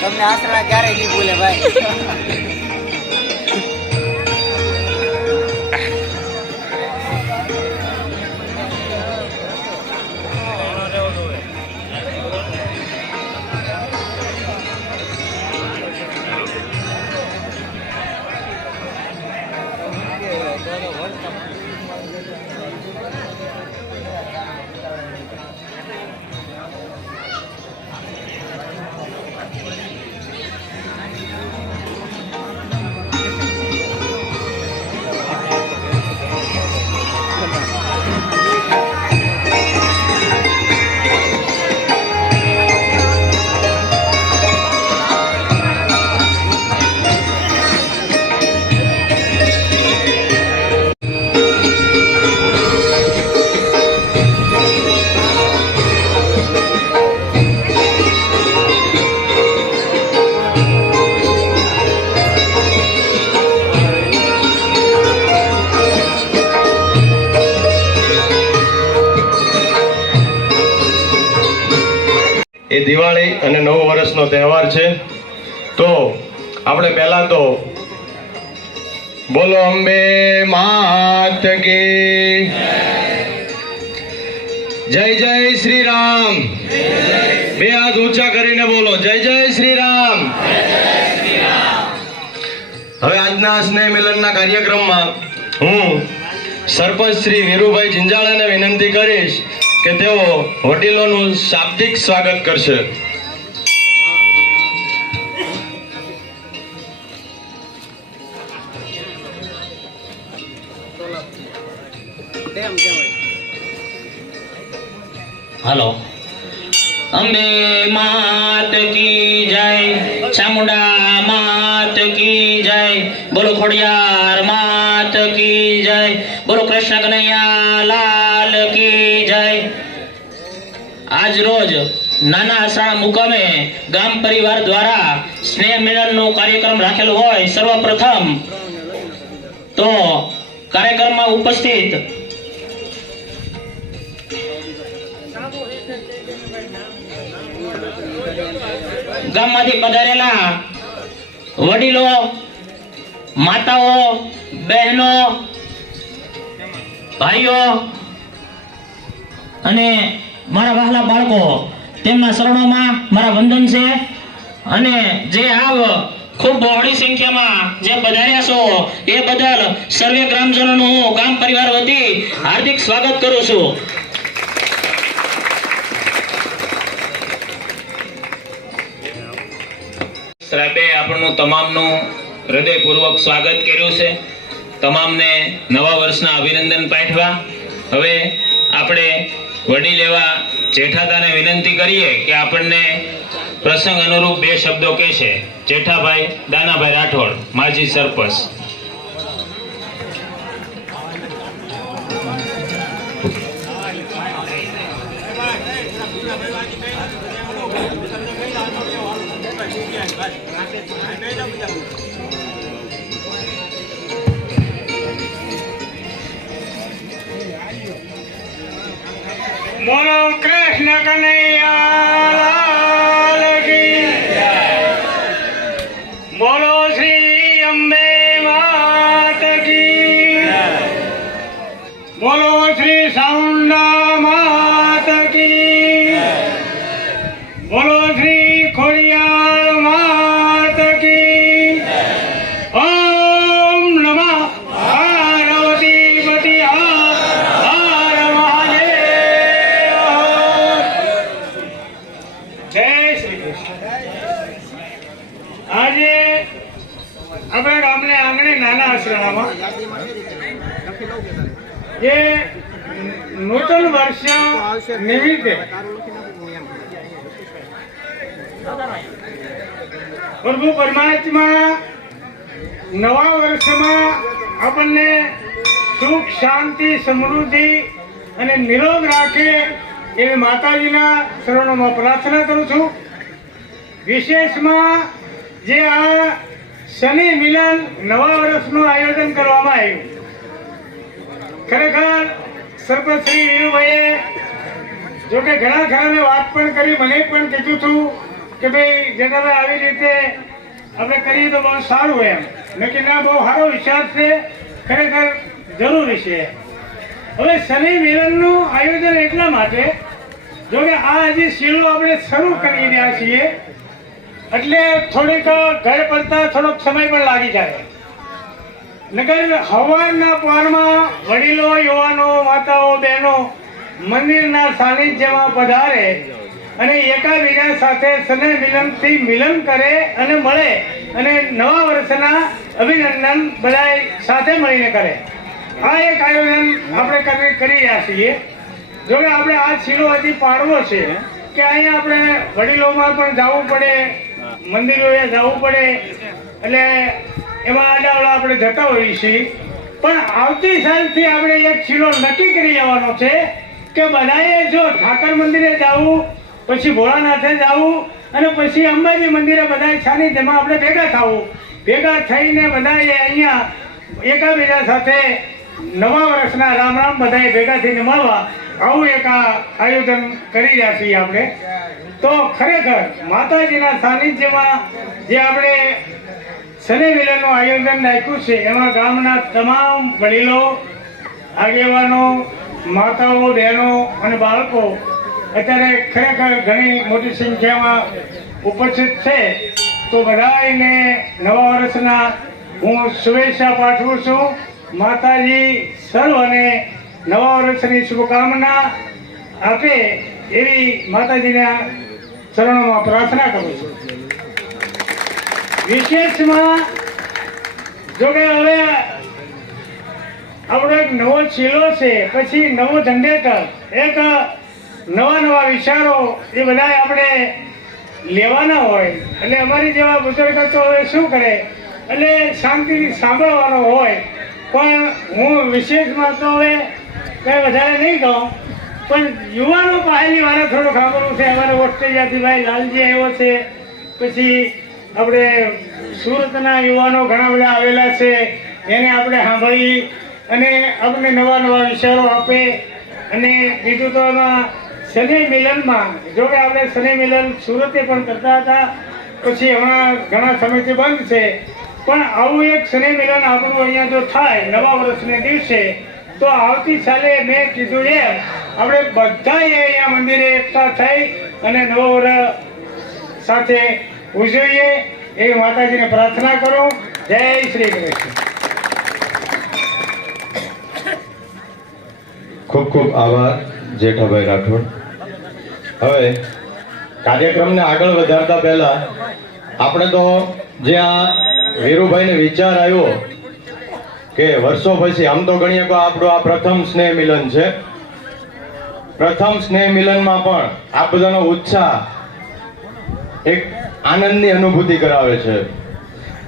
તમને આશરા ક્યારે નહીં ભૂલે ભાઈ. એ દિવાળી અને નવું વર્ષનો તહેવાર છે. તો આપણે પહેલા તો બોલો અંબે માત કી જય. જય શ્રી રામ. બે હાથ ઊંચા કરીને બોલો જય જય શ્રી રામ. હવે આજના સ્નેહ મિલનના કાર્યક્રમમાં હું સરપંચ શ્રી વીરુભાઈ જિંજાળાને વિનંતી કરીશ કે તેઓ વડીલોનું શાબ્દિક સ્વાગત કરશે. हेलो. अंबे मात की जय, चामुंडा मात की जय, बोलो खोड़ियार मात की जय, बोलो कृष्ण कन्हैया लाल की जय. आज रोज नाना आसरा मुकामे गाम परिवार द्वारा स्नेह मिलन नो कार्यक्रम राखेलो होय. सर्वप्रथम तो कार्यक्रम में उपस्थित ગામમાંથી પધારેલા વડીલો, માતાઓ, બહેનો, ભાઈઓ અને મારા વહાલા બાળકો, તેમના શરણોમાં મારા વંદન છે. અને જે આવ ખૂબ બહોળી સંખ્યામાં જે પધાર્યા છો એ બદલ સર્વે ગ્રામજનોનું હું ગામ પરિવાર વતી હાર્દિક સ્વાગત કરું છું. સાહેબે આપણું તમામનું હૃદયપૂર્વક સ્વાગત કર્યું છે. તમામને નવા વર્ષના અભિનંદન પાઠવા. હવે આપણે વડીલ એવા જેઠાદાને વિનંતી કરીએ કે આપણને પ્રસંગ અનુરૂપ બે શબ્દો કહેશે. જેઠાભાઈ દાનાભાઈ રાઠોડ, માજી સરપંચ. बोलो कृष्ण कन्हैया लाल की जय. बोलो श्री अंबे मात की जय. बोलो श्री चामुंडा मात की जय. बोलो श्री खोड़ियार मात की जय. ओम नमः पार्वती पति हर महादेव. जय श्री कृष्ण. આજે આપણા ગામને આંગણે નાના આશ્રમમાં જે નૂતન વર્ષ નિમિત્તે પ્રભુ પરમાત્મા નવા વર્ષમાં આપણને સુખ શાંતિ સમૃદ્ધિ અને નિરોગ રાખે એવી માતાજીના શરણોમાં પ્રાર્થના કરું છું. વિશેષમાં જે આ શનિ મિલન નવા વર્ષનું આયોજન કરવામાં આવ્યું, ખરેખર સરપંચ શ્રી વીરુભાઈએ જોકે ઘણા ખરાને વાત પણ કરી, મને પણ કીધું હતું કે ભાઈ જેઠાભાઈ આવી રીતે આપણે કરીએ તો બહુ સારું એમ. મેં કે ના, બહુ સારો વિચાર છે, ખરેખર જરૂરી છે. હવે શનિ મિલનનું આયોજન એટલા માટે, જોકે આ હજી શીલો આપણે શરૂ કરી રહ્યા છીએ એટલે થોડીક ઘર પડતા થોડોક સમય પણ લાગી જાય. નકર હવાના પહાડમાં વડીલો, યુવાનો, માતાઓ, બહેનો મંદિરના સાનિધ્યમાં પધારે અને એકાબીજા સાથે શનિ મિલનથી મિલન કરે અને મળે અને નવા વર્ષના અભિનંદન બધા સાથે મળીને કરે. આ એક આયોજન આપણે કરી રહ્યા છીએ. જોકે આપણે આ શીલો હજી પાડવો છે કે અહીંયા આપણે વડીલોમાં પણ જવું પડે, મંદિરોએ જવું પડે, એટલે એમાં આડાવડા આપણે જતા હોઈએ છીએ. પણ આવતી સાલથી આપણે એક શીલો નક્કી કરી જવાનો છે કે બધાએ જો ઠાકર મંદિરે જવું, પછી ભોળાનાથે જવું અને પછી અંબાજી મંદિરે બધા સાનિધ્યમાં આપણે ભેગા થવું. ભેગા થઈને બધાએ અહીંયા એકાબીજા સાથે નવા વર્ષના રામ રામ બધાએ ભેગા થઈને મળવા, આવું એક આયોજન કરી રહ્યા છીએ આપણે. તો ખરેખર માતાજીના સાનિધ્યમાં જે આપણે શનિ મિલનનું આયોજન રાખ્યું છે એમાં ગામના તમામ વડીલો, આગેવાનો, માતાઓ, બહેનો અને બાળકો અત્યારે ખરેખર ઘણી મોટી સંખ્યામાં ઉપસ્થિત છે. તો બધાને નવા વર્ષના હું શુભેચ્છા પાઠવું છું. માતાજી સર્વને નવા વર્ષની શુભકામના આપે એવી માતાજીના ચરણોમાં પ્રાર્થના કરું છું. વિશેષમાં જોકે હવે આપણો એક નવો ચીલો છે, પછી નવો જનરેટર, એક નવા વિચારો એ બધા આપણે લેવાના હોય એટલે અમારી જેવા બુઝુર્ગો તો હવે શું કરે એટલે શાંતિથી સાંભળવાનો હોય. પણ હું વિશેષમાં તો હવે કંઈ વધારે નહીં કહું, પણ યુવાનો પાસેની વારે થોડું સાંભળવું છે. અમારે ઓસ્ટ્રેલિયાથી ભાઈ લાલજી આવ્યો છે, પછી આપણે સુરતના યુવાનો ઘણા બધા આવેલા છે, એને આપણે સાંભળી અને આપણને નવા વિચારો આપે. અને બીજું તો એમાં શનિ મિલનમાં જોકે આપણે શનિ મિલન સુરતે પણ કરતા હતા, પછી હમણાં ઘણા સમયથી બંધ છે, પણ આવું એક શનિ મિલન આપણું અહીંયા જો થાય નવા વર્ષને દિવસે તો આવતી સાલે મેં કીધું એમ આપણે બધાએ અહીંયા મંદિરે એકઠા થઈ અને નવા વર્ષ સાથે ઉજવીએ એવી માતાજીને પ્રાર્થના કરું. જય શ્રી કૃષ્ણ. ખૂબ ખૂબ આભાર જેઠાભાઈ રાઠોડ. હવે કાર્યક્રમને આગળ વધારતા પહેલા આપણે તો જે આ વીરુભાઈને વિચાર આવ્યો કે વર્ષો પછી આમ તો ગણીએ તો આપણું આ પ્રથમ સ્નેહ મિલન છે. પ્રથમ સ્નેહ મિલનમાં પણ આ બધાનો ઉત્સાહ એક આનંદની અનુભૂતિ કરાવે છે.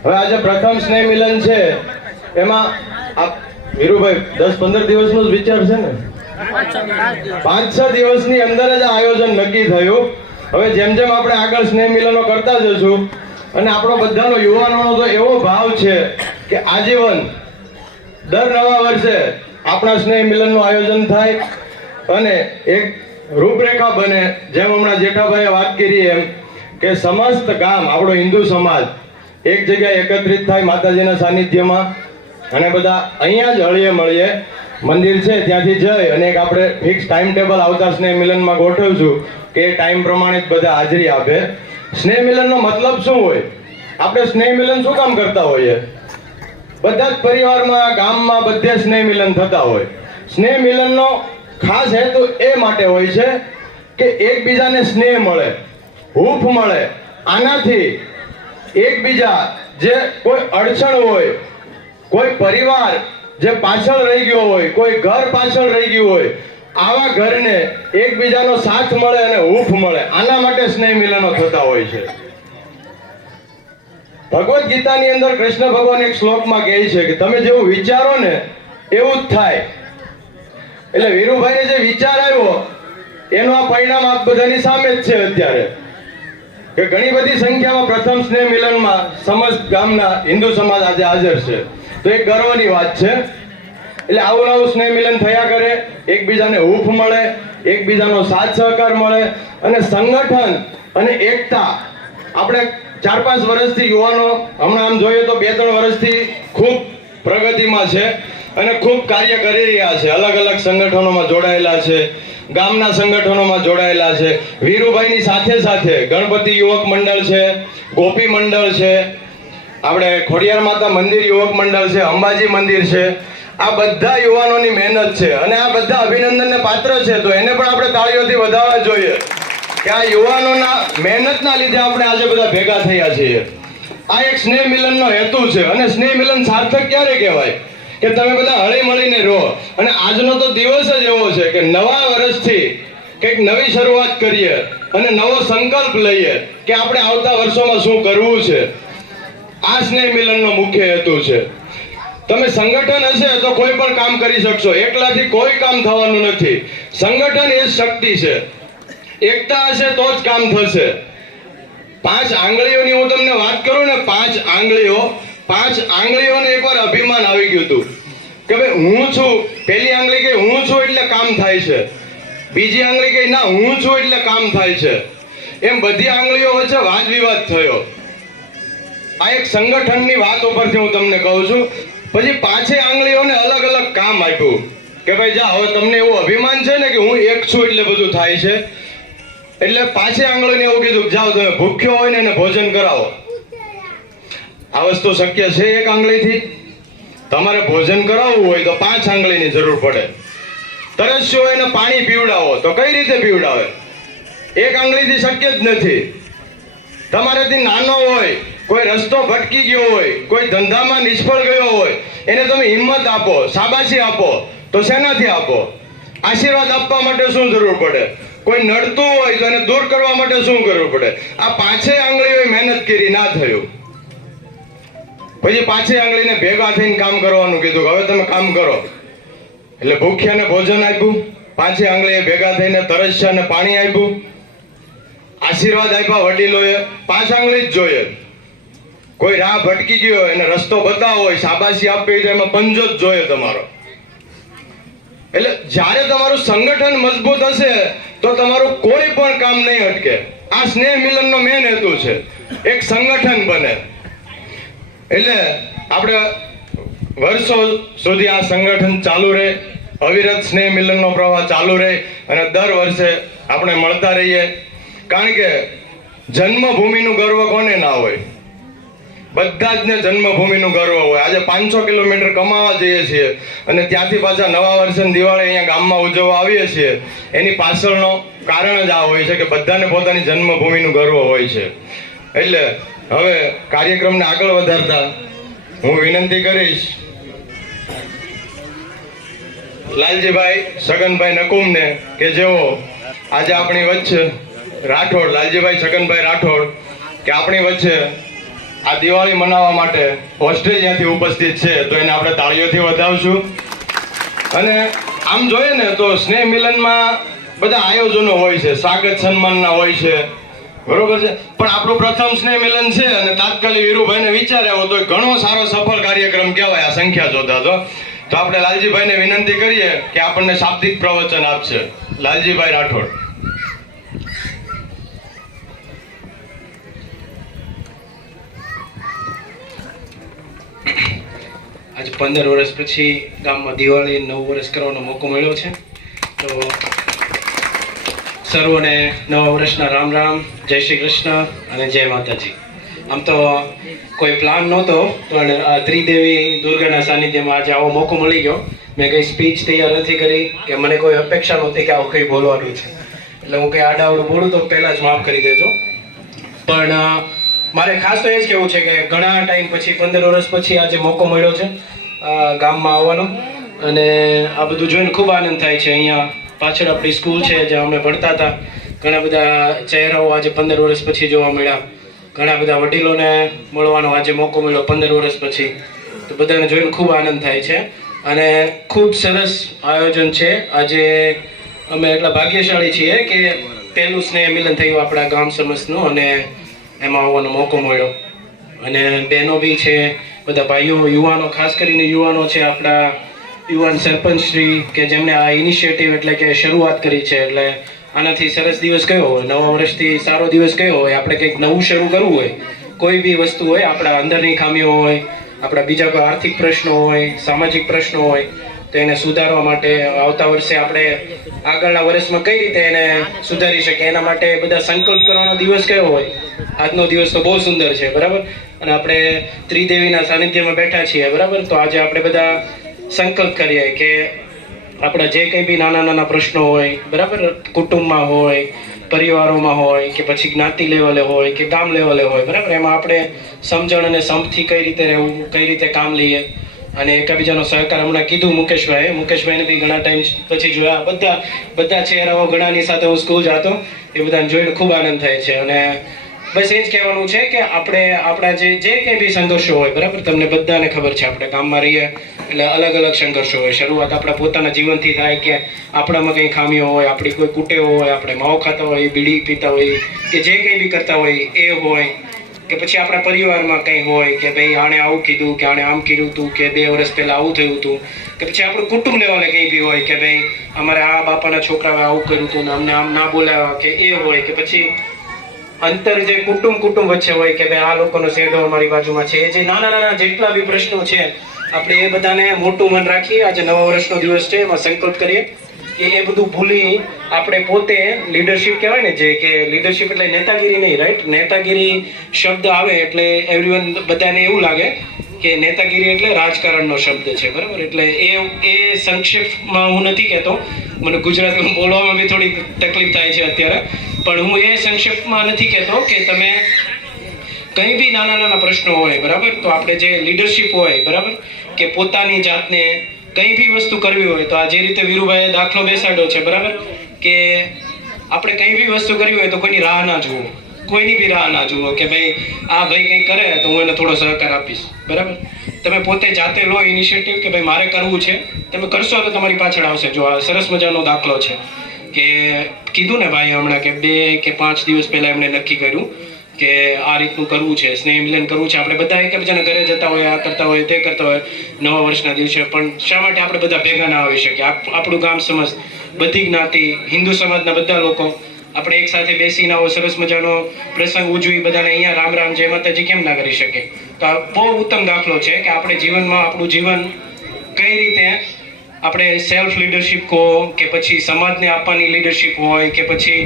હવે આજે પ્રથમ સ્નેહ મિલન છે એમાં આ વીરુભાઈ 10-15 દિવસનો જ વિચાર છે ને, 5-6 દિવસની અંદર જ આયોજન નક્કી થયું. હવે જેમ જેમ આપણે આગળ સ્નેહ મિલનો કરતા જશું અને આપણો બધાનો યુવાનોનો તો એવો ભાવ છે કે આજીવન દર નવા વર્ષે આપણા સ્નેહ મિલનનું આયોજન થાય અને એક રૂપરેખા બને. જેમ હમણાં જેઠાભાઈએ વાત કરી એમ કે સમસ્ત ગામ, આપણો હિન્દુ સમાજ એક જગ્યાએ એકત્રિત થાય માતાજીના સાનિધ્યમાં અને બધા અહીંયા જ હળીએ મળીએ મંદિર છે ત્યાંથી જઈ અને એક આપણે ફિક્સ ટાઈમ ટેબલ આવતા સ્નેહ મિલનમાં ગોઠવશું કે એ ટાઈમ પ્રમાણે જ બધા હાજરી આપે. સ્નેહ મિલનનો મતલબ શું હોય? આપણે સ્નેહ મિલન શું કામ કરતા હોઈએ? બધા જ પરિવારમાં, ગામમાં બધે સ્નેહ મિલન થતા હોય. સ્નેહ મિલનનો ખાસ હેતુ એ માટે હોય છે કે એકબીજાને સ્નેહ મળે, હૂંફ મળે. આનાથી એકબીજા જે કોઈ અડચણ હોય, કોઈ પરિવાર જે પાછળ રહી ગયો હોય, કોઈ ઘર પાછળ રહી ગયું હોય, આવા ઘરને એકબીજાનો સાથ મળે અને હૂંફ મળે. આના માટે સ્નેહ મિલનો થતા હોય છે. ભગવદ્ ગીતાની અંદર કૃષ્ણ ભગવાન એક શ્લોકમાં કહે છે કે તમે જેવું વિચારો ને એવું જ થાય. એટલે વીરુભાઈને જે વિચાર આવ્યો એનું આ પરિણામ આપ બધાની સામે જ છે અત્યારે, કે ઘણી બધી સંખ્યામાં પ્રથમ સ્નેહ મિલનમાં સમસ્ત ગામના હિન્દુ સમાજ આજે હાજર છે, તો એક ગર્વની વાત છે. એટલે આવું નવું સ્નેહ મિલન થયા કરે, એકબીજાને હૂફ મળે, એકબીજાનો સાથ સહકાર મળે, અને સંગઠન અને એકતા. આપણે 4-5 વર્ષથી યુવાનો હમણાં આમ જોઈએ તો 2-3 વર્ષથી ખૂબ પ્રગતિમાં છે અને ખૂબ કાર્ય કરી રહ્યા છે, અલગ અલગ સંગઠનોમાં જોડાયેલા છે, ગામના સંગઠનોમાં જોડાયેલા છે. વીરુભાઈની સાથે સાથે ગણપતિ યુવક મંડળ છે, ગોપી મંડળ છે, આપણે ખોડિયાર માતા મંદિર યુવક મંડળ છે, અંબાજી મંદિર છે. આ બધા યુવાનોની મહેનત છે અને આ બધા અભિનંદનને પાત્ર છે, તો એને પણ આપણે તાળીઓથી વધારવા જોઈએ કે આ યુવાનોના મહેનતના લીધે આપણે આજે બધા ભેગા થયા છીએ. આ એક સ્નેહ મિલનનો હેતુ છે અને સ્નેહ મિલન સાર્થક ક્યારે કહેવાય કે તમે બધા હળી મળીને રહો. અને આજનો તો દિવસ જ એવો છે કે નવા વર્ષથી કંઈક નવી શરૂઆત કરીએ અને નવો સંકલ્પ લઈએ કે આપણે આવતા વર્ષોમાં શું કરવું છે. આ સ્નેહ મિલનનો મુખ્ય હેતુ છે. તમે સંગઠન હશે તો કોઈ પણ કામ કરી શકશો, એકલાથી કોઈ કામ થવાનું નથી. સંગઠન એ શક્તિ છે, એકતા હશે તો જ કામ થશે. 5 આંગળીઓની હું તમને વાત કરું ને, 5 આંગળીઓને એકવાર અભિમાન આવી ગયું હતું કે ભાઈ હું છું. પહેલી આંગળી કે હું છું એટલે કામ થાય છે, બીજી આંગળી કે ના હું છું એટલે કામ થાય છે. એમ બધી આંગળીઓ વચ્ચે વાદ વિવાદ થયો. આ એક સંગઠનની વાત ઉપરથી હું તમને કહું છું. પછી 5 આંગળીઓને અલગ અલગ કામ આપ્યું કે ભાઈ જા, હવે તમને એવું અભિમાન છે ને કે હું એક છું એટલે બધું થાય છે, એટલે 5 આંગળીઓને એવું કીધું જાઓ તમે ભૂખ્યો હોય ને એને ભોજન કરાવો. આ વસ્તુ શક્ય છે એક આંગળીથી? તમારે ભોજન કરાવવું હોય તો 5 આંગળીની જરૂર પડે. તરસ્યો હોય એને પાણી પીવડાવો તો કઈ રીતે પીવડાવે? એક આંગળીથી શક્ય જ નથી. તમારાથી નાનો હોય, કોઈ રસ્તો ભટકી ગયો હોય, કોઈ ધંધામાં નિષ્ફળ ગયો હોય, એને તમે હિંમત આપો, શાબાશી આપો, તો શેનાથી આપો? આશીર્વાદ આપવા માટે શું જરૂર પડે? કોઈ નડતું હોય તો એને દૂર કરવા માટે શું કરવું પડે? આ 5 આંગળીઓએ મહેનત કરી, ના થયું. પછી 5 આંગળીને ભેગા થઈને કામ કરવાનું કીધું, હવે તમે કામ કરો. એટલે ભૂખ્યાને ભોજન આપ્યું, 5 આંગળીએ ભેગા થઈને તરસ્યાને પાણી આપ્યું, આશીર્વાદ આપ્યા વડીલોએ. 5 આંગળી જ જોઈએ. કોઈ રાહ ભટકી ગયો હોય એને રસ્તો બતાવો હોય, શાબાશી આપવી હોય તો એમાં પંજો જ જોઈએ તમારો. એટલે જ્યારે તમારું સંગઠન મજબૂત હશે તો તમારું કોઈ પણ કામ નહીં અટકે. આ સ્નેહ મિલનનો મેન હેતુ છે, એક સંગઠન બને. એટલે આપણે વર્ષો સુધી આ સંગઠન ચાલુ રહે, અવિરત સ્નેહ મિલનનો પ્રવાહ ચાલુ રહે અને દર વર્ષે આપણે મળતા રહીએ. કારણ કે જન્મભૂમિનું ગર્વ કોને ના હોય? બધા જ ને જન્મભૂમિનું ગર્વ હોય. આજે 500 કિલોમીટર કમાવા જઈએ છીએ અને ત્યાંથી પાછા નવા વર્ષે દિવાળી અહીંયા ગામમાં ઉજવવા આવીએ છીએ. એની પાછળનો કારણ જ આ હોય છે કે બધાને પોતાની જન્મભૂમિનું ગર્વ હોય છે. એટલે હવે કાર્યક્રમને આગળ વધારતા હું વિનંતી કરીશ લાલજીભાઈ છગનભાઈ નકુમને કે જેઓ આજે આપણી વચ્ચે રાઠોડ, લાલજીભાઈ છગનભાઈ રાઠોડ કે આપણી વચ્ચે આ દિવાળી મનાવવા માટે ઓસ્ટ્રેલિયાથી ઉપસ્થિત છે, તો એને આપણે તાળીઓથી વધાવશું. અને આમ જોઈએ ને તો સ્નેહ મિલનમાં બધા આયોજનો હોય છે, સ્વાગત સન્માનના હોય છે, બરોબર છે. પણ આપણું પ્રથમ સ્નેહ મિલન છે અને તાત્કાલિક વીરુભાઈને વિચાર આવ્યો તો ઘણો સારો સફળ કાર્યક્રમ કહેવાય આ સંખ્યા જોતા તો આપણે લાલજીભાઈને વિનંતી કરીએ કે આપણને શાબ્દિક પ્રવચન આપશે. લાલજીભાઈ રાઠોડ. આજે 15 વર્ષ પછી ગામમાં દિવાળી 9 વર્ષ કરવાનો મોકો મળ્યો છે, તો સર્વને નવા વર્ષના રામ રામ, જય શ્રી કૃષ્ણ અને જય માતાજી. આમ તો કોઈ પ્લાન નહોતો, પણ આ ત્રિદેવી દુર્ગાના સાનિધ્યમાં આજે આવો મોકો મળી ગયો. મેં કંઈ સ્પીચ તૈયાર નથી કરી કે મને કોઈ અપેક્ષા નહોતી કે આવું કંઈ બોલવાનું છે, એટલે હું કંઈ આડાવડું બોલું તો પહેલાં જ માફ કરી દેજો. પણ મારે ખાસ તો એ જ કહેવું છે કે ઘણા ટાઈમ પછી 15 વર્ષ પછી આજે મોકો મળ્યો છે ગામમાં આવવાનો, અને આ બધું જોઈને ખૂબ આનંદ થાય છે. અહીંયા પાછળ આપણી સ્કૂલ છે જ્યાં અમે ભણતા હતા, ઘણા બધા ચહેરાઓ આજે 15 વર્ષ પછી જોવા મળ્યા. ઘણા બધા વડીલોને મળવાનો આજે મોકો મળ્યો 15 વર્ષ પછી. તો બધાને જોઈને ખૂબ આનંદ થાય છે અને ખૂબ સરસ આયોજન છે. આજે અમે એટલા ભાગ્યશાળી છીએ કે પહેલું સ્નેહ મિલન થયું આપણા ગામ સમાજનું અને એમાં આવવાનો મોકો મળ્યો. અને બહેનો બી છે, બધા ભાઈઓ, યુવાનો, ખાસ કરીને યુવાનો છે, આપણા યુવાન સરપંચ શ્રી કે જેમણે આ ઇનિશિયેટિવ એટલે કે શરૂઆત કરી છે. એટલે આનાથી સરસ દિવસ કયો હોય, નવા વર્ષથી સારો દિવસ કયો હોય, આપણે કંઈક નવું શરૂ કરવું હોય, કોઈ બી વસ્તુ હોય, આપણા અંદરની ખામીઓ હોય, આપણા બીજા કોઈ આર્થિક પ્રશ્નો હોય, સામાજિક પ્રશ્નો હોય, તો એને સુધારવા માટે આવતા વર્ષે આપણે આગળના વર્ષમાં કઈ રીતે એને સુધારી શકીએ એના માટે બધા સંકલ્પ કરવાનો દિવસ કયો હોય. આજનો દિવસ તો બહુ સુંદર છે, બરાબર. અને આપણે ત્રિદેવીના સાનિધ્યમાં બેઠા છીએ, બરાબર. તો આજે આપણે બધા સંકલ્પ કરીએ કે આપણા જે કંઈ બી નાના નાના પ્રશ્નો હોય, બરાબર, કુટુંબમાં હોય, પરિવારોમાં હોય, કે પછી જ્ઞાતિ લેવલે હોય કે ગામ લેવલે હોય, બરાબર, એમાં આપણે સમજણ અને સંપથી કઈ રીતે રહેવું, કઈ રીતે કામ લઈએ અને એકબીજાનો સહકાર. હમણાં કીધું મુકેશભાઈને બી ઘણા ટાઈમ પછી જોયા. બધા ચહેરાઓ ઘણાની સાથે હું સ્કૂલ જતો, એ બધાને જોઈને ખૂબ આનંદ થાય છે. અને બસ એ જ કહેવાનું છે કે આપણે આપણા જે કંઈ બી સંઘર્ષો હોય, બરાબર, તમને બધાને ખબર છે, આપણે ગામમાં રહીએ એટલે અલગ અલગ સંઘર્ષો હોય. શરૂઆત આપણા પોતાના જીવનથી થાય કે આપણામાં કંઈ ખામીઓ હોય, આપણી કોઈ કુટેવો હોય, આપણે માવો ખાતા હોય, બીડી પીતા હોય, કે જે કંઈ બી કરતા હોય એ હોય, કે પછી આપણા પરિવારમાં કંઈ હોય કે ભાઈ આણે આવું કીધું, કે આણે આમ કીધું હતું, કે 2 વર્ષ પહેલા આવું થયું હતું, કે પછી આપણું કુટુંબ લેવલે કંઈ બી હોય કે ભાઈ અમારે આ બાપાના છોકરાએ આવું કર્યું હતું ને અમને આમ ના બોલાવ્યા, કે એ હોય, કે પછી અંતર જે કુટુંબ વચ્ચે હોય કે ભાઈ આ લોકોનો શેડો અમારી બાજુમાં છે. જે નાના નાના જેટલા બી પ્રશ્નો છે આપણે એ બધાને મોટું મન રાખી આજે નવા વર્ષનો દિવસ છે એમાં સંકલ્પ કરીએ કે એ બધું ભૂલી આપણે પોતે લીડરશિપ કહેવાય ને, જે કે લીડરશિપ એટલે નેતાગીરી નહીં, રાઈટ. નેતાગીરી શબ્દ આવે એટલે એવરીવન બધાને એવું લાગે કે નેતાગીરી એટલે રાજકારણનો શબ્દ છે, બરાબર. એટલે એ સંક્ષેપમાં હું નથી કહેતો, મને ગુજરાતીમાં બોલવામાં બી થોડી તકલીફ થાય છે અત્યારે, પણ હું એ સંક્ષેપમાં નથી કહેતો કે તમે કંઈ બી નાના નાના પ્રશ્નો હોય, બરાબર, તો આપણે જે લીડરશિપ હોય, બરાબર, કે પોતાની જાતને કંઈ બી વસ્તુ કરવી હોય તો આ જે રીતે વીરુભાઈએ દાખલો બેસાડ્યો છે, બરાબર, કે આપણે કંઈ બી વસ્તુ કરવી હોય તો કોઈની રાહ ના જુઓ, કોઈની બી રાહ ના જુઓ કે ભાઈ આ ભાઈ કંઈ કરે તો હું એને થોડો સહકાર આપીશ, બરાબર. તમે પોતે જાતે લો ઇનિશિયેટિવ કે ભાઈ મારે કરવું છે, તમે કરશો તો તમારી પાછળ આવશે. જો આ સરસ મજાનો દાખલો છે કે કીધું ને ભાઈ હમણાં કે 2 કે 5 દિવસ પહેલા એમણે નક્કી કર્યું કે આ રીતનું કરવું છે, સ્નેહ મિલન કરવું છે. આપણે બધા એકબીજાના ઘરે જતા હોય, આ કરતા હોય, તે કરતા હોય નવા વર્ષના દિવસે, પણ શા માટે આપણે બધા ભેગા ના આવી શકીએ? આપણું ગામ સમાજ, બધી જ્ઞાતિ, હિન્દુ સમાજના બધા લોકો આપણે એક સાથે બેસીને આવો સરસ મજાનો પ્રસંગ ઉજવી બધાને અહીંયા રામ રામ જય માતાજી કેમ ના કરી શકે? તો આ બહુ ઉત્તમ દાખલો છે કે આપણે જીવનમાં આપણું જીવન કઈ રીતે આપણે સેલ્ફ લીડરશિપ કહો કે પછી સમાજને આપવાની લીડરશિપ હોય કે પછી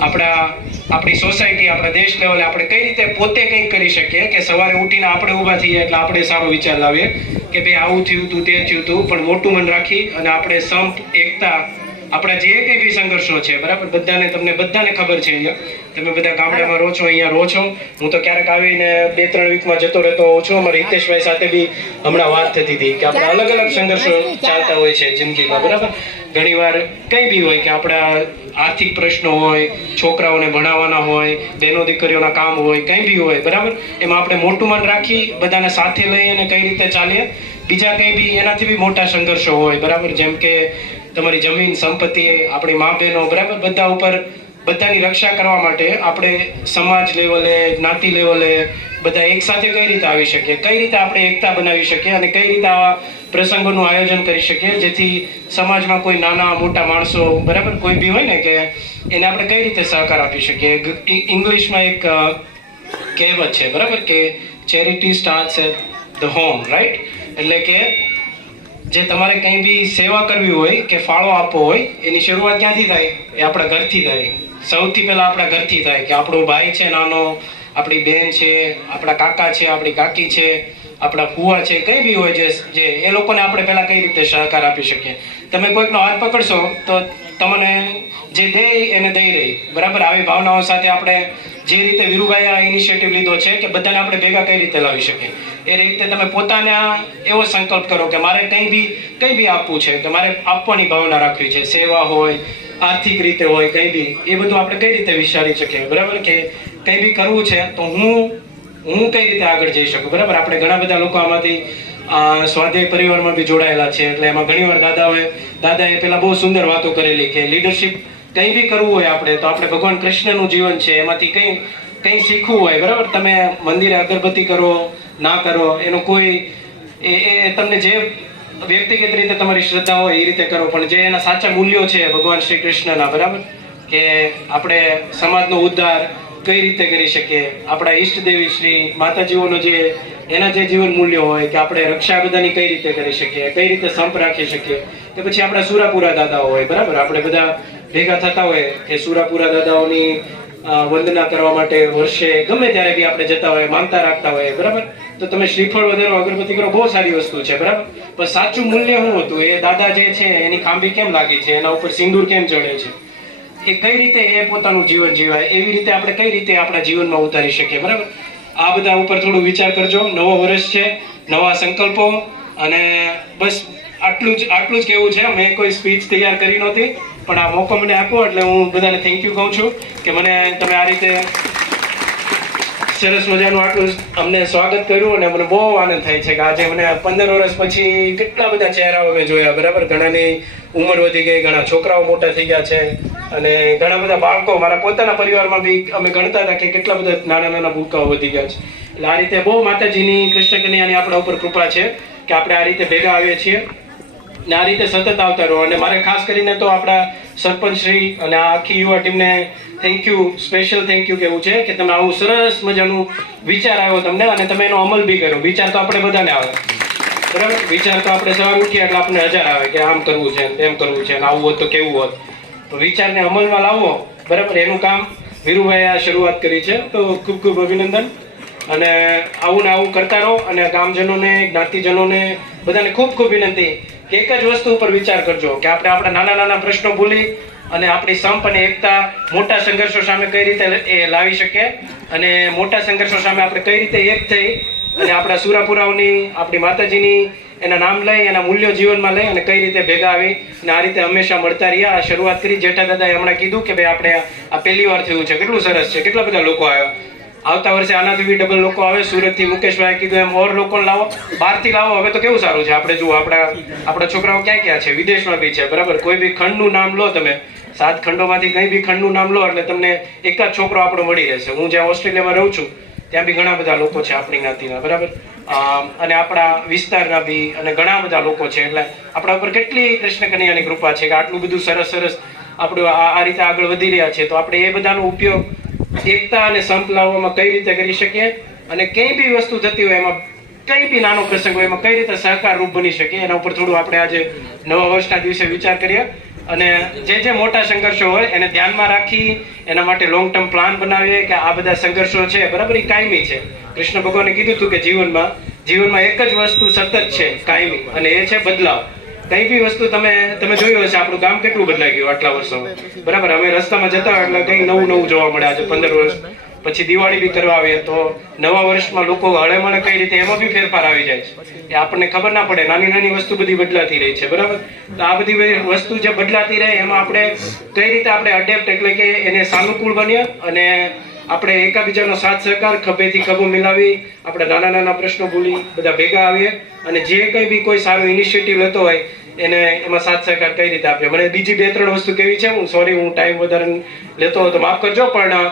આપણી સોસાયટી, આપણા દેશ લેવલે આપણે કઈ રીતે પોતે કંઈક કરી શકીએ કે સવારે ઉઠીને આપણે ઊભા થઈએ એટલે આપણે સારો વિચાર લાવીએ કે ભાઈ આવું થયું હતું, તે થયું હતું, પણ મોટું મન રાખી અને આપણે સંપ, એકતા, આપણા જે કંઈ બી સંઘર્ષો છે, બરાબર, તમને બધાને ખબર છે. અહીંયા તમે બધા ગામડામાં રહો છો, અહીંયા રહો છો. હું તો ક્યારેક આવીને 2-3 વીકમાં જતો રહેતો હોઉં છું. અમારા હિતેશભાઈ સાથે બી હમણાં વાત થતી હતી કે આપણે અલગ અલગ સંઘર્ષો ચાલતા હોય છે જિંદગીમાં, બરાબર. ઘણીવાર કંઈ બી હોય કે આપણા આર્થિક પ્રશ્નો હોય, છોકરાઓને ભણાવવાના હોય, બહેનો દીકરીઓના કામ હોય, કંઈ બી હોય, બરાબર. એમાં આપણે મોટું મન રાખી બધાને સાથે લઈ અને કઈ રીતે ચાલીએ. બીજા કંઈ બી એનાથી બી મોટા સંઘર્ષો હોય, બરાબર, જેમ કે તમારી જમીન સંપત્તિ, આપણી મા બહેનો, બરાબર, બધા ઉપર બધાની રક્ષા કરવા માટે આપણે સમાજ લેવલે, જ્ઞાતિ લેવલે બધા એક સાથે કઈ રીતે આવી શકીએ, કઈ રીતે આપણે એકતા બનાવી શકીએ અને કઈ રીતે આવા પ્રસંગોનું આયોજન કરી શકીએ જેથી સમાજમાં કોઈ નાના મોટા માણસો, બરાબર, કોઈ બી હોય ને કે એને આપણે કઈ રીતે સહકાર આપી શકીએ. ઇંગ્લિશમાં એક કહેવત છે, બરાબર, કે charity starts at the home, right. એટલે કે જે તમારે કંઈ બી સેવા કરવી હોય કે ફાળો આપવો હોય એની શરૂઆત ક્યાંથી થાય? એ આપણા ઘરથી થાય. સૌથી પહેલા આપણા ઘરથી થાય કે આપણો ભાઈ છે નાનો, આપણી બેન છે, આપણા કાકા છે, આપણી કાકી છે, આપણા ફુવા છે, કંઈ બી હોય જે એ લોકોને આપણે પહેલા કઈ રીતે સહકાર આપી શકીએ. તમે કોઈકનો હાથ પકડશો તો તમને જે દે એને દઈ રહી, બરાબર. આવી ભાવનાઓ સાથે આપણે જે રીતે વીરુભાઈએ આ ઇનિશિયેટિવ લીધો છે કે બધાને આપણે ભેગા કઈ રીતે લાવી શકીએ, એ રીતે તમે પોતાને એવો સંકલ્પ કરો કે મારે કંઈ બી આપવું છે, કે મારે આપવાની ભાવના રાખવી છે. સેવા હોય, આર્થિક રીતે હોય, કંઈ બી, એ બધું આપણે કઈ રીતે વિચારી શકીએ, બરાબર, કે કંઈ બી કરવું છે તો હું કઈ રીતે આગળ જઈ શકું, બરાબર. આપણે ઘણા બધા લોકો આમાંથી સ્વાધ્યાય પરિવારમાં બી જોડાયેલા છે, એટલે એમાં ઘણીવાર દાદાએ પેલા બહુ સુંદર વાતો કરેલી કે લીડરશિપ કંઈ બી કરવું હોય આપણે તો આપણે ભગવાન કૃષ્ણનું જીવન છે એમાંથી કંઈ શીખવું હોય, બરાબર. તમે મંદિરે અગરબત્તી કરો ના કરો એનો કોઈ એ તમને જે વ્યક્તિગત રીતે તમારી શ્રદ્ધા હોય એ રીતે કરો, પણ જે એના સાચા મૂલ્યો છે ભગવાન શ્રી કૃષ્ણના, બરાબર, કે આપણે સમાજનો ઉદ્ધાર કઈ રીતે કરી શકીએ, આપણા ઈષ્ટદેવી શ્રી માતાજીઓનો એના જે જીવન મૂલ્યો હોય કે આપણે રક્ષા બધાની કઈ રીતે કરી શકીએ, કઈ રીતે સંપ રાખી શકીએ, કે પછી આપણા સુરાપુરા દાદાઓ હોય, બરાબર, આપણે બધા ભેગા થતા હોય કે સુરાપુરા દાદાઓની વંદના કરવા માટે વર્ષે ગમે ત્યારે બી આપણે જતા હોય, માનતા રાખતા હોય, બરાબર. તો તમે શ્રીફળ વધારો, અગરબત્તી કરો, બહુ સારી વસ્તુ છે, બરાબર. પણ સાચું મૂલ્ય શું હતું, એ દાદા જે છે એની ખાંભી કેમ લાગી છે, એના ઉપર સિંદૂર કેમ ચડે છે, એ કઈ રીતે એ પોતાનું જીવન જીવાય, એવી રીતે આપણે કઈ રીતે આપણા જીવનમાં ઉતારી શકીએ, બરાબર. આ બધા ઉપર થોડું વિચાર કરજો. નવો વર્ષ છે, નવા સંકલ્પો, અને બસ આટલું જ કહેવું છે. મેં કોઈ સ્પીચ તૈયાર કરી નહોતી, પણ આ મોકો મને આપો એટલે હું બધાને થેન્ક યુ કહું છું કે મને તમે આ રીતે સરસ મજાનું આટલું અમને સ્વાગત કર્યું, અને મને બહુ આનંદ થાય છે કે આજે મને 15 વર્ષ પછી કેટલા બધા ચહેરાઓ મેં જોયા, બરાબર. ઘણાની ઉંમર વધી ગઈ, ઘણા છોકરાઓ મોટા થઈ ગયા છે, અને ઘણા બધા બાળકો મારા પોતાના પરિવારમાં બી અમે ગણતા હતા કે કેટલા બધા નાના ભૂલકાઓ વધી ગયા છે. એટલે આ રીતે બહુ માતાજીની, કૃષ્ણ કન્યાની આપણા ઉપર કૃપા છે કે આપણે આ રીતે ભેગા આવીએ છીએ ને આ રીતે સતત આવતા રહો. અને મારે ખાસ કરીને તો આપણા સરપંચ શ્રી અને આ આખી યુવા ટીમને thank you, special thank you કહેવું છે કે તમે આવું સરસ મજાનું વિચાર આવ્યો તમને, અને તમે એનો અમલ બી કર્યો. વિચાર તો આપણે બધાને આવે, બરાબર. વિચાર તો આપણે સવાર ઉઠીએ એટલે આપણને 1000 આવે કે આમ કરવું છે, તેમ કરવું છે, આવું હોત તો કેવું હોત. તો વિચારને અમલમાં લાવવો, બરાબર, એનું કામ વીરુભાઈએ આ શરૂઆત કરી છે. તો ખૂબ ખૂબ અભિનંદન. અને આવું ને આવું કરતા રહો. અને ગામજનોને, જ્ઞાતિજનોને બધાને ખૂબ ખૂબ વિનંતી કે એક જ વસ્તુ ઉપર વિચાર કરજો કે આપણે આપણા નાના પ્રશ્નો ભૂલી અને આપણી સંપ અને એકતા મોટા સંઘર્ષો સામે કઈ રીતે એ લાવી શકીએ, અને મોટા સંઘર્ષો સામે આપણે કઈ રીતે એક થઈ અને આપણા સુરાપુરાઓની, આપણી માતાજીની એના નામ લઈ, એના મૂલ્યો જીવનમાં લઈ અને કઈ રીતે ભેગા આવી અને આ રીતે હંમેશા મળતા રહ્યા. આ શરૂઆત કરી જેઠા દાદાએ હમણાં કીધું કે ભાઈ આપણે આ પહેલી વાર થયું છે, કેટલું સરસ છે, કેટલા બધા લોકો આવ્યા. આવતા વર્ષે આનાથી બી ડબલ લોકો આવે. સુરતથી મુકેશભાઈ કીધું એમ ઓર લોકો લાવો, બહારથી લાવો. હવે તો કેવું સારું છે, આપણે જુઓ આપણા છોકરાઓ ક્યાં છે, વિદેશમાં બી છે, બરાબર. કોઈ બી ખંડનું નામ લો તમે, 7 ખંડોમાંથી કઈ બી ખંડનું નામ લો એટલે તમને એક જ છોકરો આપણો મળી રહેશે. હું જ્યાં ઓસ્ટ્રેલિયામાં રહું છું ત્યાં બી ઘણા બધા લોકો છે આપણી જ્ઞાતિના, બરાબર, અને આપણા વિસ્તારના બી અને ઘણા બધા લોકો છે. એટલે આપણા ઉપર કેટલી કૃષ્ણ કન્યાની કૃપા છે કે આટલું બધું સરસ આપણું આ રીતે આગળ વધી રહ્યા છે. તો આપણે એ બધાનો ઉપયોગ એકતા અને સંપ લાવવામાં કઈ રીતે કરી શકીએ, અને કઈ બી વસ્તુ થતી હોય એમાં, કઈ બી નાનો પ્રસંગ હોય એમાં કઈ રીતે સહકાર રૂપ બની શકીએ, એના ઉપર થોડું આપણે આજે નવા વર્ષના દિવસે વિચાર કરીએ. અને જે મોટા સંઘર્ષો હોય એને ધ્યાનમાં રાખી એના માટે લોંગ ટર્મ પ્લાન બનાવીએ કે આ બધા સંઘર્ષો છે, બરાબર, એ કાયમી છે. કૃષ્ણ ભગવાને કીધું હતું કે જીવનમાં એક જ વસ્તુ સતત છે, કાયમી, અને એ છે બદલાવ. કઈ બી વસ્તુ તમે જોયું હશે, આપણું ગામ કેટલું બદલાઈ ગયું આટલા વર્ષોમાં, બરાબર. અમે રસ્તામાં જતા હોય એટલે કઈ નવું જોવા મળે. આજે 15 વર્ષ પછી દિવાળી બી કરવા આવીએ તો નવા વર્ષમાં લોકો હળે મળે કઈ રીતે એમાં બી ફેરફાર આવી જાય છે, એ આપણને ખબર ના પડે. નાની વસ્તુ બધી બદલાતી રહી છે, બરાબર. તો આ બધી વસ્તુ જે બદલાતી રહે એમાં આપણે કઈ રીતે આપણે અડેપ્ટ, એટલે કે એને સાનુકૂળ બનીએ અને આપણે એકાબીજાનો સાથ સહકાર, ખભેથી ખભો મિલાવી આપણે નાના પ્રશ્નો ભૂલી બધા ભેગા આવીએ અને જે કંઈ બી કોઈ સારું ઇનિશિયેટિવ લેતો હોય એને એમાં સાથ સહકાર કઈ રીતે આપીએ. મને બીજી 2-3 વસ્તુ કેવી છે, હું ટાઈમ વધારે લેતો હોય તો માફ કરજો, પણ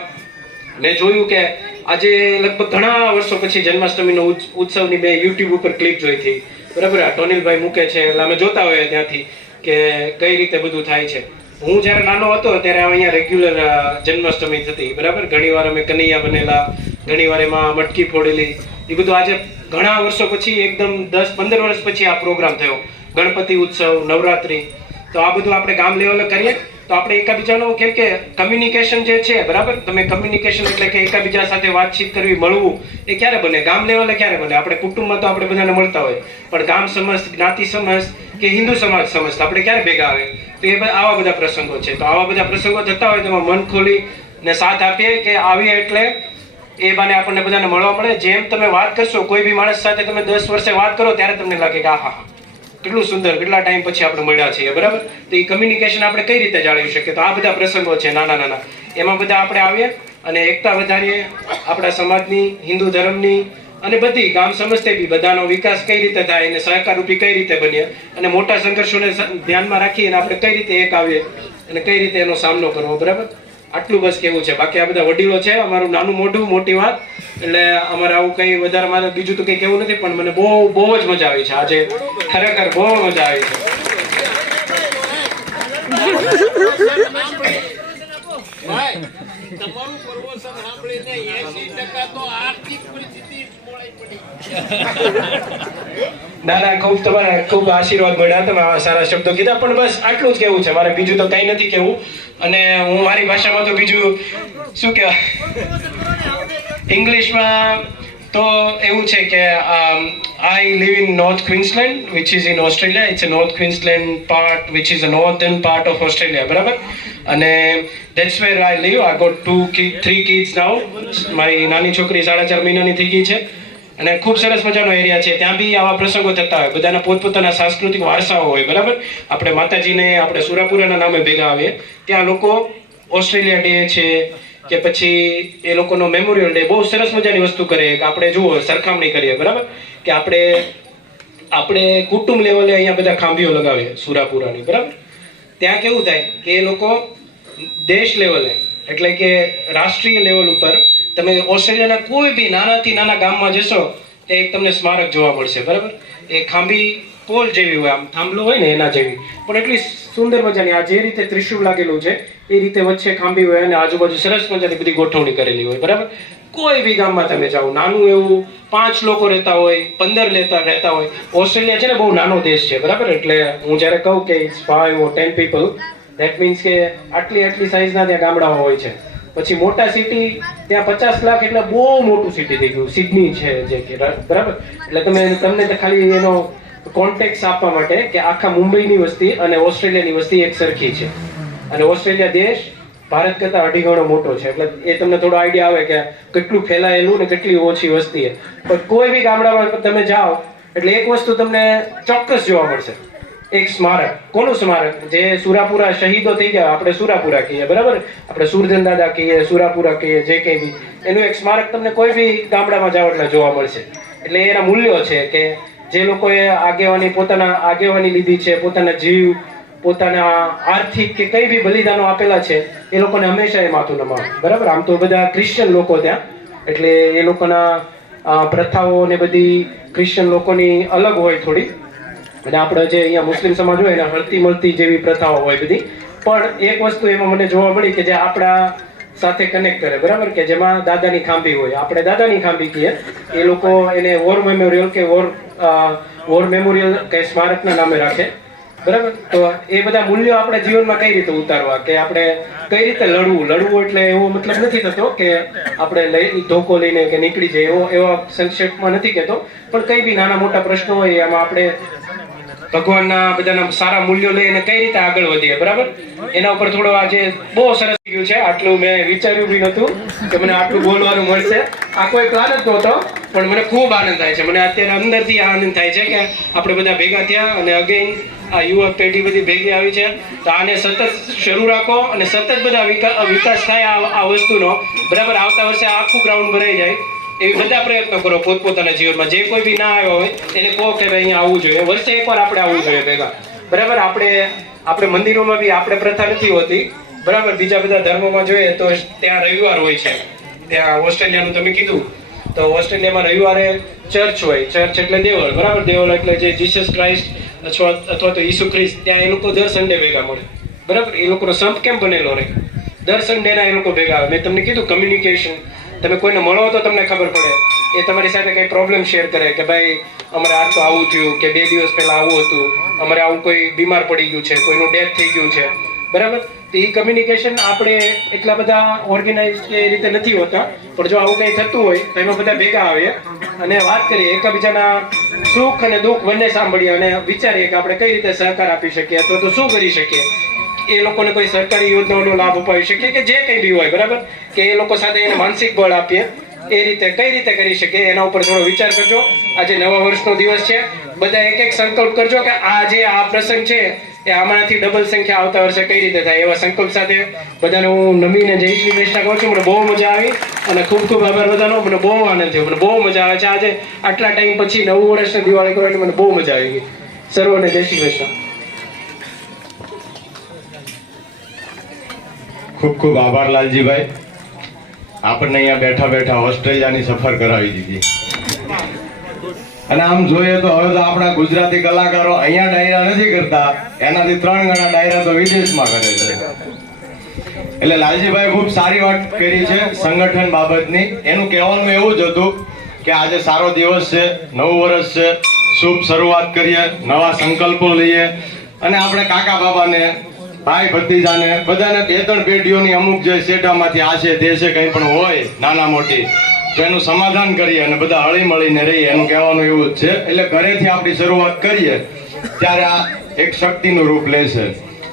મેં જોયું કે આજે લગભગ ઘણા વર્ષો પછી જન્માષ્ટમીનો ઉત્સવની મેં યુટ્યુબ ઉપર ક્લિપ જોઈ હતી, બરાબર. આ ટોનિલભાઈ મૂકે છે એટલે અમે જોતા હોઈએ ત્યાંથી કે કઈ રીતે બધું થાય છે. હું જ્યારે નાનો હતો ત્યારે અહીંયા રેગ્યુલર જન્માષ્ટમી થતી, બરાબર. ઘણીવાર અમે કનૈયા બનેલા, ઘણીવાર એમાં મટકી ફોડેલી. એ બધું આજે ઘણા વર્ષો પછી, એકદમ 10-15 વર્ષ પછી આ પ્રોગ્રામ થયો, ગણપતિ ઉત્સવ, નવરાત્રી. તો આ બધું આપણે ગામ લેવલે કરીએ તો આપણે એકાબીજાનો, કેમ કે કમ્યુનિકેશન જે છે, બરાબર, તમે કમ્યુનિકેશન એટલે કે એકાબીજા સાથે વાતચીત કરવી, મળવું, એ ક્યારે બને? ગામ લેવલે ક્યારે બને? આપણે કુટુંબમાં તો આપણે બધાને મળતા હોય, પણ ગામ સમજ, જ્ઞાતિ સમજ કે હિન્દુ સમાજ સમજ આપણે ક્યારે ભેગા આવે? તો એ આવા બધા પ્રસંગો છે. તો આવા બધા પ્રસંગો થતા હોય તેમાં મન ખોલી ને સાથ આપીએ કે આવીએ એટલે એ બાને આપણને બધાને મળવા મળે. જેમ તમે વાત કરશો, કોઈ બી માણસ સાથે તમે 10 વર્ષે વાત કરો ત્યારે તમને લાગે કે આહા કેટલું સુંદર, કેટલા ટાઈમ પછી આપણે મળ્યા છીએ, બરાબર. તો એ કમ્યુનિકેશન આપણે કઈ રીતે જાળવી શકીએ? તો આ બધા પ્રસંગો છે નાના, એમાં બધા આપણે આવીએ અને એકતા વધારીએ આપણા સમાજની, હિન્દુ ધર્મની અને બધી ગામ સમજતે બી બધાનો વિકાસ કઈ રીતે થાય અને સહકારરૂપી કઈ રીતે બનીએ અને મોટા સંઘર્ષોને ધ્યાનમાં રાખીને આપણે કઈ રીતે એક આવીએ અને કઈ રીતે એનો સામનો કરવો. બરાબર, આટલું બસ કેવું છે. બાકી આ બધા વડીલો છે, અમારું નાનું મોઢું મોટી વાત, એટલે અમારે આવું કઈ વધારે મારે બીજું તો કઈ કેવું નથી. પણ મને બહુ જ મજા આવી છે આજે, ખરેખર બહુ મજા આવી છે. ના ના, ખૂબ તમારા ખૂબ આશીર્વાદ મળ્યા, તમે આવા સારા શબ્દો કીધા. પણ બસ આટલું જ કેવું છે મારે, બીજું તો કઈ નથી કેવું. અને હું મારી ભાષામાં તો બીજું શું કહેવાય, ઇંગ્લિશમાં તો એવું છે કે I live in North Queensland which is in Australia. It's a North Queensland part which is a northern part of Australia. બરાબર, અને that's where I live. I got 3 kids now. મારી નાની છોકરી 4.5 મહિનાની થઈ ગઈ છે. અને ખૂબ સરસ મજાનો એરિયા છે. ત્યાં બી આવા પ્રસંગો થતા હોય, બધાના પોતપોતાના સાંસ્કૃતિક વારસાઓ હોય. બરાબર, આપણે માતાજીને આપણે સુરાપુરાના નામે ભેગા આવીએ. ત્યાં લોકો ઓસ્ટ્રેલિયા ડે છે કે પછી એ લોકોનો મેમોરિયલ ડે, બહુ સરસ મજાની વસ્તુ કરે કે આપણે જુઓ સરખામણી કરીએ. બરાબર, કે આપણે કુટુંબ લેવલે અહીંયા બધા ખાંભીઓ લગાવીએ સુરાપુરાની. બરાબર, ત્યાં કેવું થાય કે એ લોકો દેશ લેવલે એટલે કે રાષ્ટ્રીય લેવલ ઉપર તમે ઓસ્ટ્રેલિયાના કોઈ બી નાનાથી નાના ગામમાં જશો તો એક તમને સ્મારક જોવા મળશે. બરાબર, એ ખાંભી પોલ જેવી હોય, આમ થાંભલો હોય ને એના જેવી, પણ એટલી સુંદર મજાની. આ જે રીતે ત્રિશુળ લાગેલું છે એ રીતે વચ્ચે ખાંભી હોય અને આજુબાજુ સરસ મજાની બધી ગોઠવણી કરેલી હોય. બરાબર, કોઈ બી ગામમાં તમે જાઓ, નાનું એવું 5 લોકો રહેતા હોય, 15 રહેતા હોય. ઓસ્ટ્રેલિયા છે ને બહુ નાનો દેશ છે. બરાબર, એટલે હું જ્યારે કહું કે it's 5 or 10 people, that means કે આટલી સાઈઝના ત્યાં ગામડાઓ હોય છે. પછી મોટા સિટી ત્યાં 50 લાખ એટલે બહુ મોટું સિટી થઈ ગયું, સિડની છે જે કે. બરાબર, એટલે તમને ખાલી એનો કોન્ટેક્ટ આપવા માટે કે આખા મુંબઈની વસ્તી અને ઓસ્ટ્રેલિયાની વસ્તી એક સરખી છે. અને ઓસ્ટ્રેલિયા દેશ ભારત કરતા 2.5 ગણો મોટો છે. એટલે એ તમને થોડો આઈડિયા આવે કે કેટલું ફેલાયેલું ને કેટલી ઓછી વસ્તી છે. પણ કોઈ બી ગામડામાં તમે જાઓ એટલે એક વસ્તુ તમને ચોક્કસ જોવા મળશે, એક સ્મારક. કોનું સ્મારક? જે સુરાપુરા શહીદો થઈ ગયા, આપણે સુરાપુરા કહીએ. બરાબર, આપણે સુરજન દાદા કહીએ, સુરાપુરા કહીએ, જે કંઈ બી, એનું એક સ્મારક તમને કોઈ બી ગામડામાં જાઓ એટલે જોવા મળશે. એટલે એના મૂલ્યો છે કે જે લોકોએ પોતાના આગેવાની લીધી છે, પોતાના જીવ, પોતાના આર્થિક કે કઈ બી બલિદાનો આપેલા છે, એ લોકોને હંમેશા એ માથું નમાવે. બરાબર, આમ તો બધા ક્રિશ્ચિયન લોકો ત્યાં, એટલે એ લોકોના પ્રથાઓ ને બધી ક્રિશ્ચિયન લોકોની અલગ હોય થોડી, અને આપણે જે અહીંયા મુસ્લિમ સમાજ હોય એને હળતી મળતી જેવી પ્રથાઓ હોય બધી. પણ એક વસ્તુ એમાં મને જોવા મળી કે જે આપણા સાથે કનેક્ટ કરે. બરાબર, કે જેમાં દાદાની ખાંભી હોય, આપણે દાદાની ખાંભી કહીએ, એ લોકો એને વોર મેમોરિયલ કે વોર મેમોરિયલ કે સ્મારકના નામે રાખે. બરાબર, તો એ બધા મૂલ્યો આપણે જીવનમાં કઈ રીતે ઉતારવા, કે આપણે કઈ રીતે લડવું એટલે એવો મતલબ નથી થતો કે આપણે ધોકો લઈને કે નીકળી જાય, એવા સંક્ષેપમાં નથી કહેતો. પણ કઈ બી નાના મોટા પ્રશ્નો હોય એમાં આપણે ભગવાનના બધાના સારા મૂલ્યો લઈને કઈ રીતે આગળ વધીએ. બરાબર, એના ઉપર થોડો આજે બહુ સરસ ગયું છે. આટલું મેં વિચાર્યું બી નહોતું કે મને આટલું બોલવાનું મળશે. આ કોઈ પ્લાન જ નહોતો, પણ મને ખૂબ આનંદ થાય છે. મને અત્યારે અંદરથી આનંદ થાય છે કે આપણે બધા ભેગા થયા અને અગેન આ યુવા પેઢી બધી ભેગી આવી છે. તો આને સતત શરૂ રાખો અને સતત બધા વિકાસ થાય આ વસ્તુનો. બરાબર, આવતા વર્ષે આખું ગ્રાઉન્ડ ભરાઈ જાય એવી બધા પ્રયત્નો કરો પોતપોતાના જીવનમાં. જે કોઈ બી ના આવ્યો હોય એને કહો કે ભાઈ અહીંયા આવવું જોઈએ, વર્ષે એકવાર આપણે આવવું જોઈએ ભેગા. બરાબર, આપણે મંદિરોમાં બી આપણે પ્રથા નથી હોતી. બરાબર, બીજા બધા ધર્મોમાં જોઈએ તો ત્યાં રવિવાર હોય છે. ત્યાં ઓસ્ટ્રેલિયાનું તમે કીધું તો ઓસ્ટ્રેલિયામાં રવિવારે ચર્ચ હોય. ચર્ચ એટલે દેવળ. બરાબર, દેવળ એટલે જે જીસસ ક્રાઇસ્ટ અથવા તો ઈસુ ખ્રિસ્ત, ત્યાં એ લોકો દર સન્ડે ભેગા મળે. બરાબર, એ લોકોનો સંપ કેમ બનેલો રહે, દર સન્ડેના એ લોકો ભેગા આવે. મેં તમને કીધું કમ્યુનિકેશન, તમે કોઈને મળો તો તમને ખબર પડે, એ તમારી સાથે કંઈ પ્રોબ્લેમ શેર કરે કે ભાઈ અમારે આ તો આવું થયું, કે 2 દિવસ પહેલા આવું હતું, અમારે આવું કોઈ બીમાર પડી ગયું છે, કોઈનું ડેથ થઈ ગયું છે. બરાબર, તો એ કમ્યુનિકેશન આપણે એટલા બધા ઓર્ગેનાઇઝ કે એ રીતે નથી હોતા, પણ જો આવું કંઈ થતું હોય તો એમાં બધા ભેગા આવીએ અને વાત કરીએ, એકબીજાના સુખ અને દુઃખ બંને સાંભળીએ અને વિચારીએ કે આપણે કઈ રીતે સહકાર આપી શકીએ અથવા તો શું કરી શકીએ. એ લોકોને કોઈ સરકારી યોજનાઓનો લાભ અપાવી શકીએ કે જે કંઈ બી હોય. બરાબર, કે એ લોકો સાથે એને માનસિક બળ આપીએ, એ રીતે કઈ રીતે કરી શકીએ એના ઉપર થોડો વિચાર કરજો. આજે નવા વર્ષનો દિવસ છે, બધા એક સંકલ્પ કરજો કે આ પ્રસંગ છે એ આમાંથી ડબલ સંખ્યા આવતા વર્ષે કઈ રીતે થાય એવા સંકલ્પ સાથે બધાને હું નમીને જય શ્રી કૃષ્ણ કહું છું. મને બહુ મજા આવી અને ખૂબ ખૂબ આભાર બધાનો. મને બહુ આનંદ થયો. મને બહુ મજા આવે છે આજે આટલા ટાઈમ પછી નવું વર્ષની દિવાળી કરવાની મને બહુ મજા આવી ગઈ. સર્વને જય શ્રી કૃષ્ણ. ખૂબ ખૂબ આભાર લાલજીભાઈ, આપણને અહીંયા બેઠા બેઠા ઓસ્ટ્રેલિયાની સફર કરાવી દીધી. અને આમ જોઈએ તો હવે તો આપણા ગુજરાતી કલાકારો અહીંયા ડાયરા નથી કરતા, એનાથી 3 ગણા ડાયરા તો વિદેશમાં કરે છે. એટલે લાલજીભાઈ ખૂબ સારી વાત કરી છે સંગઠન બાબતની. એનું કહેવાનું એવું જ હતું કે આજે સારો દિવસ છે, નવું વર્ષ છે, શુભ શરૂઆત કરીએ, નવા સંકલ્પો લઈએ અને આપણે કાકા બાબાને, ભાઈ ભત્રીજાને બધાને 2-3 પેઢીઓની અમુક જે શેઠામાંથી આ છે તે છે કંઈ પણ હોય નાના મોટી તો એનું સમાધાન કરીએ અને બધા હળી મળીને રહીએ, એનું કહેવાનું એવું જ છે. એટલે ઘરેથી આપણી શરૂઆત કરીએ ત્યારે આ એક શક્તિનું રૂપ લેશે.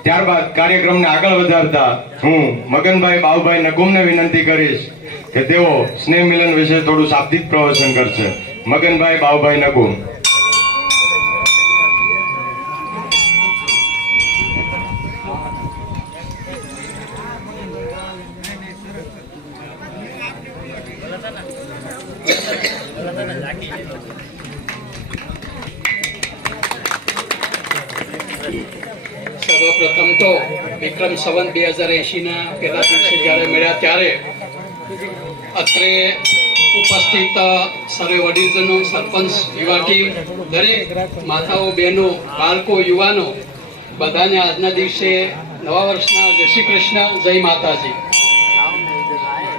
ત્યારબાદ કાર્યક્રમને આગળ વધારતા હું મગનભાઈ બાઉભાઈ નકુમને વિનંતી કરીશ કે તેઓ સ્નેહ મિલન વિશે થોડું શાબ્દિક પ્રવચન કરશે. મગનભાઈ બાઉભાઈ નકુમ. સર્વપ્રથમ તો વિક્રમ સંવત 2080ના પહેલા દિવસે જ્યારે મળ્યા ત્યારે અત્રે ઉપસ્થિત સર્વે વડીલજનો, સરપંચ, યુવા ટીમ, દરેક માતાઓ, બહેનો, બાળકો, યુવાનો બધાને આજના દિવસે નવા વર્ષના જય શ્રી કૃષ્ણ, જય માતાજી.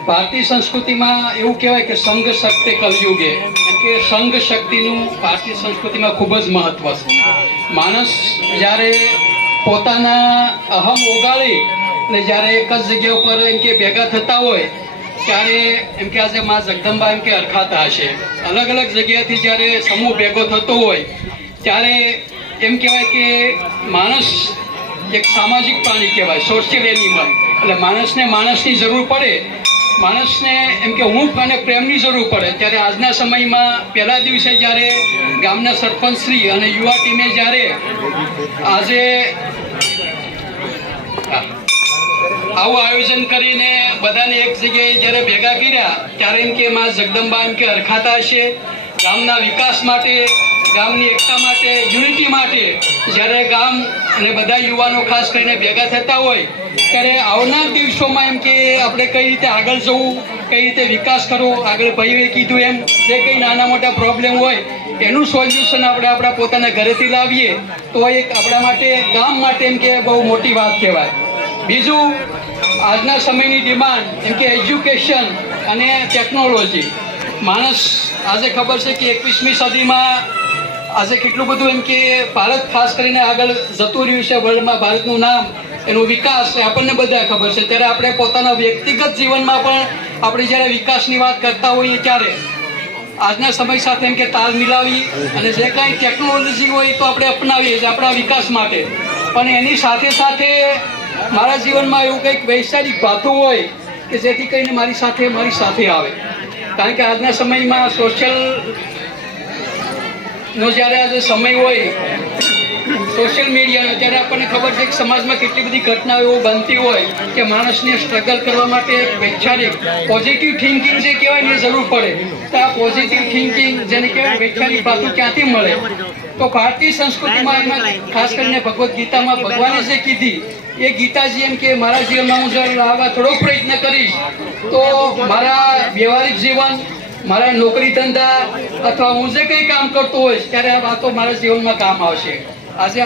ભારતીય સંસ્કૃતિમાં એવું કહેવાય કે સંઘ શક્તિ કલયુગે, કેમ કે સંઘ શક્તિનું ભારતીય સંસ્કૃતિમાં ખૂબ જ મહત્વ છે. માણસ જ્યારે પોતાના અહમ ઓગાળી અને જ્યારે એક જ જગ્યા ઉપર એમ કે ભેગા થતા હોય ત્યારે એમ કે આજે મા જગદંબા એમ કે અરખાતા હશે. અલગ અલગ જગ્યાએથી જ્યારે સમૂહ ભેગો થતો હોય ત્યારે એમ કહેવાય કે માણસ એક સામાજિક પ્રાણી કહેવાય, સોશિયલ એનિમલ. એટલે માણસને માણસની જરૂર પડે, માણસને એમ કે હૂંફ અને પ્રેમની જરૂર પડે. ત્યારે આજના સમયમાં પહેલા દિવસે જ્યારે ગામના સરપંચશ્રી અને યુવા ટીમે જ્યારે આજે આવું આયોજન કરીને બધાને એક જગ્યાએ જ્યારે ભેગા કર્યા ત્યારે એમ કે માં જગદંબા એમ કે અરખાતા હશે. ગામના વિકાસ માટે, ગામની એકતા માટે, યુનિટી માટે જ્યારે ગામ અને બધા યુવાનો ખાસ કરીને ભેગા થતા હોય ત્યારે આવનાર દિવસોમાં એમ કે આપણે કઈ રીતે આગળ જવું, કઈ રીતે વિકાસ કરવો, આગળ ભાઈએ કીધું એમ જે કંઈ નાના મોટા પ્રોબ્લેમ હોય એનું સોલ્યુશન આપણે આપણા પોતાના ઘરેથી લાવીએ તો એક આપણા માટે, ગામ માટે એમ કે બહુ મોટી વાત કહેવાય. બીજું, આજના સમયની ડિમાન્ડ એમ કે એજ્યુકેશન અને ટેકનોલોજી. માણસ આજે ખબર છે કે 21મી સદીમાં આજે કેટલું બધું એમ કે ભારત ખાસ કરીને આગળ જતું રહ્યું છે વર્લ્ડમાં. ભારતનું નામ, એનો વિકાસ એ આપણને બધા ખબર છે. ત્યારે આપણે પોતાના વ્યક્તિગત જીવનમાં પણ આપણે જ્યારે વિકાસની વાત કરતા હોઈએ ત્યારે આજના સમય સાથે એમ કે તાલ મિલાવી અને જે કાંઈ ટેકનોલોજી હોય તો આપણે અપનાવીએ છીએ આપણા વિકાસ માટે. પણ એની સાથે સાથે મારા જીવનમાં એવું કંઈક વૈચારિક વાતો હોય કે જેથી કરીને મારી સાથે આવે. કારણ કે આજના સમયમાં સોશિયલનો જ્યારે આજે સમય હોય, સોશિયલ મીડિયાનો, ત્યારે આપણને ખબર છે કે સમાજમાં કેટલી બધી ઘટનાઓ એવો બનતી હોય કે માણસને સ્ટ્રગલ કરવા માટે વૈચારિક પોઝિટિવ થિંકિંગ જે કહેવાય ને એ જરૂર પડે. તો આ પોઝિટિવ થિંકિંગ જેને કહેવાય વૈચારિક વાતો ક્યાંથી મળે? તો ભારતીય સંસ્કૃતિમાં એમાં ખાસ કરીને ભગવદ્ ગીતામાં ભગવાને જે કીધી એ ગીતાજી એમ કે મારા જીવનમાં હું જ્યારે લાવવા થોડો પ્રયત્ન કરીશ તો મારા વ્યવહારિક જીવન, મારા નોકરી ધંધા અથવા હું જે કંઈ કામ કરતો હોઈશ ત્યારે આ વાતો મારા જીવનમાં કામ આવશે. આજે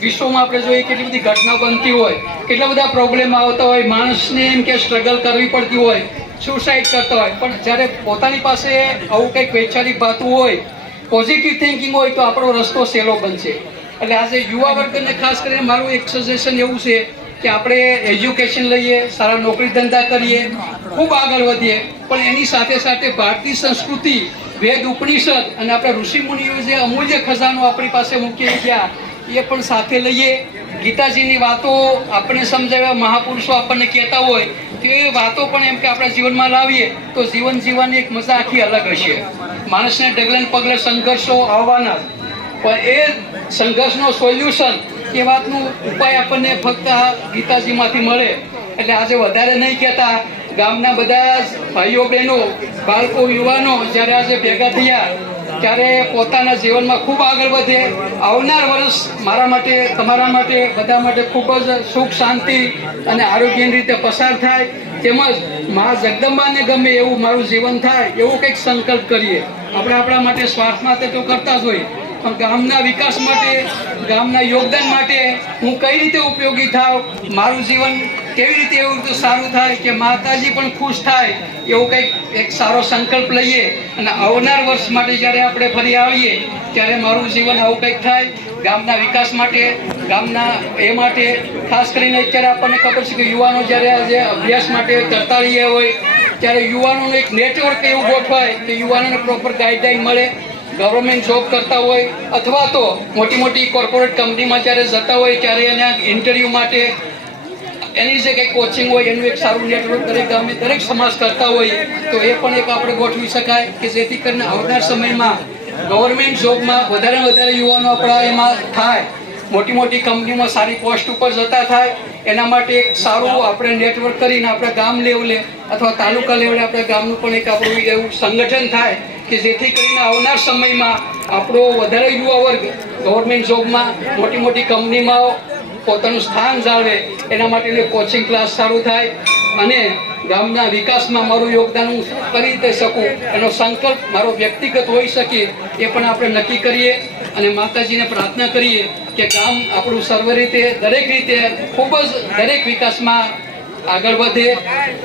વિશ્વમાં આપણે જોઈએ કેટલી બધી ઘટના બનતી હોય, કેટલા બધા પ્રોબ્લેમ આવતા હોય, માણસને એમ કે સ્ટ્રગલ કરવી પડતી હોય, સુસાઇડ કરતા હોય. પણ જ્યારે પોતાની પાસે આવું કંઈક વૈચારિક વાતો હોય, પોઝિટિવ થિંકિંગ હોય તો આપણો રસ્તો સહેલો બનશે. એટલે આજે યુવા વર્ગને ખાસ કરીને મારું એક સજેશન એવું છે કે આપણે એજ્યુકેશન લઈએ, સારા નોકરી ધંધા કરીએ, ખૂબ આગળ વધીએ. પણ એની સાથે સાથે ભારતીય સંસ્કૃતિ, વેદ, ઉપનિષદ અને આપણા ઋષિમુનિઓ જે અમૂલ્ય ખજાનો આપણી પાસે મૂકી ગયા એ પણ સાથે લઈએ. ગીતાજીની વાતો આપણને સમજાવ્યા, મહાપુરુષો આપણને કહેતા હોય તો એ વાતો પણ એમ કે આપણા જીવનમાં લાવીએ તો જીવન જીવવાની એક મજા આખી અલગ હશે. માણસને ડગલે પગલે સંઘર્ષો આવવાના, પણ એ સંઘર્ષનો સોલ્યુશન એ વાતનો ઉપાય આપણને ફક્ત આ ગીતાજીમાંથી મળે. એટલે આજે વધારે નહીં કહેતા, ગામના બધા જ ભાઈઓ બહેનો, બાળકો, યુવાનો જ્યારે આજે ભેગા થયા ત્યારે પોતાના જીવનમાં ખૂબ આગળ વધે. આવનાર વર્ષ મારા માટે, તમારા માટે, બધા માટે ખૂબ જ સુખ, શાંતિ અને આરોગ્યની રીતે પસાર થાય. તેમજ મા જગદંબાને ગમે એવું મારું જીવન થાય એવું કંઈક સંકલ્પ કરીએ. આપણે આપણા માટે સ્વાર્થ માટે તો કરતા જ હોય, પણ ગામના વિકાસ માટે, ગામના યોગદાન માટે હું કઈ રીતે ઉપયોગી થાવ, મારું જીવન કેવી રીતે એવું તો સારું થાય કે માતાજી પણ ખુશ થાય, એવું કંઈક એક સારો સંકલ્પ લઈએ અને આવનાર વર્ષ માટે જ્યારે આપણે ફરી આવીએ ત્યારે મારું જીવન આવું કંઈક થાય. ગામના વિકાસ માટે, ગામના એ માટે ખાસ કરીને અત્યારે આપણને ખબર છે કે યુવાનો જ્યારે આજે અભ્યાસ માટે તરતાળીએ હોય ત્યારે યુવાનોનું એક નેટવર્ક એવું ગોઠવાય કે યુવાનોને પ્રોપર ગાઈડલાઈન મળે. ગવર્મેન્ટ જોબ કરતા હોય અથવા તો મોટી મોટી કોર્પોરેટ કંપનીમાં જ્યારે જતા હોય ત્યારે એના ઇન્ટરવ્યૂ માટે એની જે કંઈ કોચિંગ હોય એનું એક સારું નેટવર્ક દરેક ગામે, દરેક સમાજ કરતા હોય તો એ પણ એક આપણે ગોઠવી શકાય કે જેથી કરીને આવનાર સમયમાં ગવર્મેન્ટ જોબમાં વધારે વધારે યુવાનો આપણા એમાં થાય, મોટી મોટી કંપનીમાં સારી પોસ્ટ ઉપર જતા થાય. એના માટે એક સારું આપણે નેટવર્ક કરીને આપણા ગામ લેવલે અથવા તાલુકા લેવલે આપણા ગામનું પણ એક આપણું એવું સંગઠન થાય કે જેથી કરીને આવનાર સમયમાં આપણો વધારે યુવા વર્ગ ગવર્મેન્ટ જોબમાં, મોટી મોટી કંપનીમાં પોતાનું સ્થાન જાળવે. એના માટેનું કોચિંગ ક્લાસ સારું થાય અને ગામના વિકાસમાં મારું યોગદાન હું કરી રીતે શકું એનો સંકલ્પ મારો વ્યક્તિગત હોઈ શકે એ પણ આપણે નક્કી કરીએ અને માતાજીને પ્રાર્થના કરીએ કે ગામ આપણું સર્વ રીતે, દરેક રીતે ખૂબ જ દરેક વિકાસમાં આગળ વધે,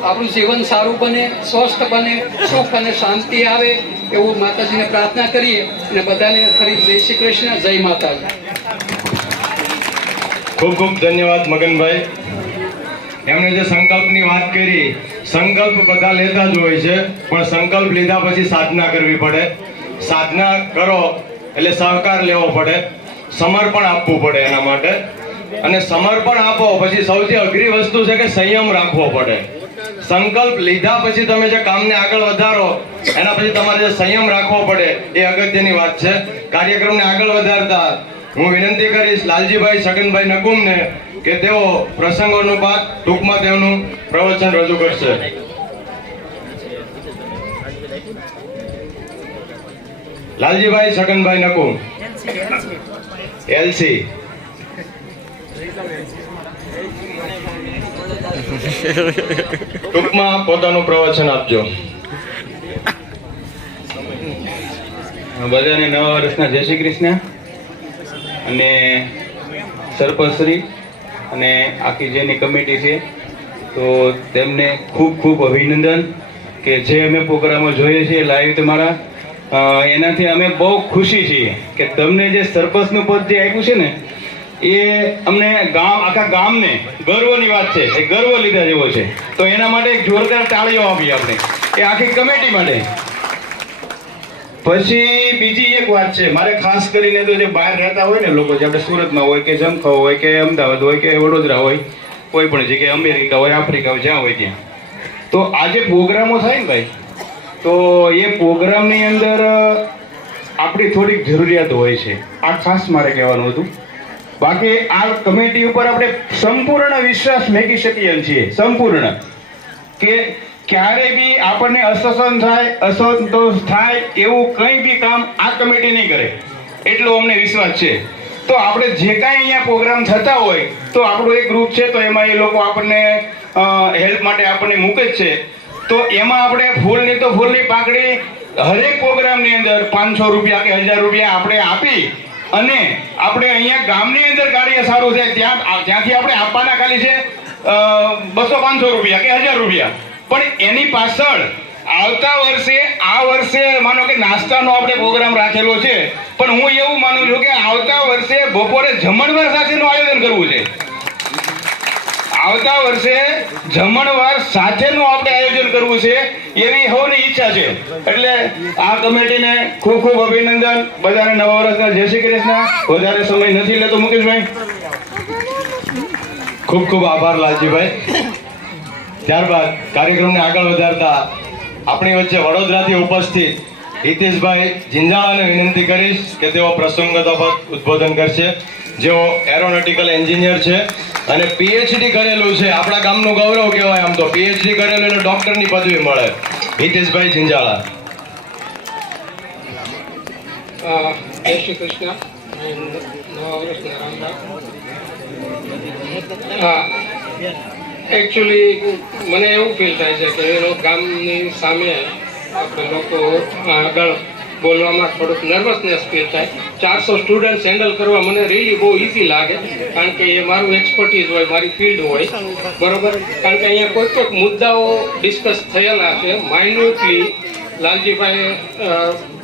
આપણું જીવન સારું બને, સ્વસ્થ બને, સુખ અને શાંતિ આવે એવું માતાજીને પ્રાર્થના કરીએ અને બધાને ફરી જય શ્રી કૃષ્ણ, જય માતાજી. ખૂબ ખૂબ ધન્યવાદ મગનભાઈ. એમણે જે સંકલ્પની વાત કરી, સંકલ્પ બધા લેતા જ હોય છે, પણ સંકલ્પ લીધા પછી સાધના કરવી પડે. સાધના કરો એટલે સહકાર લેવો પડે, સમર્પણ આપવું પડે એના માટે. અને સમર્પણ આપો પછી સૌથી અઘરી વસ્તુ છે કે સંયમ રાખવો પડે. સંકલ્પ લીધા પછી તમે જે કામને આગળ વધારો એના પછી તમારે જે સંયમ રાખવો પડે એ અગત્યની વાત છે. કાર્યક્રમને આગળ વધારતા હું વિનંતી કરીશ લાલજીભાઈ છગનભાઈ નકુમને કે તેઓ પ્રસંગોનું બાદ ટૂંકમાં તેમનું પ્રવચન રજૂ કરશે. લાલજીભાઈ છગનભાઈ નકુમ, એલસી. ટૂંકમાં પોતાનું પ્રવચન આપજો. બધાને નવા વર્ષના જય શ્રી કૃષ્ણ. અને સરપંચશ્રી અને આખી જેની કમિટી છે તો તેમને ખૂબ ખૂબ અભિનંદન કે જે અમે પ્રોગ્રામો જોઈએ છીએ લાઈવ તમારા, એનાથી અમે બહુ ખુશી છીએ કે તમને જે સરપંચનું પદ જે આપ્યું છે ને એ અમને આખા ગામને ગર્વની વાત છે, એ ગર્વ લીધા જેવો છે. તો એના માટે એક જોરદાર તાળીઓ આપીએ આપણે એ આખી કમિટી માટે. પછી બીજી એક વાત છે, મારે ખાસ કરીને તો જે બહાર રહેતા હોય ને લોકો, જે આપણે સુરતમાં હોય કે જમખા હોય કે અમદાવાદ હોય કે વડોદરા હોય, કોઈ પણ જગ્યાએ અમેરિકા હોય, આફ્રિકા હોય, જ્યાં હોય ત્યાં, તો આ જે પ્રોગ્રામો થાય ને ભાઈ, તો એ પ્રોગ્રામની અંદર આપણી થોડીક જરૂરિયાત હોય છે. આ ખાસ મારે કહેવાનું હતું. બાકી આ કમિટી ઉપર આપણે સંપૂર્ણ વિશ્વાસ મેળવી શકીએ છીએ, સંપૂર્ણ, કે ક્યારે બી આપણને અસંતોષ થાય એવું કંઈ બી કામ આ કમિટી નહીં કરે, એટલો અમને વિશ્વાસ છે. તો આપણે જે કાંઈ અહીંયા પ્રોગ્રામ થતા હોય તો આપણું એક ગ્રુપ છે, તો એમાં એ લોકો આપણને હેલ્પ માટે આપણને મૂકે જ છે. તો એમાં આપણે ફૂલની તો ફૂલની પાંખડી હરેક પ્રોગ્રામની અંદર 500 રૂપિયા કે 1000 રૂપિયા આપણે આપી અને આપણે અહીંયા ગામની અંદર કાર્ય સારું છે ત્યાંથી આપણે આપવાના ખાલી છે 200-500 રૂપિયા કે 1000 રૂપિયા. પણ એની પાછળ આવતા વર્ષે, આ વર્ષે માનો કે નાસ્તાનો આપણે પ્રોગ્રામ રાખેલો છે, પણ હું એવું માનું છું કે આવતા વર્ષે બપોરે જમણવાર સાથેનું આયોજન કરવું છે. આવતા વર્ષે જમણવાર સાથેનું આપણે આયોજન કરવું છે એવી સૌની ઈચ્છા છે. એટલે આ કમિટીને ખૂબ ખૂબ અભિનંદન. બધાને નવા વર્ષના જય શ્રી કૃષ્ણ. વધારે સમય નથી લેતો મુકેશભાઈ. ખૂબ ખૂબ આભાર લાલજીભાઈ. ત્યારબાદ કાર્યક્રમને આગળ વધારતા આપણી વચ્ચે વડોદરાથી ઉપસ્થિત હિતેશભાઈ જિંજાળાને વિનંતી કરીશ કે તેઓ પ્રસંગોત્તર ઉદ્બોધન કરશે, જેઓ એરોનોટિકલ એન્જિનિયર છે અને પીએચડી કરેલું છે. આપણા ગામનું ગૌરવ કહેવાય. આમ તો પીએચડી કરેલું એટલે ડોક્ટરની પદવી મળે. હિતેશભાઈ જિંજાળા. જય શ્રી કૃષ્ણ. નવા વર્ષના રામ રામ. હા, એકચ્યુઅલી મને એવું ફીલ થાય છે કે એનો ગામની સામે આપણે લોકો આગળ બોલવામાં થોડુંક નર્વસનેસ ફીલ થાય. 400 સ્ટુડન્ટ્સ હેન્ડલ કરવા મને રીલી બહુ ઇઝી લાગે, કારણ કે એ મારું એક્સપર્ટીઝ હોય, મારી ફિલ્ડ હોય, બરોબર. કારણ કે અહીંયા કોઈક મુદ્દાઓ ડિસ્કસ થયેલા છે માઇન્યુટલી. લાલજીભાઈએ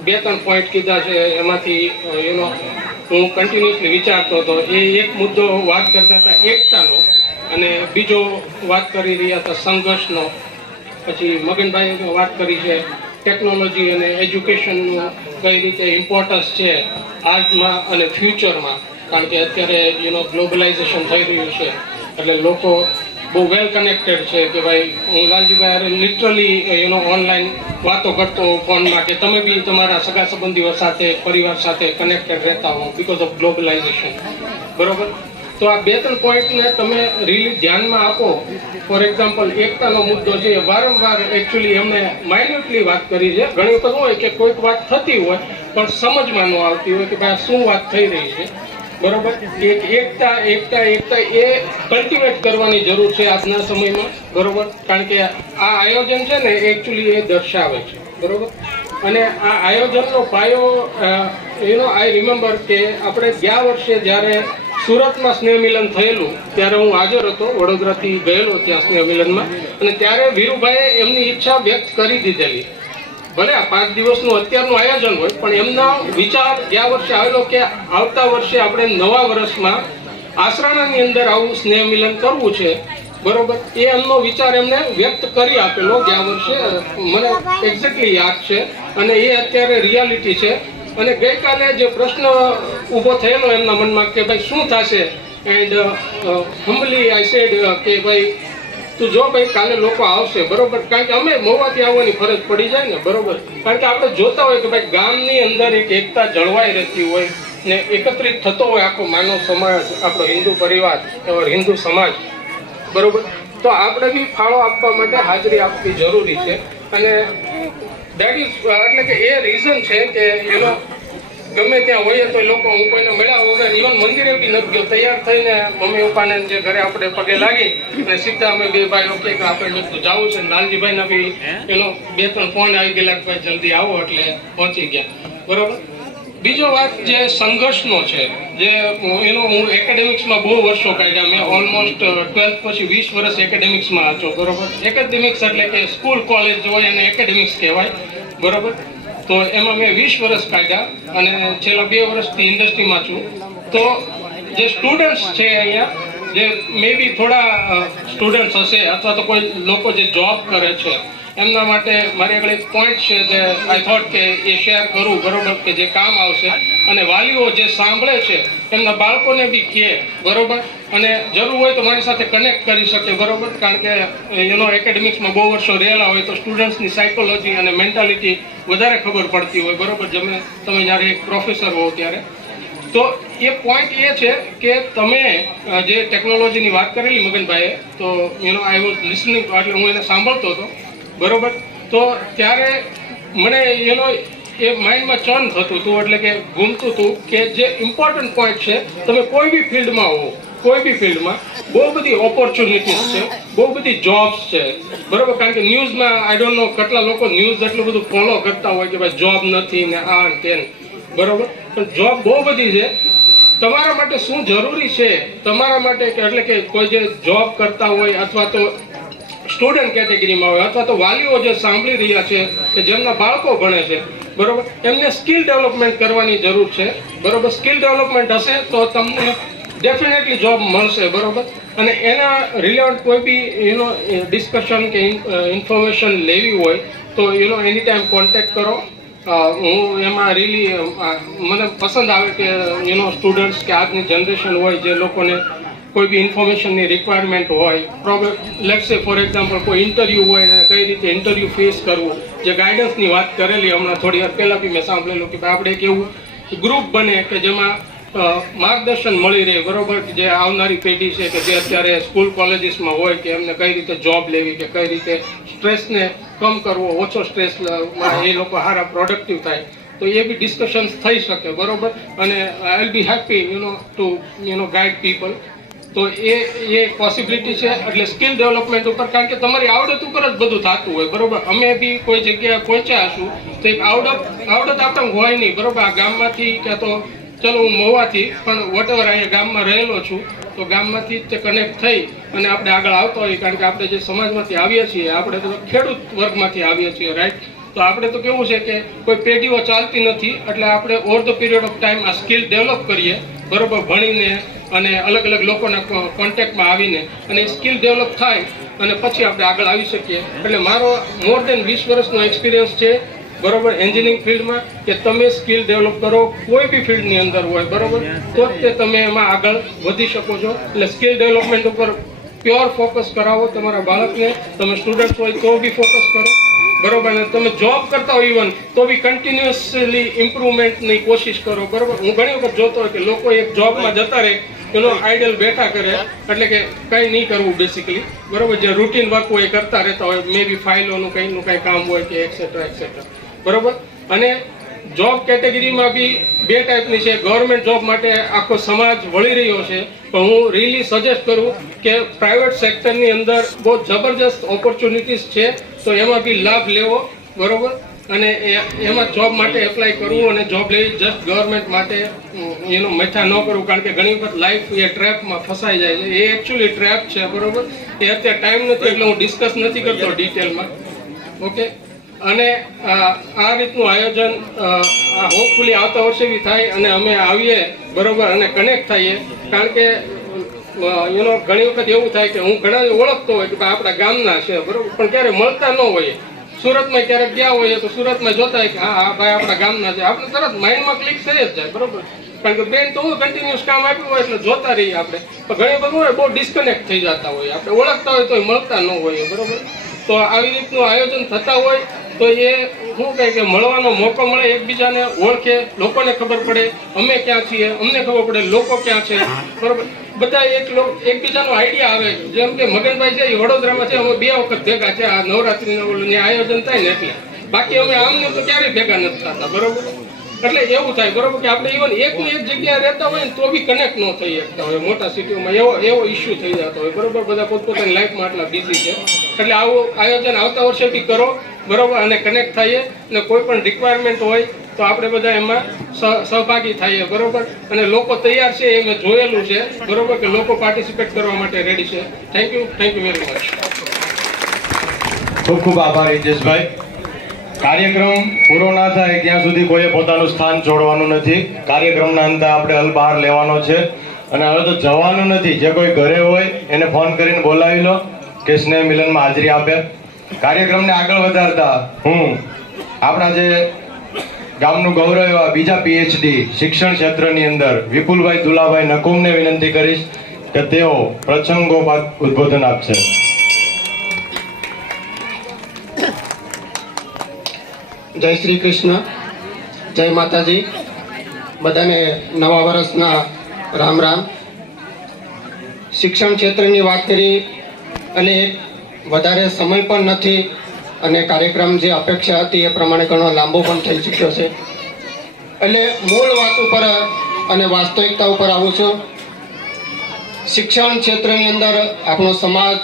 2-3 પોઈન્ટ કીધા છે, એમાંથી હું કન્ટિન્યુઅસલી વિચારતો હતો. એ એક મુદ્દો વાત કરતા હતા એકતાનો, અને બીજો વાત કરી રહ્યા હતા સંઘર્ષનો. પછી મગનભાઈએ વાત કરી છે ટેકનોલોજી અને એજ્યુકેશનનું કઈ રીતે ઇમ્પોર્ટન્સ છે આજમાં અને ફ્યુચરમાં, કારણ કે અત્યારે ગ્લોબલાઇઝેશન થઈ રહ્યું છે, એટલે લોકો બહુ વેલ કનેક્ટેડ છે. કે ભાઈ હું લાલજીભાઈ લિટરલી ઓનલાઈન વાતો કરતો હોઉં ફોનમાં, કે તમે બી તમારા સગા સંબંધીઓ સાથે, પરિવાર સાથે કનેક્ટેડ રહેતા હો બિકોઝ ઓફ ગ્લોબલાઇઝેશન, બરોબર. તો આ 2-3 પોઈન્ટને તમે રીલી ધ્યાનમાં આપો. ફોર એક્ઝામ્પલ, એકતાનો મુદ્દો છે, વારંવાર એકચ્યુઅલી એમને માઇન્યુટલી વાત કરી છે. ઘણી વખત હોય કે કોઈક વાત થતી હોય પણ સમજમાં ન આવતી હોય કે ભાઈ શું વાત થઈ રહી છે, બરોબર. એકતા એકતા એકતા એ કલ્ટિવેટ કરવાની જરૂર છે આજના સમયમાં, બરોબર. કારણ કે આ આયોજન છે ને એકચ્યુઅલી એ દર્શાવે છે, બરોબર. અને આ આયોજનનો પાયો આઈ રિમેમ્બર કે આપણે ગયા વર્ષે જ્યારે સુરતમાં સ્નેહ મિલન થયેલું ત્યારે હું હાજર હતો, વડોદરાથી ગયેલો ત્યાં સ્નેહ મિલનમાં, અને ત્યારે વીરુભાઈએ એમની ઈચ્છા વ્યક્ત કરી દીધેલી. ભલે આ 5 દિવસનું અત્યારનું આયોજન હોય, પણ એમના વિચાર ગયા વર્ષે આવેલો કે આવતા વર્ષે આપણે નવા વર્ષમાં આસરાણાની અંદર આવું સ્નેહ મિલન કરવું છે, બરોબર. એ એમનો વિચાર એમને વ્યક્ત કરી આપેલો ગયા વર્ષે, મને એક્ઝેક્ટલી યાદ છે, અને એ અત્યારે રિયાલિટી છે. અને ગઈકાલે જે પ્રશ્ન ઊભો થયેલો એમના મનમાં કે ભાઈ શું થશે, એન્ડ હમ્બલી આઈ સેડ કે ભાઈ તું જો ભાઈ કાલે લોકો આવશે, બરોબર. કારણ કે અમે મોવાથી આવવાની ફરજ પડી જાય ને, બરોબર. કારણ કે આપણે જોતા હોય કે ભાઈ ગામની અંદર એક એકતા જળવાઈ રહેતી હોય ને એકત્રિત થતો હોય આખો માનવ સમાજ, આપણો હિન્દુ પરિવાર, હિન્દુ સમાજ, બરોબર. તો આપણે બી ફાળો આપવા માટે હાજરી આપવી જરૂરી છે. અને દેટ ઇઝ એટલે કે એ રીઝન છે કે ગમે ત્યાં હોઈએ તો લોકો, હું કોઈને મળ્યા વગર ઇવન મંદિરે બી નથી ગયો, તૈયાર થઈને મમ્મી પપ્પાને જે ઘરે આપણે પગે લાગી અને સીધા અમે 2 ભાઈઓ કે આપણે જવું છે. લાલજીભાઈના બી 2-3 ફોન આવી ગયેલા કે ભાઈ જલ્દી આવો, એટલે પહોંચી ગયા, બરોબર. બીજો વાત જે સંઘર્ષનો છે, જે હું એકેડેમિક્સમાં બહુ વર્ષો કાઢ્યા. મેં ઓલમોસ્ટ 12th પછી 20 વર્ષ એકેડેમિક્સમાં હતો, બરોબર. એકેડેમિક્સ એટલે કે સ્કૂલ કોલેજ હોય અને એકેડેમિક્સ કહેવાય, બરોબર. તો એમાં મેં 20 વર્ષ કાઢ્યા અને છેલ્લા 2 વર્ષથી ઇન્ડસ્ટ્રીમાં છું. તો જે સ્ટુડન્ટ્સ છે અહીંયા, જે મે બી થોડા સ્ટુડન્ટ્સ હશે અથવા તો કોઈ લોકો જે જોબ કરે છે, એમના માટે મારી આગળ એક પોઈન્ટ છે જે આઈ થોટ કે એ શેર કરું, બરોબર, કે જે કામ આવશે. અને વાલીઓ જે સાંભળે છે એમના બાળકોને બી કહે, બરોબર. અને જરૂર હોય તો મારી સાથે કનેક્ટ કરી શકે, બરોબર. કારણ કે એકેડેમિક્સમાં બહુ વર્ષો રહેલા હોય તો સ્ટુડન્ટ્સની સાયકોલોજી અને મેન્ટાલિટી વધારે ખબર પડતી હોય, બરોબર. તમે જ્યારે એક પ્રોફેસર હો ત્યારે. તો એ પોઈન્ટ એ છે કે તમે જે ટેકનોલોજીની વાત કરેલી મગનભાઈએ, તો આઈ વોઝ લિસનિંગ, એટલે હું એને સાંભળતો હતો, બરોબર. તો ત્યારે મને એ માઇન્ડમાં ચર્ન થતું હતું, એટલે કે ઘૂમતું હતું કે જે ઇમ્પોર્ટન્ટ પોઈન્ટ છે, તમે કોઈ બી ફિલ્ડમાં હો, કોઈ બી ફિલ્ડમાં બહુ બધી ઓપોર્ચ્યુનિટીઝ છે, બહુ બધી જોબ્સ છે, બરોબર. કારણ કે ન્યૂઝમાં આઈ ડોન્ટ નો કેટલા લોકો ન્યૂઝ એટલું બધું ફોલો કરતા હોય કે ભાઈ જોબ નથી ને આ તેન, બરોબર. પણ જોબ બહુ બધી છે. તમારા માટે શું જરૂરી છે, તમારા માટે એટલે કે કોઈ જે જોબ કરતા હોય અથવા તો સ્ટુડન્ટ કેટેગરીમાં હોય અથવા તો વાલીઓ જે સાંભળી રહ્યા છે કે જેમના બાળકો ભણે છે, બરોબર, એમને સ્કિલ ડેવલપમેન્ટ કરવાની જરૂર છે, બરોબર. સ્કિલ ડેવલપમેન્ટ હશે તો તમને ડેફિનેટલી જોબ મળશે, બરોબર. અને એના રિલેવન્ટ કોઈ બી ડિસ્કશન કે ઇન્ફોર્મેશન લેવી હોય તો એની ટાઈમ કોન્ટેક્ટ કરો. હું એમાં રીલી મને પસંદ આવે કે સ્ટુડન્ટ્સ કે આજની જનરેશન હોય જે લોકોને કોઈ બી ઇન્ફોર્મેશનની રિક્વાયરમેન્ટ હોય, લેટ્સ સે ફોર એક્ઝામ્પલ કોઈ ઇન્ટરવ્યૂ હોય ને કઈ રીતે ઇન્ટરવ્યૂ ફેસ કરવું, જે ગાઈડન્સની વાત કરેલી હમણાં થોડી વાર પહેલાં બી મેં સાંભળેલું કે ભાઈ આપણે એક એવું ગ્રુપ બને કે જેમાં માર્ગદર્શન મળી રહે, બરોબર, જે આવનારી પેઢી છે કે જે અત્યારે સ્કૂલ કોલેજીસમાં હોય કે એમને કઈ રીતે જોબ લેવી કે કઈ રીતે સ્ટ્રેસને કમ કરવો, ઓછો સ્ટ્રેસમાં એ લોકો સારા પ્રોડક્ટિવ થાય, તો એ બી ડિસ્કશન્સ થઈ શકે, બરોબર. અને I will be happy to guide people. તો એ પોસિબિલિટી છે. એટલે સ્કિલ ડેવલપમેન્ટ ઉપર, કારણ કે તમારી આવડત ઉપર જ બધું થતું હોય, બરોબર. અમે બી કોઈ જગ્યાએ પહોંચ્યા હશું તો એક આવડત આપણે હોય નહીં, બરોબર. આ ગામમાંથી કે તો ચલો હું મહુવાથી પણ વોટેવર અહીંયા ગામમાં રહેલો છું, તો ગામમાંથી જ તે કનેક્ટ થઈ અને આપણે આગળ આવતા હોઈએ, કારણ કે આપણે જે સમાજમાંથી આવીએ છીએ, આપણે તો ખેડૂત વર્ગમાંથી આવીએ છીએ, રાઈટ. તો આપણે તો કેવું છે કે કોઈ પેઢીઓ ચાલતી નથી, એટલે આપણે over the period of time આ સ્કિલ ડેવલપ કરીએ, બરોબર, ભણીને અને અલગ અલગ લોકોના કોન્ટેક્ટમાં આવીને, અને સ્કિલ ડેવલપ થાય અને પછી આપણે આગળ આવી શકીએ. એટલે મારો મોર દેન 20 વર્ષનો એક્સપિરિયન્સ છે, બરોબર, એન્જિનિયરિંગ ફિલ્ડમાં, કે તમે સ્કિલ ડેવલપ કરો કોઈ બી ફિલ્ડની અંદર હોય, બરોબર, તો જ તે તમે એમાં આગળ વધી શકો છો. એટલે સ્કિલ ડેવલપમેન્ટ ઉપર પ્યોર ફોકસ કરાવો તમારા બાળકને. તમે સ્ટુડન્ટ હોય તો બી ફોકસ કરો, બરોબર. અને તમે જોબ કરતા હોય ઇવન તો બી કન્ટિન્યુઅસલી ઇમ્પ્રુવમેન્ટની કોશિશ કરો, બરોબર. હું ઘણી વખત જોતો હોય કે લોકો એક જોબમાં જતા રહે, એનો આઈડલ બેઠા કરે, એટલે કે કંઈ નહીં કરવું બેસિકલી, બરોબર. જે રૂટીન વર્ક હોય એ કરતા રહેતા હોય, મે બી ફાઇલોનું કંઈ કામ હોય કે એક્સેટ્રા એક્સેટ્રા, બરોબર. અને જોબ કેટેગરીમાં બી બે ટાઈપની છે. ગવર્મેન્ટ જોબ માટે આખો સમાજ વળી રહ્યો છે, પણ હું રિયલી સજેસ્ટ કરું કે પ્રાઇવેટ સેક્ટરની અંદર બહુ જબરજસ્ત ઓપોર્ચ્યુનિટીઝ છે, તો એમાં બી લાભ લેવો, બરોબર. અને એમાં જોબ માટે એપ્લાય કરવું અને જોબ લેવી જસ્ટ ગવર્મેન્ટ માટે એનો મથા ન કરવું, કારણ કે ઘણી વખત લાઈફ એ ટ્રેપમાં ફસાઈ જાય છે. એ એકચ્યુઅલી ટ્રેપ છે, બરોબર. એ અત્યારે ટાઈમ નથી એટલે હું ડિસ્કસ નથી કરતો ડિટેલમાં, ઓકે. અને આ રીતનું આયોજન હોપફુલી આવતા વર્ષે બી થાય અને અમે આવીએ, બરોબર, અને કનેક્ટ થઈએ. કારણ કે ઘણી વખત એવું થાય કે હું ઘણા ઓળખતો હોય કે આપણા ગામના છે, બરોબર, પણ ક્યારે મળતા ન હોઈએ. સુરતમાં ક્યારેક ગયા હોઈએ તો સુરતમાં જોતા હોય કે હા ભાઈ આપણા ગામના છે, આપણે તરત માઇન્ડમાં ક્લિક થઈ જ જાય, બરોબર. કારણ કે બેન તો કન્ટિન્યુઅસ કામ આપ્યું હોય એટલે જોતા રહીએ આપણે, પણ ઘણી બધું હોય બહુ ડિસ્કનેક્ટ થઈ જતા હોય, આપણે ઓળખતા હોય તો મળતા ન હોઈએ, બરોબર. તો આવી રીતનું આયોજન થતા હોય તો એ શું કહે કે મળવાનો મોકો મળે, એકબીજાને ઓળખે, લોકોને ખબર પડે અમે ક્યાં છીએ, અમને ખબર પડે લોકો ક્યાં છે, બરોબર. બધા એકબીજાનો આઈડિયા આવે. જેમ કે મગનભાઈ છે એ વડોદરામાં છે, અમે 2 વખત ભેગા છે આ નવરાત્રીનું આયોજન થાય ને એટલે, બાકી અમે આમને તો ક્યારેય ભેગા નથી થતા, બરોબર. એટલે એવું થાય, બરોબર, કે આપણે ઇવન એકની એક જગ્યાએ રહેતા હોય ને તો બી કનેક્ટ ન થઈ શકતા હોય. મોટા સિટીઓમાં એવો ઇસ્યુ થઈ જતો હોય, બરોબર. બધા પોતપોતાની લાઈફમાં આટલા બિઝી છે, એટલે આવું આયોજન આવતા વર્ષે બી કરો, બરોબર. અને કનેક્ટ થઈએ અને કોઈ પણ રિક્વાયરમેન્ટ હોય તો આપણે બધા એમાં સહભાગી થઈએ, બરોબર. અને લોકો તૈયાર છે એ મેં જોયેલું છે, બરોબર, કે લોકો પાર્ટિસિપેટ કરવા માટે રેડી છે. Thank you very much. ખૂબ ખૂબ આભાર હિતેશભાઈ. કાર્યક્રમ પૂરો ના થાય ત્યાં સુધી કોઈએ પોતાનું સ્થાન છોડવાનું નથી. કાર્યક્રમના અંતે આપણે હલ બહાર લેવાનો છે અને હવે તો જવાનું નથી. જે કોઈ ઘરે હોય એને ફોન કરીને બોલાવી લો કે સ્નેહ મિલનમાં હાજરી આપે. કાર્યક્રમને આગળ વધારતા હું આપણા જે ગામનું ગૌરવ એવા બીજા PhD શિક્ષણ ક્ષેત્રની અંદર વિપુલભાઈ દુલાભાઈ નકુમને વિનંતી કરીશ કે તેઓ પ્રસંગોપાત ઉદ્બોધન આપશે. જય શ્રી કૃષ્ણ, જય માતાજી. બધાને નવા વર્ષના રામ રામ. શિક્ષણ ક્ષેત્રની વાત કરી અને વધારે સમય પણ નથી અને કાર્યક્રમ જે અપેક્ષા હતી એ પ્રમાણે ઘણો લાંબો પણ થઈ ચૂક્યો છે. એટલે મૂળ વાત ઉપર અને વાસ્તવિકતા ઉપર આવું છું. શિક્ષણ ક્ષેત્રની અંદર આપણો સમાજ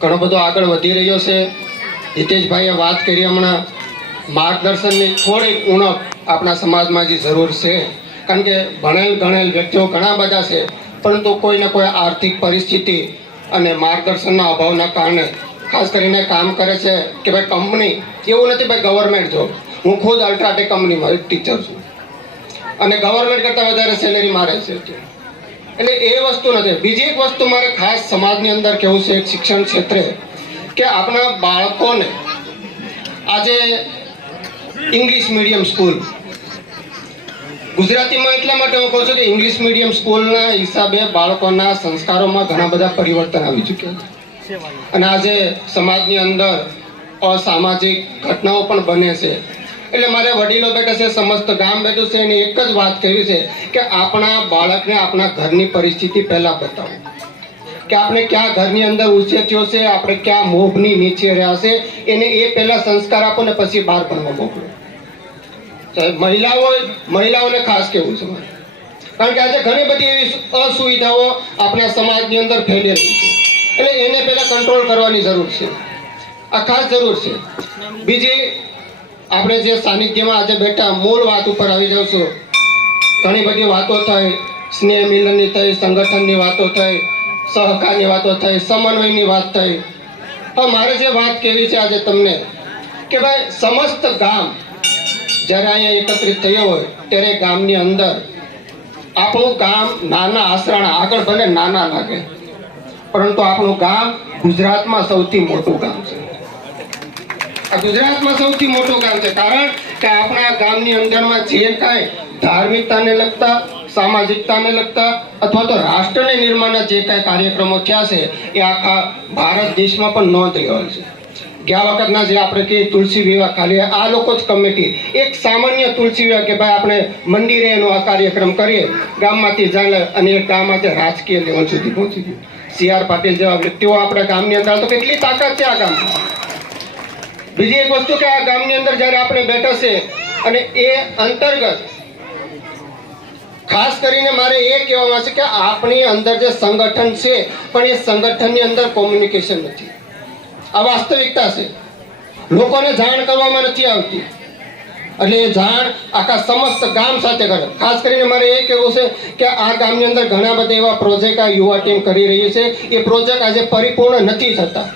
ઘણો બધો આગળ વધી રહ્યો છે. હિતેશભાઈએ વાત કરી હમણાં, માર્ગદર્શનની થોડીક ઉણપ આપણા સમાજમાં જે જરૂર છે. કારણ કે ભણેલ ગણેલ વ્યક્તિઓ ઘણા બધા છે, પરંતુ કોઈને કોઈ આર્થિક પરિસ્થિતિ અને માર્ગદર્શનના અભાવના કારણે ખાસ કરીને કામ કરે છે કે ભાઈ કંપની, એવું નથી ભાઈ ગવર્મેન્ટ જોબ. હું ખુદ અલ્ટ્રાટેક કંપનીમાં ટીચર છું અને ગવર્મેન્ટ કરતાં વધારે સેલેરી મારે છે. એટલે એ વસ્તુ નથી. બીજી એક વસ્તુ મારે ખાસ સમાજની અંદર કહેવું છે શિક્ષણ ક્ષેત્રે, કે આપણા બાળકોને આજે ઇંગ્લિશ મીડિયમ સ્કૂલ ગુજરાતીમાં એટલા માટે હું કહું છું કે ઇંગ્લિશ મીડિયમ સ્કૂલના હિસાબે બાળકોના સંસ્કારોમાં ઘણા બધા પરિવર્તન આવી ચૂક્યા છે અને આજે સમાજની અંદર અસામાજિક ઘટનાઓ પણ બને છે. એટલે મારે વડીલો બેઠા છે, સમસ્ત ગામ બેઠું છે, એની એક જ વાત કરી છે કે આપણા બાળકને આપણા ઘરની પરિસ્થિતિ પહેલા બતાવો કે આપણે ક્યાં ઘરની અંદર ઉછેર થયો છે, આપણે ક્યાં મોભની નીચે રહ્યા છે, એને એ પહેલા સંસ્કાર આપો ને પછી બહાર ભણવા મોકલો. મહિલાઓને ખાસ કહેવું છે મારે, કારણ કે આજે ઘણી બધી એવી અસુવિધાઓ આપણા સમાજની અંદર ફેલી રહી છે, એટલે એને પહેલા કંટ્રોલ કરવાની જરૂર છે. આ ખાસ જરૂર છે. બીજી, આપણે જે સાનિધ્યમાં આજે બેઠા મૂળ વાત ઉપર આવી જાઉં છું. ઘણી બધી વાતો થઈ, સ્નેહ મિલનની થઈ, સંગઠનની વાતો થઈ, સહકારની વાતો થઈ, સમન્વયની વાત થઈ. હવે મારે જે વાત કહેવી છે આજે તમને કે ભાઈ સમસ્ત ગામ જ્યારે અહીંયા એકત્રિત થયો હોય ત્યારે ગામની અંદર આપણું ગામ નાના આસરાણા, આગળ ભલે નાના લાગે, પરંતુ આપણું ગામ ગુજરાતમાં સૌથી મોટું ગામ છે. આ ગુજરાતમાં સૌથી મોટું ગામ છે, કારણ કે આપણા ગામની અંદરમાં જે કાંઈ ધાર્મિકતાને લગતા, સામાજિકતાને લગતા અથવા તો રાષ્ટ્રને નિર્માણના જે કાંઈ કાર્યક્રમો થયા છે એ આખા ભારત દેશમાં પણ નોંધ રહ્યો છે. ગયા વખતના જે આપણે કહીએ તુલસી વિવાહ, ખાલી આ લોકો જ કમિટી, એક સામાન્ય તુલસી વિવાહ કે ભાઈ આપણે મંદિરે એનો આ કાર્યક્રમ કરીએ, ગામમાંથી ચાલે અને એક ગામમાંથી રાજકીય લેવલ સુધી પહોંચી ગયું. CR પાટીલ જેવા વ્યક્તિઓ આપણા ગામની અંદર તો કેટલી તાકાત છે આ ગામમાં. બીજી એક વસ્તુ કે આ ગામની અંદર જ્યારે આપણે બેઠા છે અને એ અંતર્ગત ખાસ કરીને મારે એ કહેવામાં છે કે આપણી અંદર જે સંગઠન છે પણ એ સંગઠનની અંદર કોમ્યુનિકેશન નથી. આ વાસ્તવિકતા છે. લોકોને જાણ કરવામાં નથી આવતી, એટલે એ જાણ આખા સમસ્ત ગામ સાથે કરે. ખાસ કરીને મારે એ કહેવું છે કે આ ગામની અંદર ઘણા બધા એવા પ્રોજેક્ટ આ યુવા ટીમ કરી રહી છે. એ પ્રોજેક્ટ આજે પરિપૂર્ણ નથી થતા.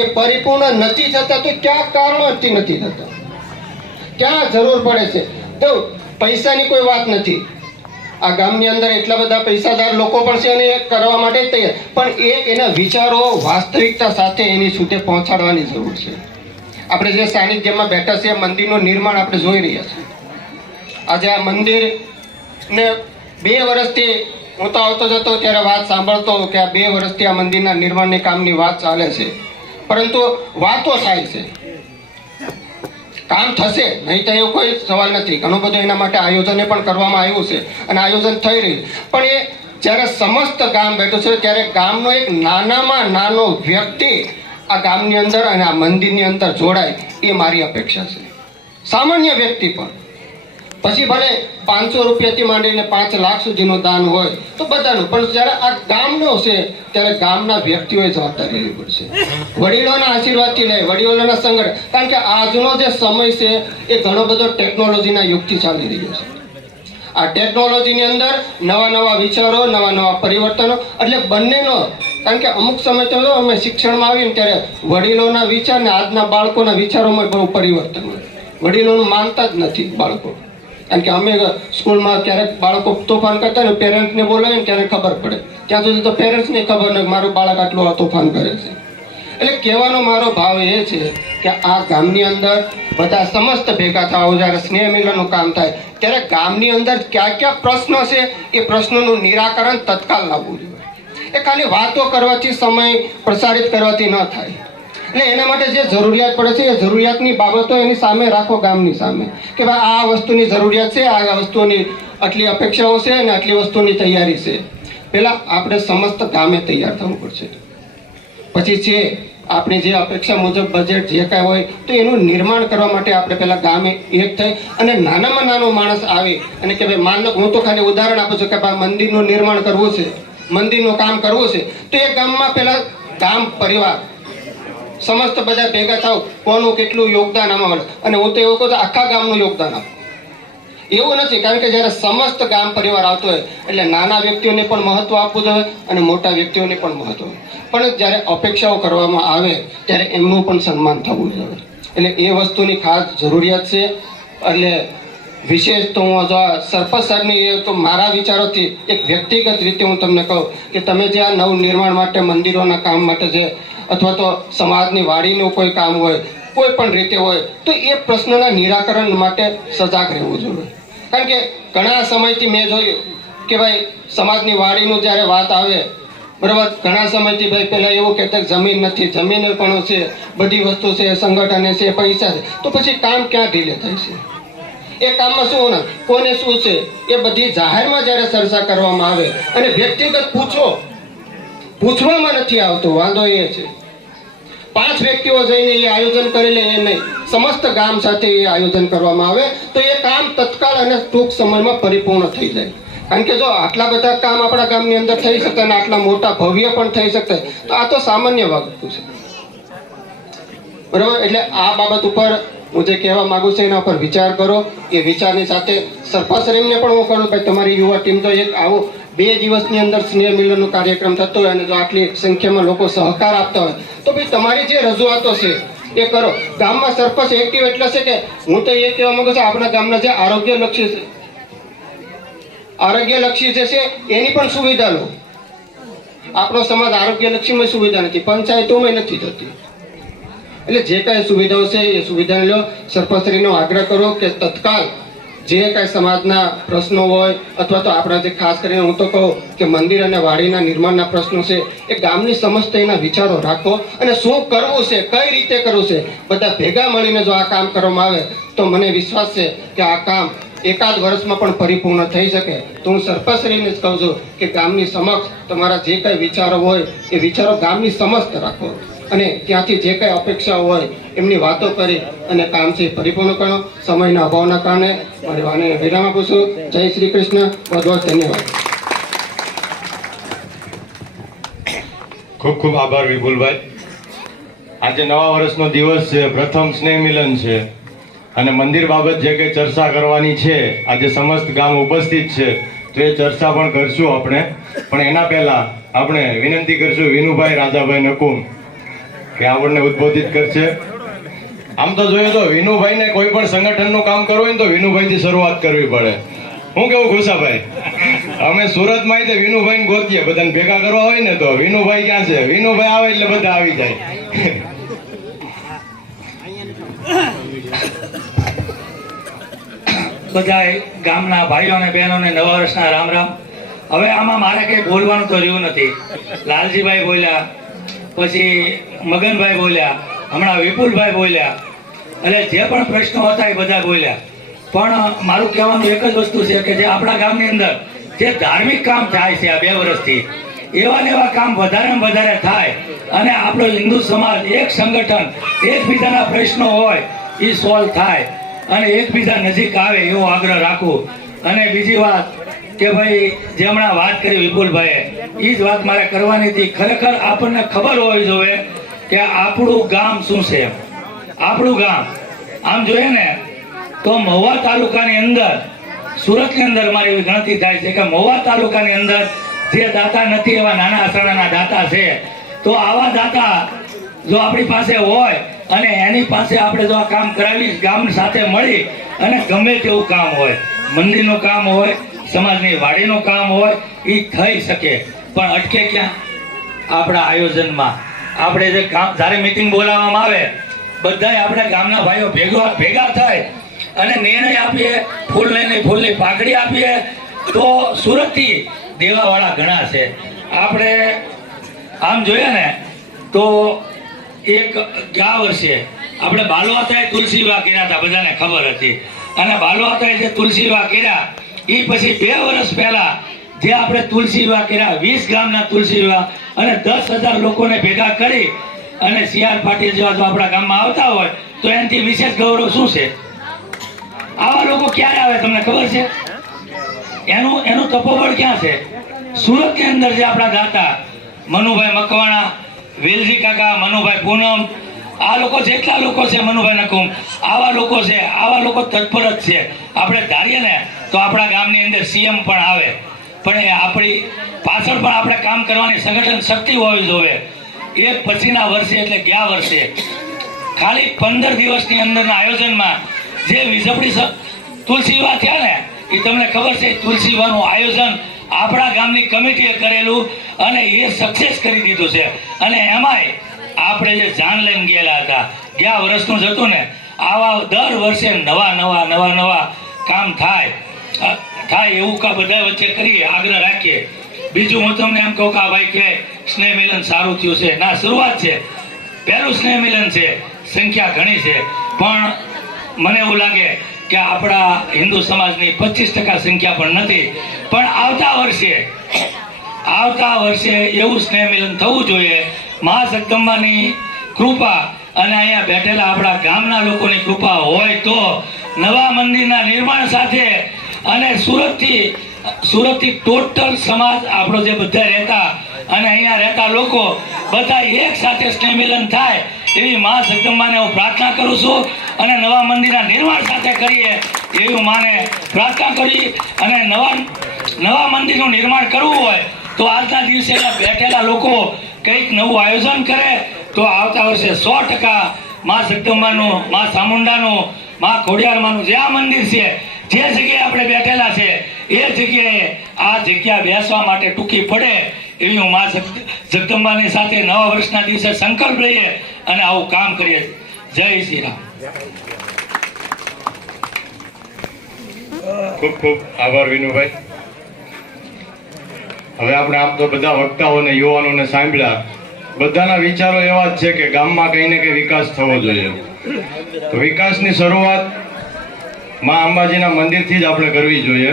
એ પરિપૂર્ણ નથી થતા તો ક્યાં કારણોથી નથી થતા, ક્યાં જરૂર પડે છે. તો પૈસાની કોઈ વાત નથી. આ ગામની અંદર એટલા બધા પૈસાદાર લોકો પણ છે અને એ કરવા માટે જ તૈયાર, પણ એના વિચારો વાસ્તવિકતા સાથે એની સુધી પહોંચાડવાની જરૂર છે. આપણે જે સાનિધ્યમાં બેઠા છીએ, મંદિરનું નિર્માણ આપણે જોઈ રહ્યા છીએ. આજે આ મંદિરને 2 વર્ષથી હું તો આવતો જતો ત્યારે વાત સાંભળતો કે આ 2 વર્ષથી આ મંદિરના નિર્માણની કામની વાત ચાલે છે, પરંતુ વાતો થાય છે, કામ થશે નહીં તો એવો કોઈ સવાલ નથી. ઘણું બધું એના માટે આયોજન પણ કરવામાં આવ્યું છે અને આયોજન થઈ રહ્યું. પણ એ જ્યારે સમસ્ત ગામ બેઠું છે ત્યારે ગામનો એક નાનામાં નાનો વ્યક્તિ આ ગામની અંદર અને આ મંદિરની અંદર જોડાય, એ મારી અપેક્ષા છે. સામાન્ય વ્યક્તિ પણ, પછી ભલે 500 રૂપિયાથી માંડીને 5 લાખ સુધીનું દાન હોય તો બધાનું, પણ જ્યારે આ ગામનો છે ત્યારે ગામના વ્યક્તિઓએ જવાબદારી લેવી પડશે. વડીલોના આશીર્વાદથી લઈ, વડીલોના સંગઠન, કારણ કે આજનો જે સમય છે એ ઘણો બધો ટેકનોલોજીના યુગથી ચાલી રહ્યો છે. આ ટેકનોલોજીની અંદર નવા વિચારો, નવા પરિવર્તનો, એટલે બંનેનો, કારણ કે અમુક સમય તો અમે શિક્ષણમાં આવીને ત્યારે વડીલોના વિચાર ને આજના બાળકોના વિચારોમાં બહુ પરિવર્તન હોય. વડીલોનું માનતા જ નથી બાળકો, કારણ કે અમે સ્કૂલમાં ક્યારેક બાળકો તોફાન કરતા ને પેરેન્ટ્સને બોલાવીને ત્યારે ખબર પડે, ત્યાં સુધી તો પેરેન્ટ્સને ખબર નહીં મારું બાળક આટલું આ તોફાન કરે છે. એટલે કહેવાનો મારો ભાવ એ છે કે આ ગામની અંદર બધા સમસ્ત ભેગા થાવ, જ્યારે સ્નેહ મિલનનું કામ થાય ત્યારે ગામની અંદર કયા પ્રશ્નો છે એ પ્રશ્નોનું નિરાકરણ તત્કાલ લાવવું જોઈએ. એ ખાલી વાતો કરવાથી, સમય પ્રસારિત કરવાથી ન થાય. એટલે એના માટે જે જરૂરિયાત પડે છે એ જરૂરિયાતની બાબતો એની સામે રાખો, ગામની સામે, કે ભાઈ આ વસ્તુની જરૂરિયાત છે, આ વસ્તુની આટલી અપેક્ષાઓ છે અને આટલી વસ્તુની તૈયારી છે. પહેલાં આપણે સમસ્ત ગામે તૈયાર થવું પડશે. પછી છે આપણી જે અપેક્ષા મુજબ બજેટ જે કાંઈ હોય તો એનું નિર્માણ કરવા માટે આપણે પહેલાં ગામે એક થઈ અને નાનામાં નાનો માણસ આવે અને કે ભાઈ માનો, હું તો ખાલી ઉદાહરણ આપું છું કે ભાઈ મંદિરનું નિર્માણ કરવું છે, મંદિરનું કામ કરવું છે, તો એ ગામમાં પહેલાં ગામ પરિવાર સમસ્ત બધા ભેગા થાવ, કોનું કેટલું યોગદાન આમાં મળે. અને હું તો એવું કહું છું આખા ગામનું યોગદાન આપો. એવું નથી, કારણ કે જ્યારે સમસ્ત ગામ પરિવાર આવતો હોય એટલે નાના વ્યક્તિઓને પણ મહત્વ આપવું જોઈએ અને મોટા વ્યક્તિઓને પણ મહત્વ, પણ જ્યારે અપેક્ષાઓ કરવામાં આવે ત્યારે એમનું પણ સન્માન થવું જોઈએ. એટલે એ વસ્તુની ખાસ જરૂરિયાત છે. એટલે વિશેષ તો હું સરપંચ સાહેબની એ તો મારા વિચારોથી એક વ્યક્તિગત રીતે હું તમને કહું કે તમે જે આ નવનિર્માણ માટે, મંદિરોના કામ માટે છે, અથવા તો સમાજની વાડીનું કોઈ કામ હોય, કોઈ પણ રીતે હોય, તો એ પ્રશ્નના નિરાકરણ માટે સજાગ રહેવું જોઈએ. કારણ કે ઘણા સમયથી મેં જોયું કે ભાઈ સમાજની વાડીનું જ્યારે વાત આવે બરાબર, ઘણા સમયથી ભાઈ પહેલાં એવું કહેતા કે જમીન નથી, જમીન પણ છે, બધી વસ્તુ છે, સંગઠન છે, પૈસા છે, તો પછી કામ ક્યાં ઢીલે થાય છે? એ કામમાં શું ને કોને શું છે એ બધી જાહેરમાં જ્યારે ચર્ચા કરવામાં આવે અને વ્યક્તિગત પૂછવામાં નથી આવતું. વાંધો એ છે 5 વ્યક્તિઓ જઈને એ આયોજન કરી લે એ નહીં, સમસ્ત ગામ સાથે એ આયોજન કરવામાં આવે તો એ કામ તત્કાળ અને ટૂંક સમયમાં પરિપૂર્ણ થઈ જાય. કારણ કે જો આટલા બધા કામ આપણા ગામની અંદર થઈ શકે અને આટલા મોટા ભવ્ય પણ થઈ શકે તો આ તો સામાન્ય વસ્તુ છે, બરાબર. એટલે આ બાબત ઉપર હું જે કહેવા માંગુ છું એના પર વિચાર કરો. એ વિચારની સાથે સરપંચશ્રીને પણ હું કરું ભાઈ તમારી યુવા ટીમ તો એક આવો 2 દિવસની અંદર સ્નેહ મિલનનો કાર્યક્રમ થતો હોય અને જો આટલી સંખ્યામાં લોકો સહકાર આપતા હોય તો ભાઈ તમારી જે રજૂઆતો છે એ કરો. ગામમાં સરપંચ એક્ટિવ એટલે છે કે હું તો એ કહેવા માંગુ છું આપણા ગામના જે આરોગ્યલક્ષી જે છે એની પણ સુવિધા લો. આપણો સમાજ આરોગ્યલક્ષીમાં સુવિધા નથી, પંચાયતોમાં નથી થતી. એટલે જે કાંઈ સુવિધાઓ છે એ સુવિધા લો. સરપંચશ્રીનો આગ્રહ કરો કે તત્કાલ જે કાંઈ સમાજના પ્રશ્નો હોય અથવા તો આપણા જે ખાસ કરીને હું તો કહું કે મંદિર અને વાડીના નિર્માણના પ્રશ્નો છે એ ગામની સમસ્ત એના વિચારો રાખો અને શું કરવું છે, કઈ રીતે કરવું છે, બધા ભેગા મળીને જો આ કામ કરવામાં આવે તો મને વિશ્વાસ છે કે આ કામ એકાદ વર્ષમાં પણ પરિપૂર્ણ થઈ શકે. તો હું સરપંચશ્રીને જ કહું છું કે ગામની સમક્ષ તમારા જે કાંઈ વિચારો હોય એ વિચારો ગામની સમસ્ત રાખો અને ત્યાંથી જે કાંઈ અપેક્ષાઓ હોય એમની વાતો કરી અને કામ છે પરિપૂર્ણ કરો. સમયના અભાવના કારણે મારી વાને વિરામ આપું છું. જય શ્રી કૃષ્ણ. બહુ બહુ ધન્યવાદ. ખૂબ ખૂબ આભાર વિપુલભાઈ. આજે નવા વર્ષનો દિવસ છે, પ્રથમ સ્નેહ મિલન છે અને મંદિર બાબત જે કંઈ ચર્ચા કરવાની છે આજે સમસ્ત ગામ ઉપસ્થિત છે તો એ ચર્ચા પણ કરશું આપણે. પણ એના પહેલા આપણે વિનંતી કરશું વિનુભાઈ રાજાભાઈ નકુમ કે આપણને ઉદ્બોધિત કરશે. આમ તો જોઈએ તો વિનુભાઈને કોઈ પણ સંગઠનનું કામ કરવું હોય ને તો વિનુભાઈથી શરૂઆત કરવી પડે. હું કેવું ઘુસાભાઈ, અમે સુરતમાં તે વિનુભાઈને ગોતીએ, બધાને ભેગા કરવા હોય ને તો વિનુભાઈ ક્યાં છે? વિનુભાઈ આવે એટલે બધા આવી જાય. બધા ગામના ભાઈઓ અને બહેનોને નવા વર્ષના રામ રામ. હવે આમાં મારે કંઈ બોલવાનું તો રહ્યું નથી. લાલજીભાઈ બોલ્યા, પછી મગનભાઈ બોલ્યા, હમણાં વિપુલભાઈ બોલ્યા, એટલે જે પણ પ્રશ્નો હતા એ બધા બોલ્યા. પણ મારું કહેવાનું એક જ વસ્તુ છે કે જે આપણા ગામની અંદર જે ધાર્મિક કામ થાય છે આ 2 વર્ષથી એવા ને એવા કામ વધારે થાય અને આપણો હિન્દુ સમાજ એક સંગઠન એકબીજાના પ્રશ્નો હોય એ સોલ્વ થાય અને એકબીજા નજીક આવે એવો આગ્રહ રાખું. અને બીજી વાત કે ભાઈ જે હમણાં વાત કરી વિપુલભાઈએ એ જ વાત મારે કરવાની હતી. ખરેખર આપણને ખબર હોવી જોઈએ કે આપણું ગામ શું છે. આપણું ગામ આમ જોઈએ ને તો મહુવા તાલુકાની અંદર, સુરતની અંદર મારી એવી ગણતરી થાય છે કે મહુવા તાલુકાની અંદર જે દાતા નથી એવા નાના આસણાના દાતા છે. તો આવા દાતા જો આપણી પાસે હોય અને એની પાસે આપણે જો આ કામ કરાવી ગામ સાથે મળી અને ગમે તેવું કામ હોય, મંદિરનું કામ હોય, સમાજની વાડીનું કામ હોય, એ થઈ શકે. પણ અટકે ક્યાં? આપણા આયોજનમાં. આપણે જે કામ જ્યારે મિટિંગ બોલાવવામાં આવે બધાય આપણે ગામના ભાઈઓ ભેગા થાય અને નિર્ણય આપીએ, ફૂલની પાઘડી આપીએ તો સુરતથી દેવાવાળા ઘણા છે. આપણે આમ જોઈએ ને તો એક ગયા વર્ષે આપણે બાલવાતાએ તુલસી વિવાહ કર્યા હતા, બધાને ખબર હતી. અને બાલવાતાએ જે તુલસી વિવાહ કર્યા એ પછી 2 વર્ષ પહેલા જે આપણે તુલસી વિવાહ કર્યા 20 ગામના તુલસી વિવાહ અને 10,000 લોકોને ભેગા કરી અને CR પાટીલ જેવા જો આપણા ગામમાં આવતા હોય તો એનાથી વિશેષ ગૌરવ શું છે? આવા લોકો ક્યારે આવે તમને ખબર છે? એનું તપોબળ ક્યાં છે? સુરતની અંદર જે આપણા દાતા મનુભાઈ મકવાણા, વેલજી કાકા, મનુભાઈ પૂનમ, આ લોકો જેટલા લોકો છે, મનુભાઈ નકુમ, આવા લોકો છે. આવા લોકો તત્પર જ છે. આપણે ધારીએ ને તો આપણા ગામની અંદર CM પણ આવે, પણ એ આપણી પાછળ પણ આપણે કામ કરવાની સંગઠન શક્તિ હોવી જોઈએ. એ પછીના વર્ષે એટલે ગયા વર્ષે ખાલી 15 દિવસની અંદરના આયોજનમાં જે વીજળી તુલસી વિવાહ થયા ને એ તમને ખબર છે. તુલસી વિવાહનું આયોજન આપણા ગામની કમિટીએ કરેલું અને એ સક્સેસ કરી દીધું છે. અને એમાંય આપણે જે જાન લઈને ગયેલા હતા, ગયા વર્ષનું જ હતું ને, આવા દર વર્ષે નવા કામ થાય થાય એવું કા બધા વચ્ચે કરીએ, આગ્રહ રાખીએ. બીજું હું તમને એમ કહું કે આ ભાઈ કે સ્નેહ મિલન સારું થયું છે, ના શરૂઆત છે, પહેલું સ્નેહ મિલન છે, સંખ્યા ઘણી છે, પણ મને એવું લાગે કે આપણા હિન્દુ સમાજની 25% સંખ્યા પણ નથી. પણ આવતા વર્ષે એવું સ્નેહ મિલન થવું જોઈએ. મા જગદંબાની કૃપા અને અહીંયા બેઠેલા આપણા ગામના લોકોની કૃપા હોય તો નવા મંદિરના નિર્માણ સાથે અને સુરતથી ટોટલ સમાજ આપણો જે બધા રહેતા અને અહીંયા રહેતા લોકો બધા એક સાથે સ્નેહ મિલન થાય એવી મા જગદંબાને હું પ્રાર્થના કરું છું. અને નવા મંદિરના નિર્માણ સાથે કરીએ એવી માને પ્રાર્થના કરી. અને નવા મંદિરનું નિર્માણ કરવું હોય તો આજના દિવસે બેઠેલા લોકો કંઈક નવું આયોજન કરે તો આવતા વર્ષે 100% મા જગદંબાનું, મા ચામુંડાનું, મા ખોડિયારમાંનું જે આ મંદિર છે, જે જગ્યાએ આપણે બેઠેલા છે એ જગ્યાએ આ જગ્યા બેસવા માટે ટૂંકી પડે એવી હું મા જગદંબાની સાથે નવા વર્ષના દિવસે સંકલ્પ લઈએ અને આવું કામ કરીએ. જય શ્રી રામ. ખૂબ ખૂબ આભાર વિનુભાઈ. હવે આપણે આમ તો બધા વક્તાઓને, યુવાનોને સાંભળ્યા, બધાના વિચારો એવા જ છે કે ગામમાં કંઈ ને કંઈ વિકાસ થવો જોઈએ. તો વિકાસની શરૂઆત માં અંબાજીના મંદિરથી જ આપણે કરવી જોઈએ,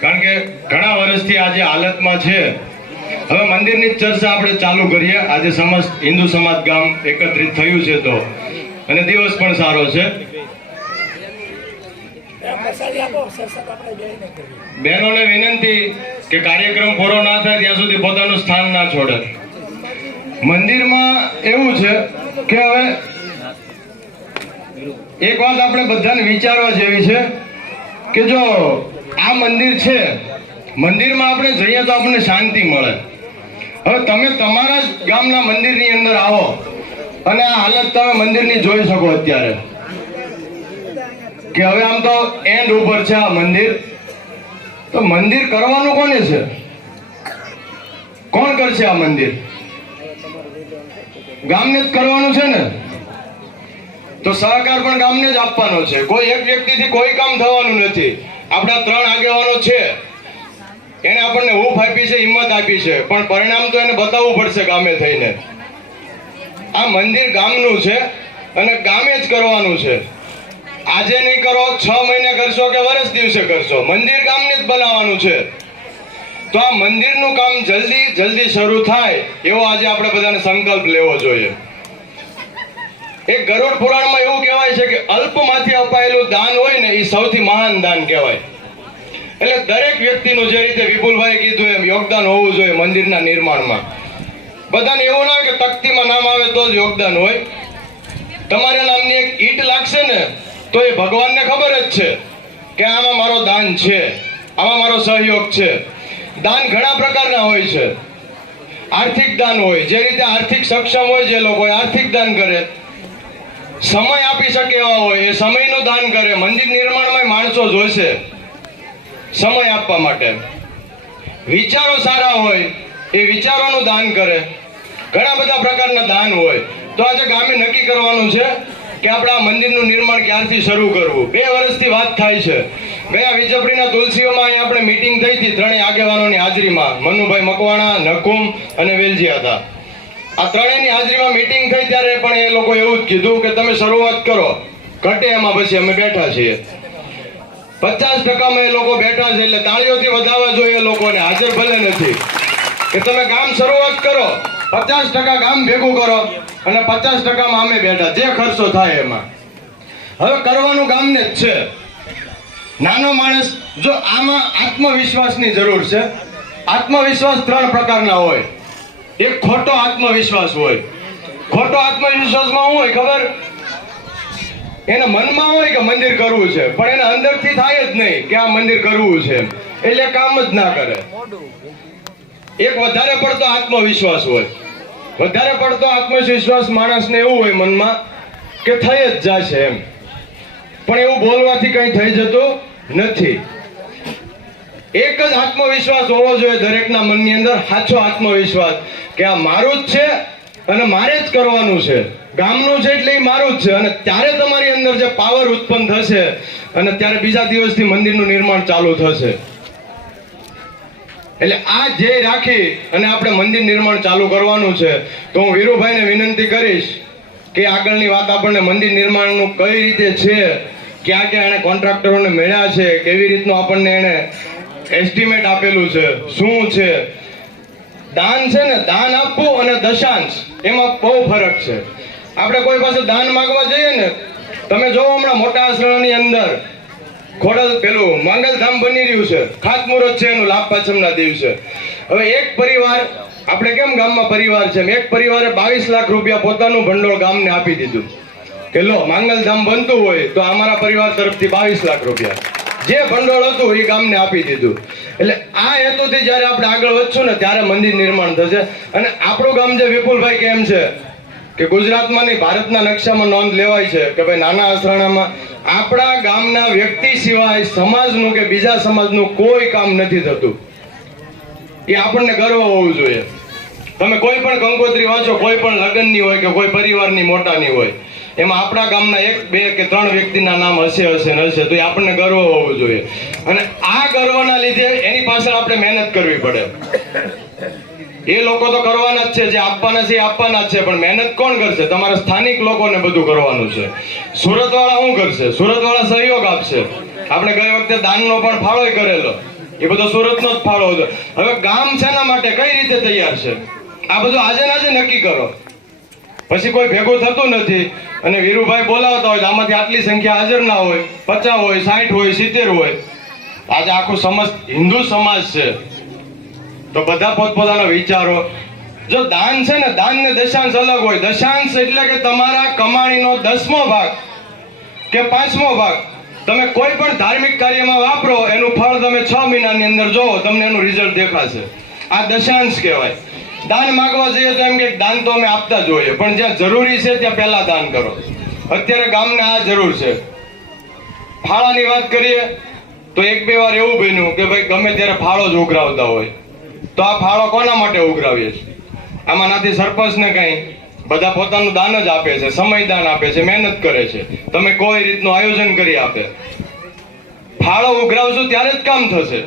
કારણ કે ઘણા વર્ષથી આજે હાલતમાં છે. હવે મંદિરની જ ચર્ચા આપણે ચાલુ કરીએ. આજે સમસ્ત હિન્દુ સમાજ ગામ એકત્રિત થયું છે તો, અને દિવસ પણ સારો છે. બહેનોને વિનંતી કે કાર્યક્રમ પૂરો ના થાય ત્યાં સુધી પોતાનું સ્થાન ના છોડે. મંદિરમાં એવું છે કે હવે એક વાત આપણે બધાને વિચારવા જેવી છે કે જો આ મંદિર છે, મંદિરમાં આપણે જઈએ તો આપણને શાંતિ મળે. હવે તમે તમારા જ ગામના મંદિરની અંદર આવો અને આ હાલત તમે મંદિરની જોઈ શકો અત્યારે કે હવે આમ તો એન્ડ ઉપર છે આ મંદિર. તો મંદિર કરવાનું કોને છે? કોણ કરશે આ મંદિર? ગામને જ કરવાનું છે ને. તો સહકાર પણ ગામને જ આપવાનો છે. કોઈ એક વ્યક્તિથી કોઈ કામ થવાનું નથી. આપણા 3 આગેવાનો છે, એને આપણને હૂફ આપી છે, હિંમત આપી છે, પણ પરિણામ તો એને બતાવવું પડશે ગામે થઈને. આ મંદિર ગામનું છે અને ગામે જ કરવાનું છે. આજે નહીં કરો, 6 મહિને કરશો કે વર્ષ દિવસે કરશો, મંદિર ગામને જ બનાવવાનું છે. તો આ મંદિરનું કામ જલ્દી શરૂ થાય એવો આજે આપણે બધાને સંકલ્પ લેવો જોઈએ. એક ગરુડ પુરાણમાં એવું કહેવાય છે કે અલ્પમાંથી અપાયેલું દાન હોય ને એ સૌથી મહાન દાન કહેવાય. એટલે દરેક વ્યક્તિનું જે રીતે વિપુલભાઈ કીધું એમ યોગદાન હોવું જોઈએ મંદિરના નિર્માણમાં. બધાને એવું ના હોય કે તકતીમાં નામ આવે તો જ યોગદાન હોય. તમારા નામની એક ઈંટ લાગશે ને તો એ ભગવાનને ખબર જ છે કે આમાં મારો દાન છે, આમાં મારો સહયોગ છે. દાન ઘણા પ્રકારના હોય છે. આર્થિક દાન હોય, જે રીતે આર્થિક સક્ષમ હોય જે લોકો આર્થિક દાન કરે. સમય આપી શકે એવા હોય એ સમયનું દાન કરે. મંદિર નિર્માણમાં માણસો જોઈશે સમય આપવા માટે. વિચારો સારા હોય એ વિચારોનું દાન કરે. ઘણા બધા પ્રકારના દાન હોય. તો આજે ગામે નક્કી કરવાનું છે કે આપણે આ મંદિરનું નિર્માણ ક્યારથી શરૂ કરવું. 2 વર્ષથી વાત થાય છે. ગયા વિજપડીના તુલસીઓમાં અહીં આપણે મીટિંગ થઈ હતી 3 આગેવાનોની હાજરીમાં. મનુભાઈ મકવાણા, નકુમ અને વેલજી હતા. આ 3ની હાજરીમાં મીટિંગ થઈ ત્યારે પણ એ લોકો એવું જ કીધું કે તમે શરૂઆત કરો, ઘટે એમાં પછી અમે બેઠા છીએ. 50% એ લોકો બેઠા છે એટલે તાળીઓથી વધાવવા જોઈએ લોકોને. હાજર ભલે નથી કે તમે ગામ શરૂઆત કરો, 50% ગામ ભેગું કરો અને 50%માં અમે બેઠા, જે ખર્ચો થાય એમાં. હવે કરવાનું ગામને જ છે. નાનો માણસ જો આમાં આત્મવિશ્વાસની જરૂર છે. આત્મવિશ્વાસ 3 પ્રકારના હોય. એક ખોટો આત્મવિશ્વાસ હોય. ખોટો આત્મવિશ્વાસમાં શું હોય ખબર? એના મનમાં હોય કે મંદિર કરવું છે, પણ એના અંદરથી થાય જ નહીં કે આ મંદિર કરવું છે, એટલે કામ જ ના કરે. એક વધારે પડતો આત્મવિશ્વાસ હોય. વધારે પડતો આત્મવિશ્વાસ માણસને એવું હોય મનમાં કે થઈ જ જશે એમ, પણ એવું બોલવાથી કંઈ થઈ જતું નથી. એક જ આત્મવિશ્વાસ હોવો જોઈએ દરેકના મનની અંદર, સાચો આત્મવિશ્વાસ કે આ મારું જ છે અને મારે જ કરવાનું છે. ગામનું છે એટલે એ મારું જ છે. અને ત્યારે તમારી અંદર જે પાવર ઉત્પન્ન થશે અને ત્યારે બીજા દિવસથી મંદિરનું નિર્માણ ચાલુ થશે. એટલે આ ધ્યેય રાખી અને આપણે મંદિર નિર્માણ ચાલુ કરવાનું છે. તો હું વીરુભાઈને વિનંતી કરીશ કે આગળની વાત આપણને મંદિર નિર્માણનું કઈ રીતે છે, ક્યાં ક્યાં એને કોન્ટ્રાક્ટરોને મળ્યા છે, કેવી રીતનું આપણને એને એસ્ટિમેટ આપેલું છે, શું છે. દાન છે ને, દાન આપવું અને દશાંશ એમાં બહુ ફરક છે. આપણે કોઈ પાસે દાન માંગવા જઈએ ને, તમે જોવો હમણાં મોટા આશ્રમની અંદર ખોડલ પેલું માંગલધામ બની રહ્યું છે, ખાતમુહૂર્ત છે એનું લાભ પાંચમના દિવસે. હવે એક પરિવાર, આપણે કેમ ગામમાં પરિવાર છે, એક પરિવારે 22 લાખ રૂપિયા પોતાનું ભંડોળ ગામને આપી દીધું કે લો માંગલધામ બનતું હોય તો અમારા પરિવાર તરફથી 22 લાખ રૂપિયા જે ભંડોળ હતું એ ગામને આપી દીધું. એટલે આ હેતુથી જ્યારે આપણે આગળ વધશું ને ત્યારે મંદિર નિર્માણ થશે. અને આપણું ગામ જે વિપુલભાઈ કેમ છે કે ગુજરાતમાં નહીં ભારતના નકશામાં નોંધ લેવાય છે કે ભાઈ નાના આસરાણામાં આપણા ગામના વ્યક્તિ સિવાય સમાજનું કે બીજા સમાજનું કોઈ કામ નથી થતું. એ આપણને ગર્વ હોવું જોઈએ. તમે કોઈ પણ કંકોત્રી વાંચો, કોઈ પણ લગ્નની હોય કે કોઈ પરિવારની મોટાની હોય, એમાં આપણા ગામના 1, 2 કે 3 વ્યક્તિના નામ હશે તો એ આપણને ગર્વ હોવું જોઈએ. અને આ ગર્વના લીધે એની પાછળ આપણે મહેનત કરવી પડે. એ લોકો તો કરવાના જ છે, જે આપવાના છે એ આપવાના જ છે, પણ મહેનત કોણ કરશે? તમારા સ્થાનિક લોકોને બધું કરવાનું છે. સુરતવાળા શું કરશે? સુરતવાળા સહયોગ આપશે. આપણે ગઈ વખતે દાનનો પણ ફાળો કરેલો, એ બધો સુરતનો જ ફાળો હતો. હવે ગામ શેના માટે કઈ રીતે તૈયાર છે આ બધું આજે ને આજે નક્કી કરો. પછી કોઈ ભેગું થતું નથી અને વીરુભાઈ બોલાવતા હોય તો આમાંથી આટલી સંખ્યા હાજર ના હોય, 50 હોય, 60 હોય, 70 હોય. આજે આખું સમસ્ત હિન્દુ સમાજ છે તો બધા પોતપોતાના વિચારો. જો દાન છે ને, દાન ને દશાંશ અલગ હોય. દશાંશ એટલે કે તમારા કમાણીનો 10મો ભાગ કે 5મો ભાગ તમે કોઈ પણ ધાર્મિક કાર્યમાં વાપરો, એનું ફળ તમે 6 મહિનાની અંદર જોવો, તમને એનું રિઝલ્ટ દેખાશે. આ દશાંશ કહેવાય. દાન માંગવા જઈએ તો એમ કે દાન તો અમે આપતા જ હોઈએ, પણ જ્યાં જરૂરી છે ત્યાં પહેલા દાન કરો. અત્યારે ગામને આ જરૂર છે. ફાળાની વાત કરીએ તો 1-2 વાર એવું બન્યું કે ભાઈ ગમે ત્યારે ફાળો જ ઉઘરાવતા હોય. તો આ ફાળો કોના માટે ઉઘરાવીએ છીએ? આમાંનાથી સરપંચને કઈ, બધા પોતાનું દાન જ આપે છે, સમય દાન આપે છે, મહેનત કરે છે. તમે કોઈ રીતનું આયોજન કરી આપે. ફાળો ઉઘરાવશું ત્યારે જ કામ થશે.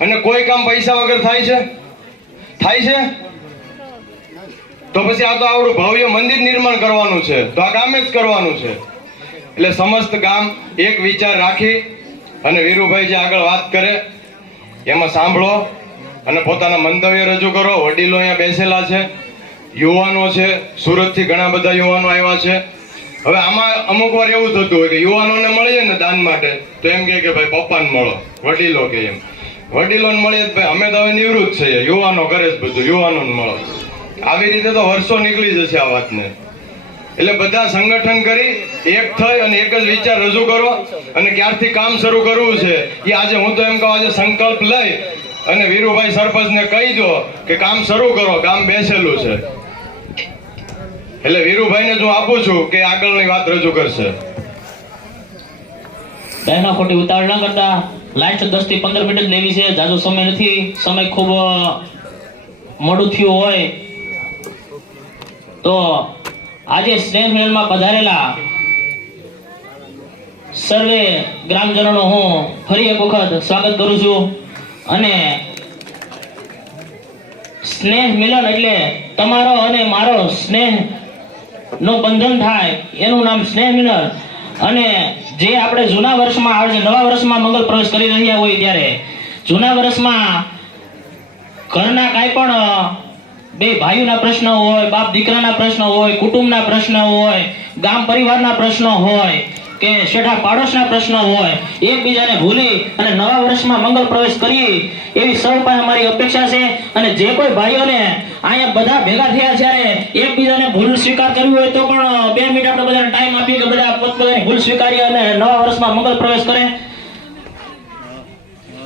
અને કોઈ કામ પૈસા વગર થાય છે? તો પછી આ તો આવડું ભવ્ય મંદિર નિર્માણ કરવાનું છે તો આ ગામે જ કરવાનું છે. એટલે સમસ્ત ગામ એક વિચાર રાખી અને વીરુભાઈ જે આગળ વાત કરે એમાં સાંભળો અને પોતાના મંતવ્ય રજૂ કરો. વડીલો અહીંયા બેસેલા છે, યુવાનો છે, સુરતથી ઘણા બધા યુવાનો આવ્યા છે. હવે આમાં અમુક વાર એવું થતું હોય કે યુવાનોને મળીએ ને દાન માટે તો એમ કે ભાઈ પપ્પાને મળો, વડીલો કે એમ વડીલોને મળીએ ભાઈ અમે તો હવે નિવૃત્ત છીએ, યુવાનો કરે જ બધું, યુવાનોને મળો. આવી રીતે તો વર્ષો નીકળી જશે આ વાતને. એટલે બધા સંગઠન કરી એક થઈ અને એક જ વિચાર રજૂ કરો અને ક્યારથી કામ શરૂ કરવું છે એ આજે હું તો એમ કહું આજે સંકલ્પ લઈ અને વીરુભાઈ સરપંચને કહી દો કે કામ શરૂ કરો, ગામ બેસેલું છે. એટલે વીરુભાઈને જો આપું છું કે આગળની વાત રજૂ કરશે. બહેનો ખોટી ઉતાવળ ન કરતા, લાસ્ટ 10 થી 15 મિનિટ લેવી છે, જાજો સમય નથી. સમય ખૂબ મોડું થયું હોય તો આજે સ્નેહ મિલનમાં પધારેલા સર્વે ગ્રામજનોનો હું ફરી એક વખત સ્વાગત કરું છું. અને સ્નેહ મિલન એટલે તમારો અને મારો સ્નેહ નું બંધન થાય એનું નામ સ્નેહ મિલન. અને જે આપણે જૂના વર્ષમાં આજે નવા વર્ષમાં મંગલ પ્રવેશ કરી રહ્યા હોય ત્યારે જૂના વર્ષમાં ઘરના કાંઈ પણ બે ભાઈઓના પ્રશ્ન હોય, બાપ દીકરાના પ્રશ્ન હોય, કુટુંબના પ્રશ્ન હોય, ગામ પરિવારના પ્રશ્નો હોય કે શેઠા પાડોશના પ્રશ્ન હોય, એકબીજાને ભૂલી અને નવા વર્ષમાં મંગળ પ્રવેશ કરીએ એવી સૌ પાસે અમારી અપેક્ષા છે. અને જે કોઈ ભાઈઓને અહીંયા બધા ભેગા થયા ત્યારે એકબીજાને ભૂલ સ્વીકાર કરવી હોય તો પણ 2 મિનિટ આપણે બધાને ટાઈમ આપીએ કે બધા પોતપોતાની ભૂલ સ્વીકારી અને નવા વર્ષમાં મંગળ પ્રવેશ કરે.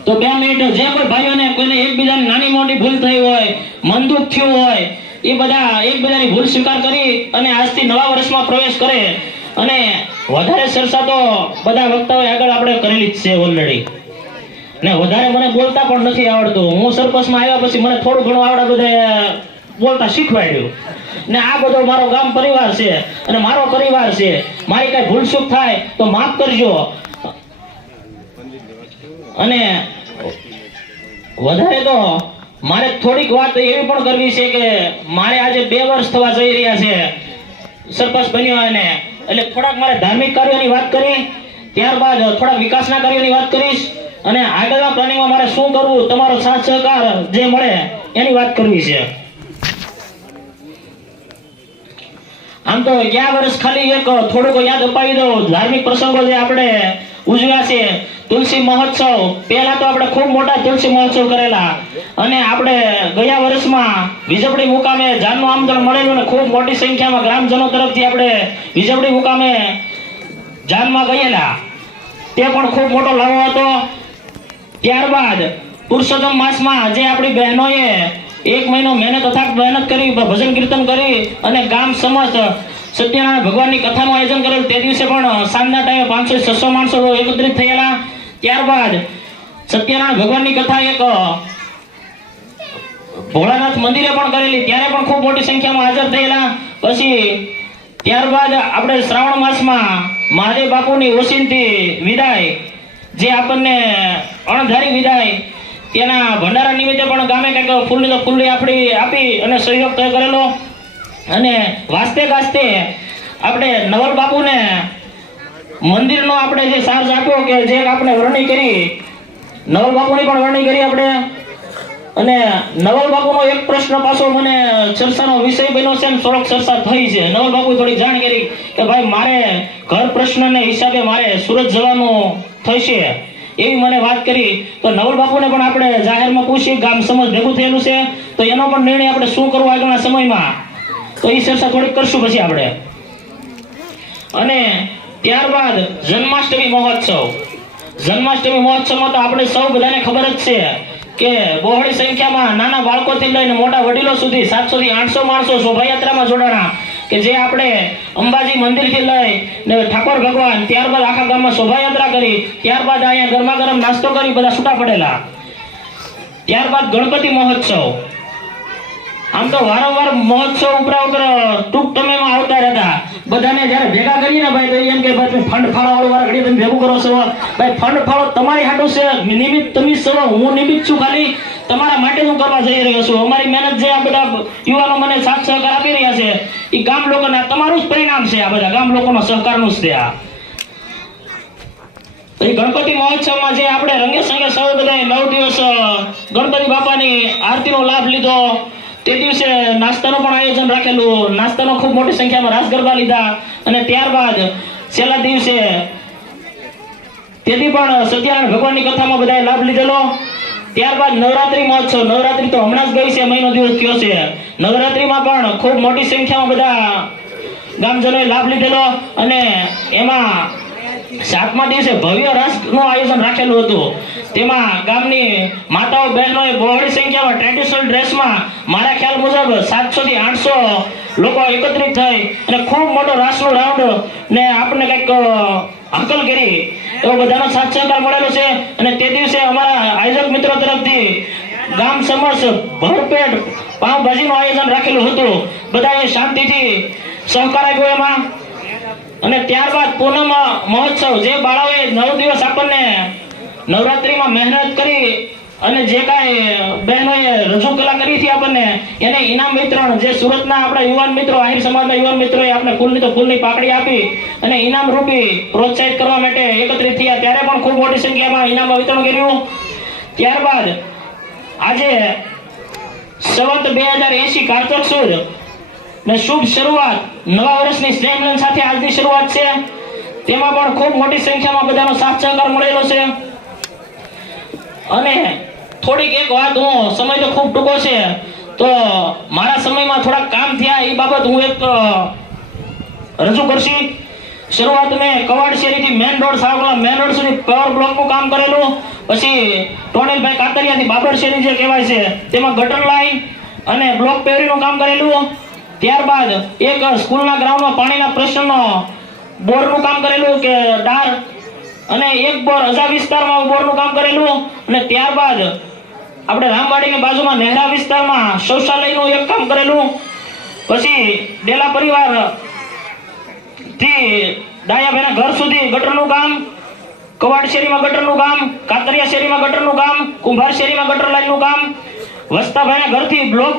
તો 2 મિનિટ જે કોઈ ભાઈઓને કોઈને એકબીજાની નાની મોટી ભૂલ થઈ હોય, મન દુઃખ થયું હોય, એ બધા એકબીજાની ભૂલ સ્વીકાર કરી અને આજથી નવા વર્ષમાં પ્રવેશ કરે. અને વધારે ચર્ચા તો બધા વક્તાઓએ આગળ આપણે કરેલી જ છે ઓલરેડી. ને વધારે મને બોલતા પણ નથી આવડતું. હું સરપંચમાં આવ્યા પછી મને થોડું ઘણું આવડે, બધા બોલતા શીખવાડ્યું. ને આ બધો મારો ગામ પરિવાર છે અને મારો પરિવાર છે. મારી કઈ ભૂલ ચૂક થાય તો માફ કરજો. અને વધારે તો મારે થોડીક વાત એવી પણ કરવી છે કે મારે આજે 2 વર્ષ થવા જઈ રહ્યા છે સરપંચ બન્યો અને એટલે થોડાક મારે ધાર્મિક કાર્યોની વાત કરી, ત્યારબાદ થોડા વિકાસના કાર્યોની વાત કરીશ અને આગળના પ્લાનિંગમાં મારે શું કરવું, તમારો સાથ સહકાર જે મળે એની વાત કરવી છે. આમ તો ગયા વર્ષ ખાલી એક થોડુંક યાદ અપાવી દઉં. ધાર્મિક પ્રસંગો જે આપણે ઉજવ્યા છે, તુલસી મહોત્સવ, પહેલા તો આપણે ખૂબ મોટા તુલસી મહોત્સવ કરેલા અને આપણે ગયા વર્ષમાં વિજપડી મુકામે જાનનું આમંત્રણ મળેલું અને ખૂબ મોટી સંખ્યામાં ગ્રામજનો તરફથી આપણે વિજપડી મુકામે જાનમાં ગયેલા. તે પણ ખૂબ મોટો લાવો હતો. ત્યારબાદ પુરુષોત્તમ માસમાં જે આપણી બહેનોએ 1 મહિનો મહેનત અથાગ મહેનત કરી, ભજન કીર્તન કરી અને ગામ સમસ્ત સત્યનારાયણ ભગવાનની કથાનું આયોજન કરેલું. તે દિવસે પણ સાંજના ટાઈમે 500-600 માણસો એકત્રિત થયેલા. ત્યારબાદ સત્યનારાયણ ભગવાનની કથા એક ભોળાનાથ મંદિરે પણ કરેલી, ત્યારે પણ ખૂબ મોટી સંખ્યામાં હાજર થયેલા. પછી ત્યારબાદ આપણે શ્રાવણ માસમાં મહાદેવ બાપુની ઓશિંતી વિદાય, જે આપણને અણધારી વિદાય, તેના ભંડારા નિમિત્તે પણ ગામે કંઈક ફૂલની તો ફૂલની આપી અને સહયોગ તય કરેલો. અને વાસ્તે ગાસ્તે આપણે નવલ બાપુને મંદિરનો આપણે જે ચાર્જ આપ્યો કે જે આપણે વરણી કરી, નવલ બાપુની પણ વરણી કરી આપણે. અને નવલ બાપુનો એક પ્રશ્ન પાછો મને ચર્ચાનો વિષય બન્યો છે અને થોડોક ચર્ચા થઈ છે. નવલ બાપુ થોડી જાણ કરી કે ભાઈ મારે ઘર પ્રશ્નને હિસાબે મારે સુરત જવાનું થશે એવી મને વાત કરી. તો નવલ બાપુને પણ આપણે જાહેરમાં પૂછી, ગામ સમજ ભેગું થયેલું છે તો એનો પણ નિર્ણય આપણે શું કરવું આગળના સમયમાં, તો એ ચર્ચા થોડીક કરશું પછી આપણે. અને ત્યારબાદ જન્માષ્ટમી મહોત્સવમાં તો આપણે સૌ બધાને ખબર જ છે કે બહોળી સંખ્યામાં નાના બાળકોથી લઈને મોટા વડીલો સુધી 700 થી 800 માણસો શોભાયાત્રામાં જોડાણા કે જે આપણે અંબાજી મંદિરથી લઈને ઠાકોર ભગવાન, ત્યારબાદ આખા ગામમાં શોભાયાત્રા કરી, ત્યારબાદ અહીંયા ગરમા ગરમ નાસ્તો કરી બધા છૂટા પડેલા. ત્યારબાદ ગણપતિ મહોત્સવ. આમ તો વારંવાર મહોત્સવ ઉપર ટૂંક સમયમાં આવતા રહેતા. બધાને જયારે ભેગા કરીએ ને ભાઈ તો એમ કે ભાઈ ફંડ ફાળો વાળું વાર ઘડી તમે ભેગું કરો છો. ભાઈ ફંડ ફાળો તમારી હાટું છે, નિમિત્ત તમે છો, હું નિમિત્ત છું, ખાલી તમારા માટે હું કરવા જઈ રહ્યો છું. અમારી મહેનત જે આ બધા યુવાનો મને સાથ સહકાર આપી રહ્યા છે એ ગામ લોકોના તમારું જ પરિણામ છે. આ બધા ગામ લોકોનો સહકારનું જ છે. આ ગણપતિ મહોત્સવમાં જે આપણે રંગે સંગે સૌ બધાએ 9 દિવસ ગણપતિ બાપાની આરતીનો લાભ લીધો. તે દિવસે નાસ્તાનું પણ આયોજન રાખેલું. નાસ્તાનો ખૂબ મોટી સંખ્યામાં રાસ ગરબા લીધા અને ત્યારબાદ છેલ્લા દિવસે તેથી પણ સત્યનારાયણ ભગવાનની કથામાં બધાએ લાભ લીધેલો. ત્યારબાદ નવરાત્રી મહોત્સવ. નવરાત્રી તો હમણાં જ ગઈ છે, મહિનો દિવસ થયો છે. નવરાત્રીમાં પણ ખૂબ મોટી સંખ્યામાં બધા ગામજનોએ લાભ લીધેલો અને એમાં 7મા દિવસે ભવ્ય રાસનું આયોજન રાખેલું હતું. તેમાં ગામની માતાઓ બહેનોએ બહોળી સંખ્યામાં ટ્રેડિશનલ ડ્રેસમાં મારા ખ્યાલ મુજબ 700 થી 800 લોકો એકત્રિત થઈ અને ખૂબ મોટો રાસનો રાઉન્ડ ને આપણને કંઈક હાંકલ કરી એવો બધાનો સાથ સહકાર મળેલો છે. અને તે દિવસે અમારા આયોજક મિત્રો તરફથી ગામ સમક્ષ ભરપેટ પાવભાજીનું આયોજન રાખેલું હતું. બધાએ શાંતિથી સહકાર આપ્યો એમાં. અને ત્યારબાદ પૂનમ મહોત્સવ, જે બાળાઓએ 9 દિવસ આપણને નવરાત્રીમાં મહેનત કરી અને જે કાંઈ બહેનોએ રજૂ કલા કરી હતી આપણને એને ઇનામ વિતરણ, જે સુરતના આપણા યુવાન મિત્રો, આહિર સમાજના યુવાન મિત્રોએ આપણે ફૂલની તો ફૂલની પાકડી આપી અને ઇનામ રૂપી પ્રોત્સાહિત કરવા માટે એકત્રિત થયા. ત્યારે પણ ખૂબ મોટી સંખ્યામાં ઇનામ વિતરણ કર્યું. ત્યારબાદ આજે સંવત 2080 કારતક સુદ ને શુભ શરૂઆત, નવા વર્ષની સ્નેહ મિલન સાથે આજની શરૂઆત છે. તેમાં પણ ખૂબ મોટી સંખ્યામાં બધાનો સાથ સહકાર મળેલો છે. અને થોડીક એક વાત, હું સમય તો ખૂબ ટૂંકો છે તો મારા સમયમાં થોડાક કામ થયા એ બાબત હું એક રજૂ કરશી. શરૂઆત મેં કવાડ શેરીથી main road Savla main road સુધી પાવર બ્લોકનું કામ કરેલું. પછી ટોનેલભાઈ કાતરિયાથી બાબર શેરી જે કહેવાય છે તેમાં ગટર લાઈન અને બ્લોક પેવરીનું કામ કરેલું. ત્યારબાદ એક સ્કૂલના ગ્રાઉન્ડમાં પાણીના પ્રશ્નનો બોરનું કામ કરેલું કે અને એક બોર અજા વિસ્તારમાં બોરનું કામ કરેલું. અને ત્યારબાદ આપણે રામવાડીની બાજુમાં નહેરા વિસ્તારમાં શૌચાલયનું એક કામ કરેલું, પછી ડેલા પરિવાર થી ડાયાભાઈના ઘર સુધી ગટરનું કામ, કવાડ શેરીમાં ગટરનું કામ, કાતરિયા શેરીમાં ગટરનું કામ, કુંભાર શેરીમાં ગટર લાઈનનું કામ, વસ્તાભાઈના ઘરથી બ્લોક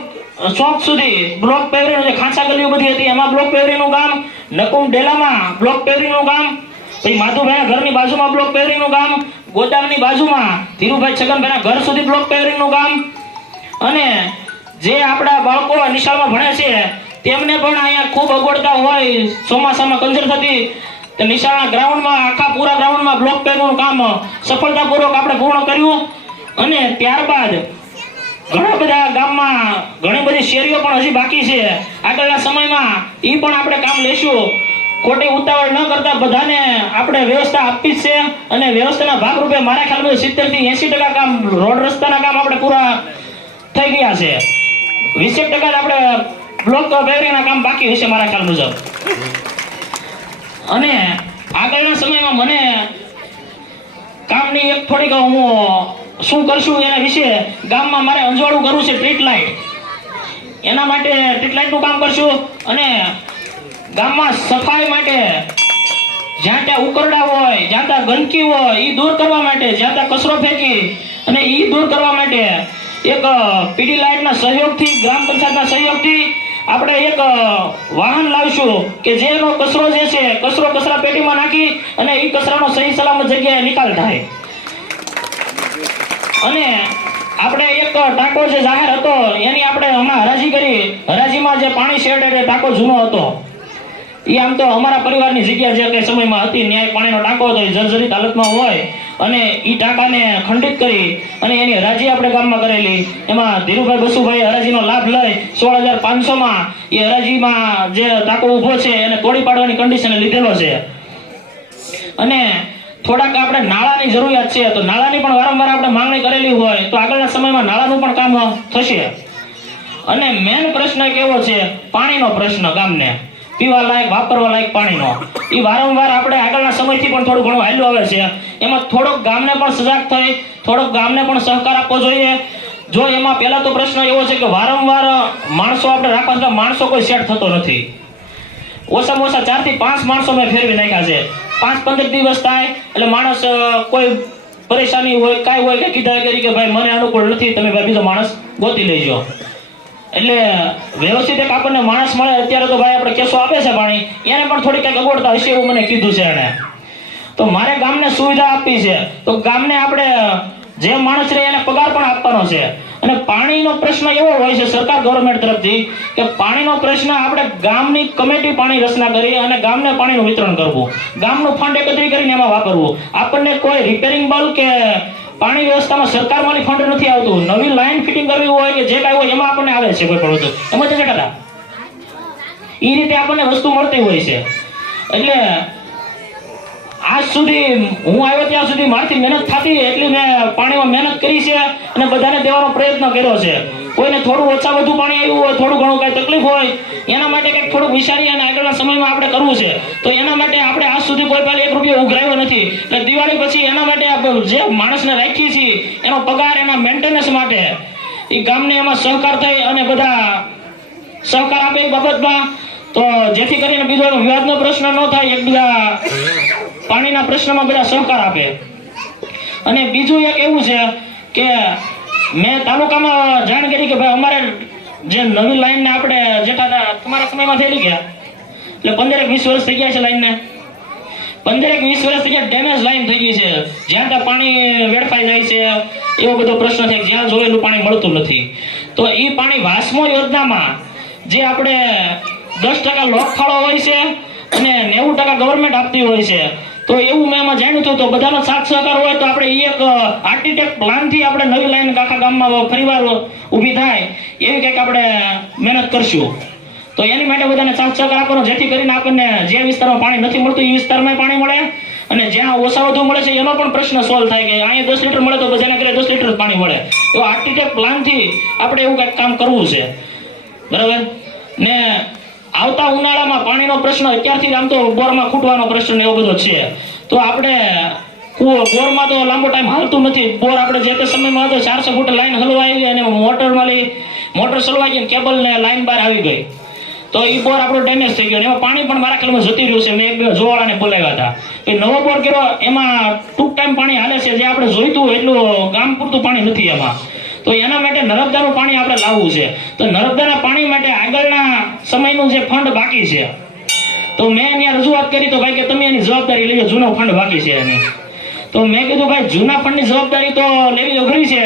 ચોક સુધી બ્લોક પેવરીનું જે ખાંચા ગલીઓ બધી હતી એમાં બ્લોક પેવરીનું કામ, નકુમ ડેલામાં બ્લોક પેવરીનું કામ, પછી માધુભાઈના ઘરની બાજુમાં બ્લોક પેવરીનું કામ, ગોદામની બાજુમાં ધીરુભાઈ છગનભાઈના ઘર સુધી બ્લોક પેવરીનું કામ, અને જે આપણા બાળકો નિશાળમાં ભણે છે તેમને પણ અહીંયા ખૂબ અગવડતા હોય, ચોમાસામાં કંજર થતી, તો નિશાળના ગ્રાઉન્ડમાં આખા પૂરા ગ્રાઉન્ડમાં બ્લોક પેવરનું કામ સફળતાપૂર્વક આપણે પૂર્ણ કર્યું. અને ત્યારબાદ ઘણા બધા ગામમાં ઘણી બધી શેરીઓ પણ હજી બાકી છે. આગળના સમયમાં એ પણ આપણે કામ લેશું. ખોટી ઉતાવળ ન કરતા બધાને આપણે વ્યવસ્થા આપી જ છે, અને વ્યવસ્થાના ભાગરૂપે મારા ખ્યાલમાં 70 થી 80% કામ રોડ રસ્તાના કામ આપણે પૂરા થઈ ગયા છે. 20% આપણે બ્લોક પેવરિંગના કામ બાકી હશે મારા ખ્યાલ મુજબ. અને આગળના સમયમાં મને કામની એક થોડીક હું શું કરશું એના વિશે ગામમાં મારે અંજવાળું કરવું છે. સ્ટ્રીટ લાઇટ, એના માટે સ્ટ્રીટ લાઇટનું કામ કરશું. અને ગામમાં સફાઈ માટે જ્યાં ત્યાં ઉકરડા હોય, જ્યાં ત્યાં ગંદકી હોય એ દૂર કરવા માટે, જ્યાં ત્યાં કચરો ફેંકી અને એ દૂર કરવા માટે એક પીડી લાઇટના સહયોગથી, ગ્રામ પંચાયતના સહયોગથી આપણે એક વાહન લાવશું કે જેનો કચરો જે છે કચરો કચરા પેટીમાં નાખી અને એ કચરાનો સહી સલામત જગ્યાએ નિકાલ થાય. અને આપણે એક ટાંકો જે જાહેર હતો એની આપણે હમણાં હરાજી કરી. હરાજીમાં જે પાણી શેડ એ ટાંકો જૂનો હતો, એ આમ તો અમારા પરિવારની જગ્યા જે કઈ સમયમાં હતી ન્યાય પાણીનો ટાંકો હતો, એ જર્જરિત હાલતમાં હોય, અને એ ટાંકાને ખંડિત કરી અને એની હરાજી આપણે ગામમાં કરેલી. એમાં ધીરુભાઈ બસુભાઈ હરાજીનો લાભ લઈ 16,500માં એ હરાજીમાં જે ટાંકો ઊભો છે એને તોડી પાડવાની કન્ડિશન લીધેલો છે. અને થોડાક આપણે નાળાની જરૂરિયાત છે, તો નાળાની પણ વારંવાર આપણે માંગણી કરેલી હોય તો આગળના સમયમાં નાળાનું પણ કામ થશે. અને મેન પ્રશ્ન કેવો છે? પાણીનો પ્રશ્ન. ગામને પીવા લાયક, વાપરવા લાયક પાણીનો એ વારંવાર આપણે આગળના સમયથી પણ થોડું ઘણું હાલ્યું આવે છે. એમાં થોડોક ગામને પણ સજાગ થઈ, થોડોક ગામને પણ સહકાર આપવો જોઈએ. જો એમાં પહેલા તો પ્રશ્ન એવો છે કે વારંવાર માણસો આપણે રાખવા છતાં માણસો કોઈ સેટ થતો નથી. ઓછામાં ઓછા 4 થી 5 માણસો મેં ફેરવી નાખ્યા છે. 5-15 દિવસ થાય એટલે માણસ કોઈ પરેશાની હોય, કાંઈ હોય કે કીધા કરી કે ભાઈ મને અનુકૂળ નથી, તમે ભાઈ બીજો માણસ ગોતી લેજો. એટલે વ્યવસ્થિત એક આપણને માણસ મળે. અત્યારે તો ભાઈ આપણે કેસો આપે છે પાણી, એને પણ થોડી કંઈક અગવડતા હશે એવું મને કીધું છે એને. તો મારે ગામને સુવિધા આપવી છે, તો ગામને આપણે જે માણસ રહે એને પગાર પણ આપવાનો છે. અને પાણીનો પ્રશ્ન એવો હોય છે સરકાર ગવર્મેન્ટ તરફથી કે પાણીનો પ્રશ્ન આપણે ગામની કમિટી પાણી રચના કરી અને ગામને પાણીનું વિતરણ કરવું, ગામનું ફંડ એકત્રિત કરીને એમાં વાપરવું. આપણને કોઈ રિપેરિંગ બલ કે પાણી વ્યવસ્થામાં સરકારમાંથી ફંડ નથી આવતું. નવી લાઈન ફિટિંગ કરવી હોય કે જે કાંઈ હોય એમાં આપણને આવે છે કોઈ પણ વસ્તુ, એમાં જ ટકા એ રીતે આપણને વસ્તુ મળતી હોય છે. એટલે આજ સુધી હું આવ્યો ત્યાં સુધી મારાથી મહેનત થતી એટલી મેં પાણીમાં મહેનત કરી છે અને બધાને દેવાનો પ્રયત્ન કર્યો છે. કોઈને થોડું ઓછા વધુ પાણી આવ્યું હોય, થોડું ઘણું કાંઈ તકલીફ હોય, એના માટે કંઈક થોડુંક વિચારી અને આગળના સમયમાં આપણે કરવું છે. તો એના માટે આપણે આજ સુધી કોઈ પહેલા 1 રૂપિયો ઉઘરાવ્યો નથી. એટલે દિવાળી પછી એના માટે આપણે જે માણસને રાખીએ છીએ એનો પગાર, એના મેન્ટેનન્સ માટે એ ગામને એમાં સહકાર થઈ અને બધા સહકાર આપે એ બાબતમાં, તો જેથી કરીને બીજો વિવાદનો પ્રશ્ન ન થાય, એકબીજા પાણીના પ્રશ્નમાં બધા સહકાર આપે. અને બીજું એક એવું છે કે મેં તાલુકામાં જાણ કરી કે ભાઈ અમારે જે નવી લાઈનને આપણે જેઠા તમારા સમયમાં થયેલી ગયા એટલે 15-20 વર્ષ થઈ ગયા છે લાઈનને. 15-20 વર્ષ થઈ ગયા, ડેમેજ લાઈન થઈ ગઈ છે. જ્યાં ત્યાં પાણી વેડફાઈ જાય છે એવો બધો પ્રશ્ન છે. જ્યાં જોયેલું પાણી મળતું નથી. તો એ પાણી વાસ્મો યોજનામાં જે આપણે 10% લોકફાળો હોય છે અને 90% ગવર્મેન્ટ આપતી હોય છે. તો એવું મેં એમાં જાણ્યું હતું. તો બધાનો સાથ સહકાર હોય તો આપણે એક આર્કિટેક્ટ પ્લાનથી આપણે નવી લાઈન આખા ગામમાં ફરીવાર ઊભી થાય એવી કંઈક આપણે મહેનત કરશું. તો એની માટે બધાને સાથ સહકાર આપવાનો, જેથી કરીને આપણને જે વિસ્તારમાં પાણી નથી મળતું એ વિસ્તારમાં પાણી મળે, અને જ્યાં ઓછા વધુ મળે છે એનો પણ પ્રશ્ન સોલ્વ થાય કે અહીંયા 10 લીટર મળે તો બધાને ઘરે 10 લીટર પાણી મળે. એવો આર્કિટેક્ટ પ્લાનથી આપણે એવું કંઈક કામ કરવું છે. બરાબર ને આવતા ઉનાળામાં પાણીનો પ્રશ્ન અત્યારથી આમ તો બોરમાં ખૂટવાનો પ્રશ્ન એવો બધો છે. તો આપણે બોરમાં તો લાંબો ટાઈમ હાલતું નથી. બોર આપણે જે તે સમયમાં હતો 400 ફૂટ લાઈન હલવાઈ ગઈ અને મોટર સલવાઈ ગઈ, કેબલ ને લાઈન બહાર આવી ગઈ, તો એ બોર આપણો ડેમેજ થઈ ગયો. એમાં પાણી પણ મારા ખ્યાલમાં જતી રહ્યું છે. મેં એક બે જોવાળાને બોલાવ્યા હતા. એ નવો બોર કર્યો, એમાં ટૂંક ટાઈમ પાણી હાલે છે. જે આપણે જોઈતું હોય એટલું ગામ પૂરતું પાણી નથી એમાં. તો એના માટે નર્મદાનું પાણી આપણે લાવવું છે. તો નર્મદાના પાણી માટે આગળના સમયનું જે ફંડ બાકી છે, તો મેં અહીંયા રજૂઆત કરી તો ભાઈ કે તમે એની જવાબદારી લેજો, જૂનો ફંડ બાકી છે એની. તો મેં કીધું ભાઈ જૂના ફંડની જવાબદારી તો લેવી અઘરી છે,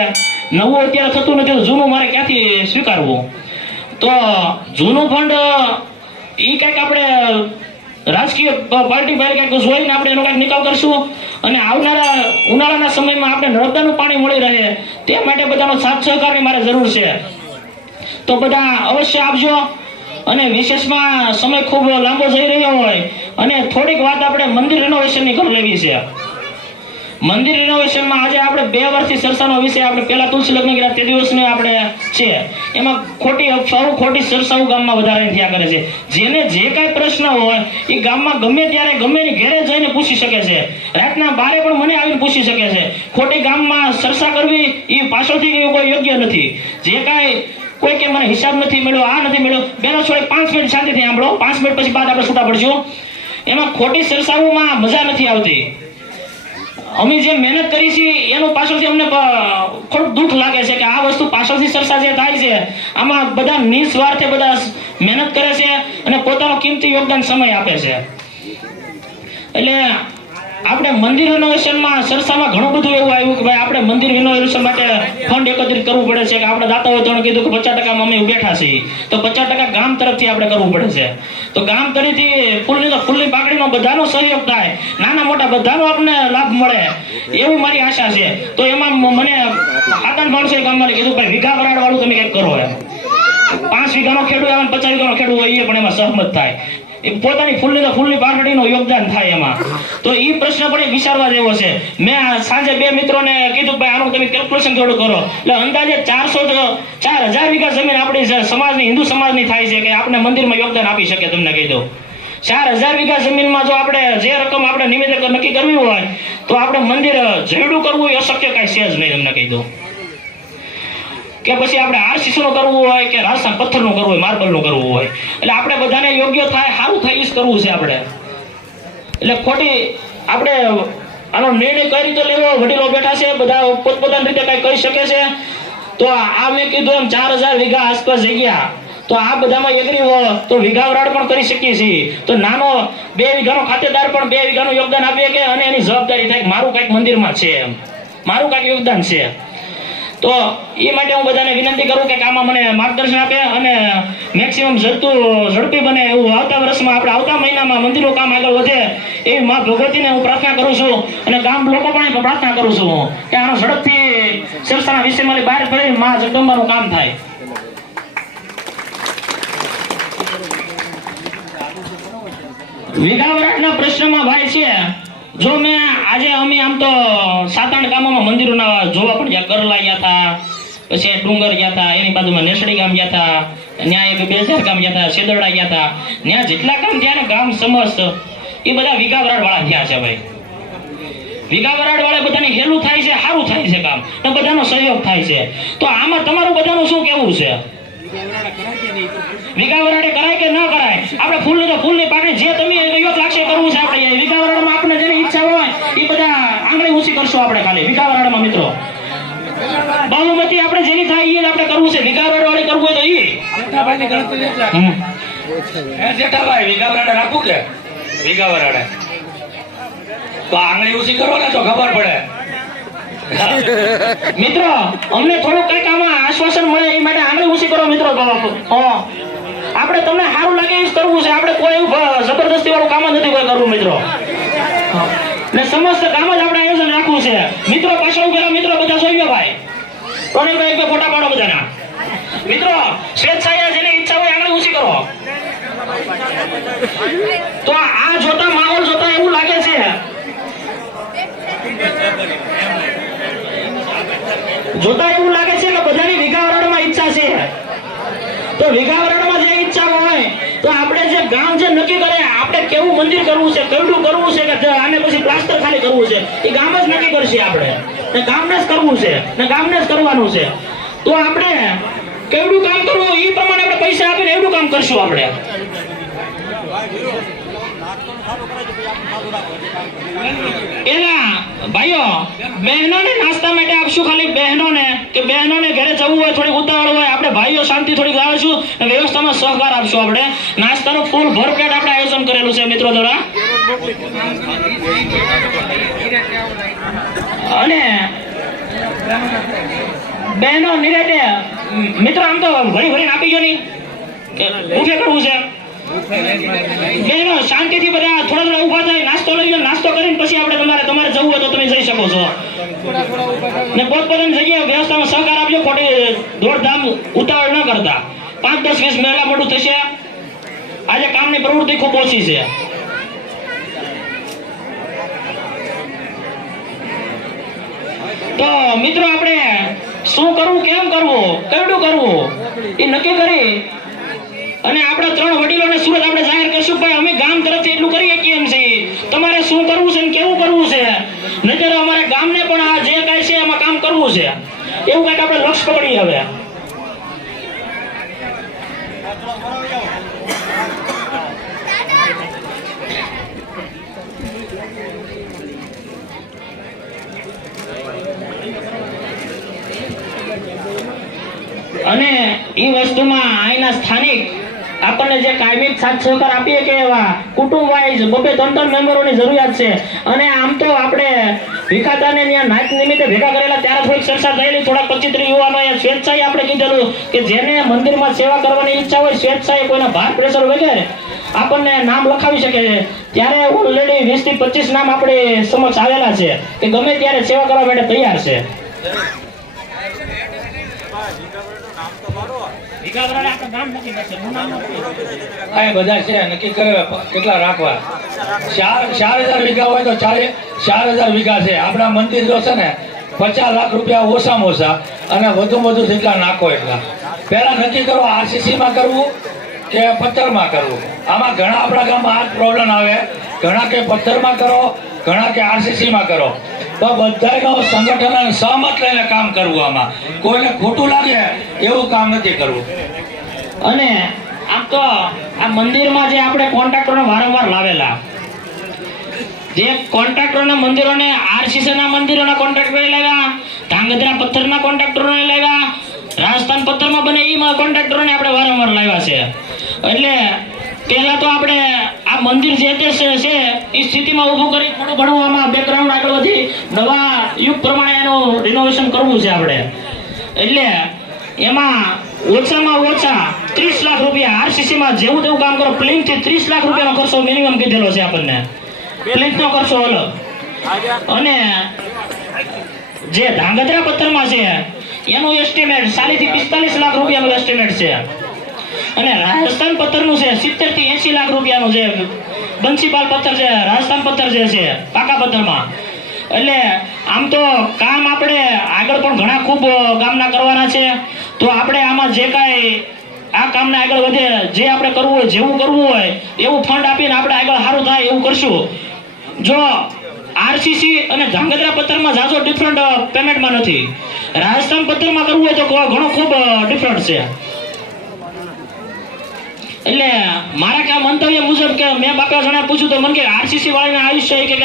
નવું અત્યારે થતું નથી, તો જૂનું મારે ક્યાંથી સ્વીકારવું? તો જૂનું ફંડ એ કંઈક આપણે રાજકીય પાર્ટી બહાર કંઈક જોઈને આપણે એનો કંઈક નિકાલ કરશું અને આવનારા ઉનાળાના સમયમાં આપણે નર્મદાનું પાણી મળી રહે તે માટે બધાનો સાથ સહકારની મારે જરૂર છે. તો બધા અવશ્ય આપજો. અને વિશેષમાં સમય ખૂબ લાંબો જઈ રહ્યો હોય અને થોડીક વાત આપણે મંદિર રિનોવેશનની કરી લેવી છે. મંદિર રિનોવેશનમાં આજે આપણે 2 વર્ષથી ચર્ચાનો વિષય આપણે પહેલા તુલસી લગ્ન કર્યા તે દિવસને આપણે છે, એમાં ખોટી અફવાઓ ખોટી ચર્ચાઓ ગામમાં વધારે થયા કરે છે. જેને જે કાંઈ પ્રશ્ન હોય એ ગામમાં ગમે ત્યારે ગમે એની ઘરે જઈને પૂછી શકે છે, રાતના 12 પણ મને આવીને પૂછી શકે છે. ખોટી ગામમાં ચર્ચા કરવી એ પાછળથી કોઈ યોગ્ય નથી. જે કાંઈ કોઈ કે મને હિસાબ નથી મળ્યો, આ નથી મળ્યો, બેનો છોડી 5 મિનિટ શાંતિથી સાંભળો, 5 મિનિટ પછી બાદ આપણે છૂટા પડશું. એમાં ખોટી ચર્ચાઓમાં મજા નથી આવતી. અમે જે મહેનત કરી છે એનું પાછળથી અમને થોડુંક દુઃખ લાગે છે કે આ વસ્તુ પાછળથી ચર્ચા જે થાય છે આમાં બધા નિસ્વાર્થે બધા મહેનત કરે છે અને પોતાનો કિંમતી યોગદાન સમય આપે છે. એટલે આપણે મંદિર રિનોવેશનમાં ચર્ચામાં ઘણું બધું એવું આવ્યું કે ભાઈ આપણે મંદિર રિનોવેશન માટે ફંડ એકત્રિત કરવું પડે છે. કે આપણે દાતાઓ તો કીધું કે 50% અમે બેઠા છીએ, તો 50% ગામ તરફથી આપણે કરવું પડે છે. તો ગામ તરફથી ફૂલની પાકડીનો બધાનો સહયોગ થાય, નાના મોટા બધાનો આપણને લાભ મળે એવું મારી આશા છે. તો એમાં મને 7-8 માણસોએ ગામમાં કીધું ભાઈ વીઘા વરાળ વાળું તમે કંઈક કરો એમ. 5 વીઘાનો ખેડૂત આવે 50 વીઘાનો ખેડૂત હોય એ પણ એમાં સહમત થાય. એ પોતાની ફૂલની પાકડીનું યોગદાન થાય એમાં. તો એ પ્રશ્ન પણ વિચારવા જેવો છે. મેં સાંજે 2 મિત્રોને કીધું ભાઈ આનું તમે કેલ્ક્યુલેશન થોડું કરો. એટલે અંદાજે 4000 વીઘા જમીન આપણી સમાજની હિન્દુ સમાજની થાય છે કે આપણે મંદિરમાં યોગદાન આપી શકે. તમને કહી દઉં 4000 વીઘા જમીનમાં જો આપણે જે રકમ આપણે નિવેદક નક્કી કરવી હોય તો આપણે મંદિર જયડું કરવું એ અશક્ય કાંઈ છે જ નહીં. તમને કહી દઉં કે પછી આપણે આરસીસીનું કરવું હોય કે રાજસ્થાન પથ્થરનું કરવું હોય, માર્બલનું કરવું હોય, એટલે આપણે બધાને યોગ્ય થાય સારું થાય એ જ કરવું છે આપણે. એટલે ખોટી આપણે આનો નિર્ણય કઈ રીતે લેવો, વડીલો બેઠા છે બધા પોતપોતાની રીતે કઈ કહી શકે છે. તો આ મેં કીધું એમ 4000 વીઘા આસપાસ જગ્યા, તો આ બધામાં એગ્રી હોય તો વીઘા વરાળ પણ કરી શકીએ છીએ. તો નાનો 2 વીઘાનો ખાતેદાર પણ 2 વીઘાનું યોગદાન આપીએ કે અને એની જવાબદારી થાય કે મારું કંઈક મંદિરમાં છે એમ, મારું કંઈક યોગદાન છે. તો એ માટે હું બધાને વિનંતી કરું કે આમાં મને માર્ગદર્શન આપે અને મેક્સિમમ ઝડપી બને એવું આવતા વર્ષમાં આપણે આવતા મહિનામાં મંદિરનું કામ આગળ વધે એવી મા ભગવતીને હું પ્રાર્થના કરું છું અને ગામ લોકો પણ પ્રાર્થના કરું છું કે આનો ઝડપથી ચર્ચાના વિષયમાં બહાર ફરી મા જગદંબાનું કામ થાય. વીઘા વરાળના પ્રશ્નમાં ભાઈ છે, જો મેં આજે અમે આમ તો 7-8 ગામોમાં મંદિરોના જોવા પણ ગયા. કરલા ગયા હતા, પછી ડુંગર ગયા હતા, એની બાજુમાં નેસડી ગામ ગયા હતા, ત્યાં એક 2000 ગામ ગયા હતા, સેદરડા ગયા હતા. ત્યાં જેટલા ગામ થયા ને ગામ સમસ્ત એ બધા વીઘા વરાળ વાળા થયા છે ભાઈ. વીઘા વરાળ વાળા બધાને હેલું થાય છે, સારું થાય છે કામ, તો બધાનો સહયોગ થાય છે. તો આમાં તમારું બધાનું શું કહેવું છે? વીઘા વરાળે કરાય કે ન કરાય? આપણે ફૂલની પાકડી જે તમે યોગ લાગશે કરવું છે. આપણે વીઘા વરાળમાં આપણે જેની ઈચ્છા હોય એ બધા આંગળી ઊંચી કરશું. આપણે ખાલી વીઘા વરાળમાં મિત્રો બહુમતી આપણે જેની થાય એ આપણે કરવું છે. વીઘા વરાળ વાળી કરવું હોય તો જેઠાભાઈ વીઘા વરાળે રાખવું કે વીઘા વરાળે તો આંગળી ઊંચી કરો ને તો ખબર પડે. મિત્રો અમને થોડું કઈક આમાં આશ્વાસન મળે એ માટે આંગળી ઊંચી કરો મિત્રો. આપણે તમને સારું લાગે એ જ કરવું છે. આપણે કોઈ જબરદસ્તી વાળું કામ જ નથી કોઈ કરવું મિત્રો. ને સમસ્ત કામ જ આપણે આયોજન રાખવું છે મિત્રો. પાછળ ઉભેલા મિત્રો બધા જોઈ લો ભાઈ. રોનલભાઈ 2 ફોટા પાડો બધાના. મિત્રો સ્વેચ્છાએ જેની ઈચ્છા હોય આંગળી ઊંચી કરો. તો આ જોતા માહોલ જોતા એવું લાગે છે કે બધાની વીઘા વરાળમાં ઈચ્છા છે. તો વીઘા વરાળમાં જે ઈચ્છા હોય તો આપણે જે ગામ જે નક્કી કરે આપણે કેવું મંદિર કરવું છે, કેવડું કરવું છે કે આને પછી પ્લાસ્ટર ખાલી કરવું છે, એ ગામ જ નક્કી કરશે. આપણે ને ગામને જ કરવું છે ને ગામને જ કરવાનું છે. તો આપણે કેવડું કામ કરવું એ પ્રમાણે આપણે પૈસા આપીને એવડું કામ કરશું. આપણે એના ભાઈઓ બહેનોને નાસ્તા માટે આપશું, ખાલી બહેનોને કે બહેનોને ઘરે જવું હોય, થોડી ઉતાવળ હોય, આપણે ભાઈઓ શાંતિ થોડી ગાવશું અને વ્યવસ્થામાં સહકાર આપશું. આપણે નાસ્તાનું ફૂલ ભરપેટ આપણે આયોજન કરેલું છે મિત્રો દ્વારા. અને બહેનો નિરાતે મિત્રો આમ તો ભરી ભરીને આપી ગયો નહીં કે બુફે કરવું છે. બહેનો શાંતિથી બધા થોડા થોડા ઉભા થાય, નાસ્તો લઈ લો, નાસ્તો કરીને પછી આપણે તમારે જવું હોય તો તમે જઈ શકો છો. ને પોતપોતાની જગ્યાએ વ્યવસ્થામાં સહકાર આપજો, ખોટી દોડધામ ઉતાવળ ન કરતા. 5-10 20 મહિલા મોટું થશે. આજે કામની પ્રવૃત્તિ ખૂબ ઓછી છે. તો મિત્રો આપણે શું કરવું, કેમ કરવું, કેવડું કરવું એ નક્કી કરી અને આપણા 3 વડીલોને સુરત આપણે જાહેર કરશું. ભાઈ અમે ગામ તરફથી એટલું કરીએ કેમ છે, તમારે શું કરવું છે ને કેવું કરવું છે, નજર અમારે ગામને પણ આ જે કાંઈ છે એમાં કામ કરવું છે, એવું કંઈક આપણે લક્ષ્ય પકડીએ. હવે અને એ વસ્તુમાં અહીંના સ્થાનિક આપણને જે કાયમી સાથ સહકાર આપીએ કે એવા કુટુંબ વાઇઝ 2-3 મેમ્બરોની જરૂરિયાત છે. અને આમ તો આપણે ભીખાતાને ત્યાં નાચ નિમિત્તે ભેગા કરેલા ત્યારે થોડીક ચર્ચા થયેલી, થોડાક 25-30 યુવાનોએ સ્વેચ્છાએ આપણે કીધેલું કે જેને મંદિરમાં સેવા કરવાની ઈચ્છા હોય સ્વેચ્છાએ કોઈના ભાર પ્રેશર વગેરે આપણને નામ લખાવી શકે છે. ત્યારે ઓલરેડી 20 થી 25 નામ આપણે સમક્ષ આવેલા છે કે ગમે ત્યારે સેવા કરવા માટે તૈયાર છે. બધા છે નક્કી કરે કેટલા રાખવા. 4,000 વીઘા હોય તો 4,000 વીઘા છે. આપણા મંદિર જો છે ને 50 લાખ રૂપિયા ઓછામાં ઓછા અને વધુ જેટલા નાખો એટલા. પહેલા નક્કી કરો RCC માં કરવું કે પથ્થરમાં કરવું. આમાં ઘણા આપણા ગામમાં આ પ્રોબ્લેમ આવે, ઘણા કે પથ્થરમાં કરો, ઘણા કે RCC માં કરો. તો બધાનો સંગઠન અને સહમત લઈને કામ કરવું. આમાં કોઈને ખોટું લાગે એવું કામ નથી કરવું. અને આમ તો આ મંદિરમાં જે આપણે કોન્ટ્રાક્ટરોને વારંવાર લાવેલા, જે કોન્ટ્રાક્ટરોના મંદિરોને RCC ના મંદિરોના કોન્ટ્રાક્ટરોને લાવ્યા, ધાંગધ્રા પથ્થરના કોન્ટ્રાક્ટરોને લાવ્યા, રાજસ્થાન પથ્થરમાં બને એ કોન્ટ્રાક્ટરોને આપણે વારંવાર લાવ્યા છે. એટલે પહેલા તો આપણે આ મંદિર જે તે છે એ સ્થિતિમાં ઊભું કરી થોડું ઘણું આમાં બેકગ્રાઉન્ડ આગળ વધી નવા યુગ પ્રમાણે એનું રિનોવેશન કરવું છે આપણે. એટલે એમાં ઓછામાં ઓછા 30 લાખ રૂપિયા RCC માં જેવું તેવું કામ કરો. પ્લિન્થ થી 30 લાખ રૂપિયાનો ખર્ચો મિનિમમ કીધેલો છે આપણને, પ્લિન્થનો ખર્ચો અલગ. અને જે ધાંગધ્રા પથ્થરમાં છે એનું એસ્ટિમેટ 40 થી 45 લાખ રૂપિયાનું એસ્ટિમેટ છે. અને રાજસ્થાન પથ્થરનું છે 70 થી 80 લાખ રૂપિયાનું છે. બંસીપાલ પથ્થર છે, રાજસ્થાન પથ્થર જે છે પાકા પથ્થરમાં. એટલે આમ તો કામ આપણે આગળ પણ ઘણા ખૂબ કામના કરવાના છે. તો આપણે આમાં જે કાંઈ આ કામને આગળ વધે, જે આપણે કરવું હોય, જેવું કરવું હોય એવું ફંડ આપીને આપણે આગળ સારું થાય એવું કરશું. જો RCC અને ધાંગધ્રા પથ્થરમાં જાજો ડિફરન્ટ પેમેન્ટમાં નથી, રાજસ્થાન પથ્થરમાં કરવું હોય તો ઘણો ખૂબ ડિફરન્ટ છે. એટલે મારા કે મંતવ્ય મુજબ કે મેં બાપા જણા પૂછ્યું તો મને કે RCC વાળાને આયુષ્ય કે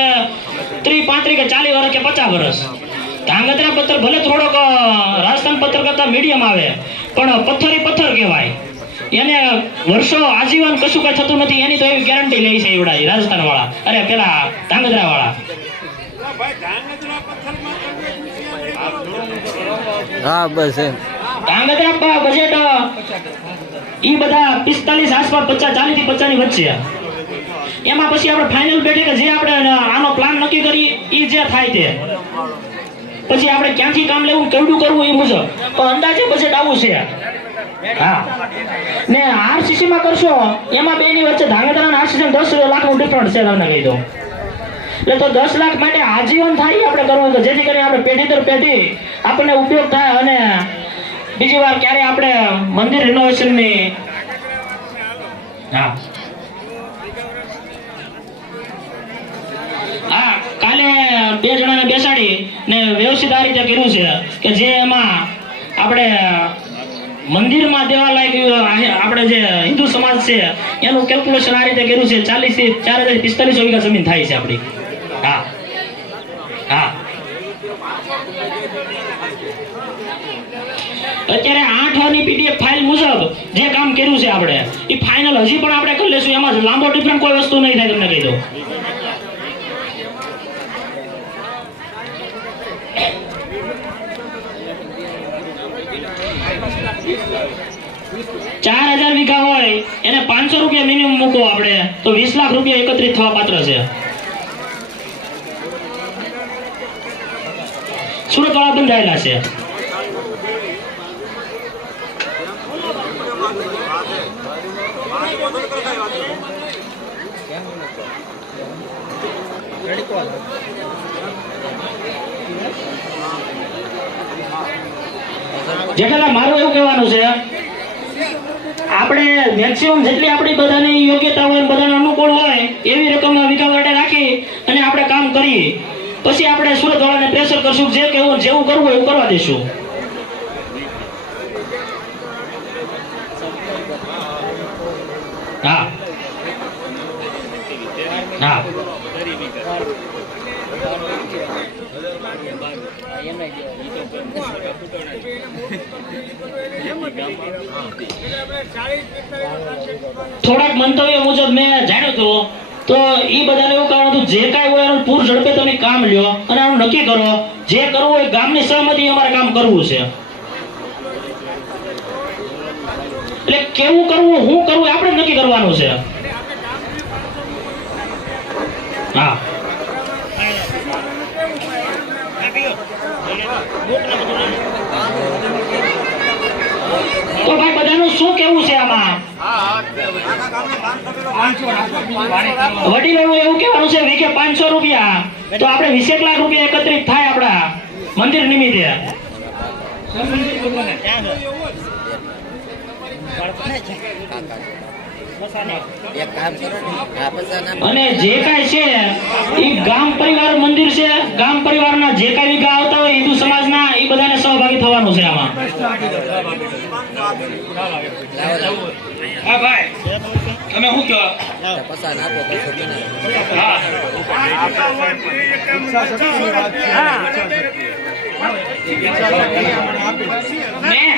30, 35 કે 40 વર્ષ કે 50 વર્ષ. ધાંગધ્રા પથ્થર ભલે થોડોક રાજસ્થાન પથ્થર કરતા મીડિયમ આવે પણ પથ્થર કહેવાય. એને વર્ષો આજીવન કશું કઈ થતું નથી એની તો એવી ગેરંટી લે છે એવડા રાજસ્થાન વાળા, અરે પેલા ધાંગધ્રા વાળા. હા બસ એમ. ધાંગધ્રા બજેટ ઈ બધા 45 આસપાસ 40 થી 50 ની વચ્ચે. એમાં પછી આપણે ફાઇનલ બેઠી કે જે આપણે આનો પ્લાન નક્કી કરી ઈ જે થાય તે પછી આપણે ક્યાંથી કામ લેવું, કેવડું કરવું એ મુજબ પણ અંદાજે બજેટ આવું છે. હા ને RCC માં કરશો એમાં બેની વચ્ચે ધાંગધ્રા અને RCC 10 લાખનું ડિફરન્સ છે તમને કહી દઉં. એટલે તો 10 લાખ માટે આજીવન થાય આપણે કરવું કે જેથી કરીને આપણે પેઢી દર પેઢી આપણને ઉપયોગ થાય. અને બીજી વાર ક્યારે આપણે મંદિર રિનોવેશનની કાલે 2 જણાને બેસાડી ને વ્યવસ્થિત આ રીતે કર્યું છે કે જે એમાં આપણે મંદિરમાં દેવા લાયક આપણે જે હિન્દુ સમાજ છે એનું કેલ્ક્યુલેશન આ રીતે કર્યું છે 4045 વીઘા જમીન થાય છે આપણી. હા હા અત્યારે 8 વારની પીડીએફ ફાઇલ મુજબ જે કામ કર્યું છે આપણે એ ફાઇનલ હજી પણ આપણે કરી લેશું. એમાં લાંબો ડિફરન્ટ કોઈ વસ્તુ નહીં થાય, તમને કહી દઉં. ₹4000 વીઘા હોય એને 500 રૂપિયા મિનિમમ મૂકો આપણે તો 20 લાખ રૂપિયા એકત્રિત થવા પાત્ર છે. સુરત વાળા બંધાયેલા છે. જેઠાલાલ મારું એવું કહેવાનું છે આપણે મેક્સિમમ જેટલી આપણી બધાની યોગ્યતા હોય બધાને અનુકૂળ હોય એવી રકમના વીઘા વાટે રાખી અને આપણે કામ કરીએ. પછી આપણે સુરત વાળાને પ્રેશર કરશું, જે કેવું જેવું કરવું હોય એવું કરવા દઈશું. હા હા થોડાક મંતવ્ય મુજબ મેં જાણ્યું હતું તો એ બધાને એવું કારણ હતું જે કાંઈ હોય એનું પૂર ઝડપે તમે કામ લ્યો અને આનું નક્કી કરો. જે કરવું હોય ગામની સહમતી અમારે કામ કરવું છે. એટલે કેવું કરવું હું કરવું આપણે નક્કી કરવાનું છે. હા તો ભાઈ બધાનું શું કેવું છે આમાં? વડીલોનું એવું કહેવાનું છે વીઘે 500 રૂપિયા તો આપણે 20 લાખ રૂપિયા એકત્રિત થાય આપણા મંદિર નિમિત્તે. અને જે કાંઈ છે એ ગામ પરિવાર મંદિર છે. ગામ પરિવારના જે કાંઈ વીઘા આવતા હોય હિન્દુ સમાજના એ બધાને સહભાગી થવાનું છે આમાં. હા ભાઈ તમે શું કહો?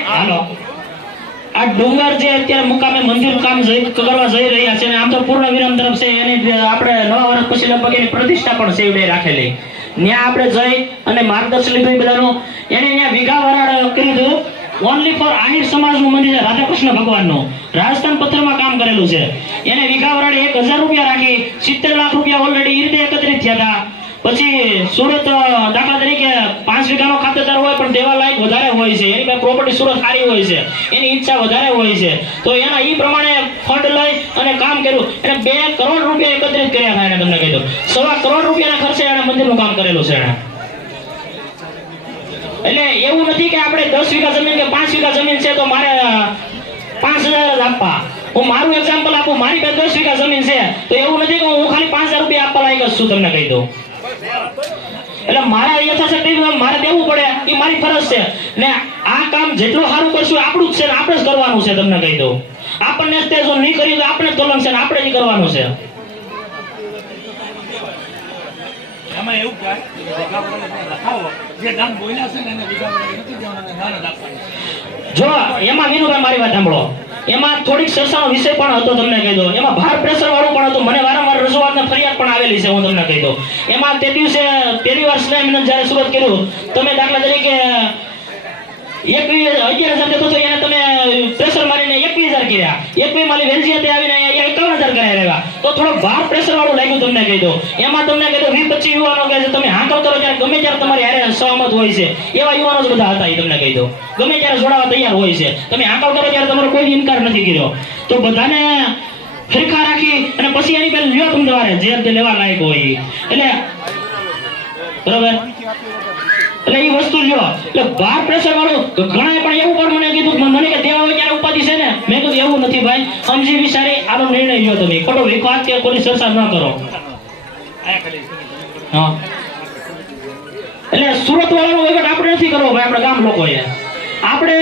હાલો આ ડુંગર જે અત્યારે મુકામે મંદિર કામ કરવા જઈ રહ્યા છે, આમ તો પૂર્ણ વિરામ તરફ છે એની આપણે નવા વર્ષ પછી લગભગ એની પ્રતિષ્ઠા પણ સેવડે રાખેલી. ત્યાં આપણે જઈ અને માર્ગદર્શન લીધું બધાનું. એને ત્યાં વીઘા વરાળ કર્યું હતું ઓનલી ફોર આહિર સમાજનું મંદિર છે, રાધાકૃષ્ણ ભગવાનનું. રાજસ્થાન પથ્થરમાં કામ કરેલું છે. એને વીઘા વરાળ 1000 રૂપિયા રાખી 70 લાખ રૂપિયા ઓલરેડી એ રીતે એકત્રિત થયા હતા. પછી સુરત દાખલા તરીકે 5 વીઘાનો ખાતેદાર હોય પણ દેવા લાયક વધારે હોય છે, એની પાસે પ્રોપર્ટી સુરત સારી હોય છે, એની ઈચ્છા વધારે હોય છે, તો એના એ પ્રમાણે ફંડ લઈ અને કામ કર્યું. એને 2 કરોડ રૂપિયા એકત્રિત કર્યા હતા. એને તમને કહી દઉં 1.25 કરોડ રૂપિયાના ખર્ચે એને મંદિરનું કામ કરેલું છે. એટલે એવું નથી કે આપણે 10 વીઘા જમીન કે 5 વીઘા જમીન છે તો મારે 5000 જ આપવા. હું મારું એક્ઝામ્પલ આપું, મારી પાસે 10 વીઘા જમીન છે તો એવું નથી કે હું ખાલી 5000 રૂપિયા આપવા લાયક જ છું, તમને કહી દઉં. એટલે મારા યથાશક્તિ મારે દેવું પડે એ મારી ફરજ છે ને આ કામ જેટલું સારું કરશું આપણું જ છે ને આપણે જ કરવાનું છે, તમને કહી દઉં. આપણને જ તે જો નહીં કર્યું તો આપણે જ તોલન છે ને આપણે જ કરવાનું છે. એમાં એવું થાય જે ગામ બોલ્યા છે ને એને નથી દેવાના. જો એમાં વિનુભાઈ મારી વાત સાંભળો, એમાં થોડીક ચર્ચાનો વિષય પણ હતો, તમને કહી દઉં. એમાં ભાર પ્રેશર વાળું પણ હતું. મને વારંવાર રજૂઆત ને ફરિયાદ પણ આવેલી છે, હું તમને કહી દઉં. એમાં તે દિવસે પહેલી વાર સ્નેહમિલન જ્યારે શરૂઆત કર્યું તમે દાખલા તરીકે 11,000 દેતો તો એને તમે પ્રેશર મારીને 21,000 કર્યા. 21 માલી વેલજી હતી આવીને 51,000 કર્યા રહેવા તો થોડો ભાર પ્રેશર વાળું લાગ્યું, તમને કહી દઉં. એમાં તમને કહી દઉં 20-25 યુવાનો કહે છે તમે હાંકલ કરો ત્યારે ગમે ત્યારે તમારી હારે સહમત હોય છે, એવા યુવાનો જ બધા હતા. એ તમને કહી દઉં ગમે ત્યારે જોડાવા તૈયાર હોય છે. તમે હાંકલ કરો ત્યારે તમારો કોઈ ઇનકાર નથી કર્યો. તો બધાને ફેરખા રાખી અને પછી એની પહેલા લ્યો તમે તમારે જે લેવા લાયક હોય એટલે બરોબર. એટલે એ વસ્તુ લ્યો. એટલે ભાર પ્રેશર વાળું ઘણા પણ એવું પણ મને કીધું મને કે દેવા હોય ત્યારે ઉપાધિ છે ને. મેં કીધું એવું નથી ભાઈ, સમજી વિચારી આનો નિર્ણય લ્યો. તમે ખોટો વિવાદ કે કોઈ ચર્ચા ન કરો. હા એટલે સુરત વાળાનો વહીવટ આપણે નથી કરવો ભાઈ, આપણે ગામ લોકોએ. આપણે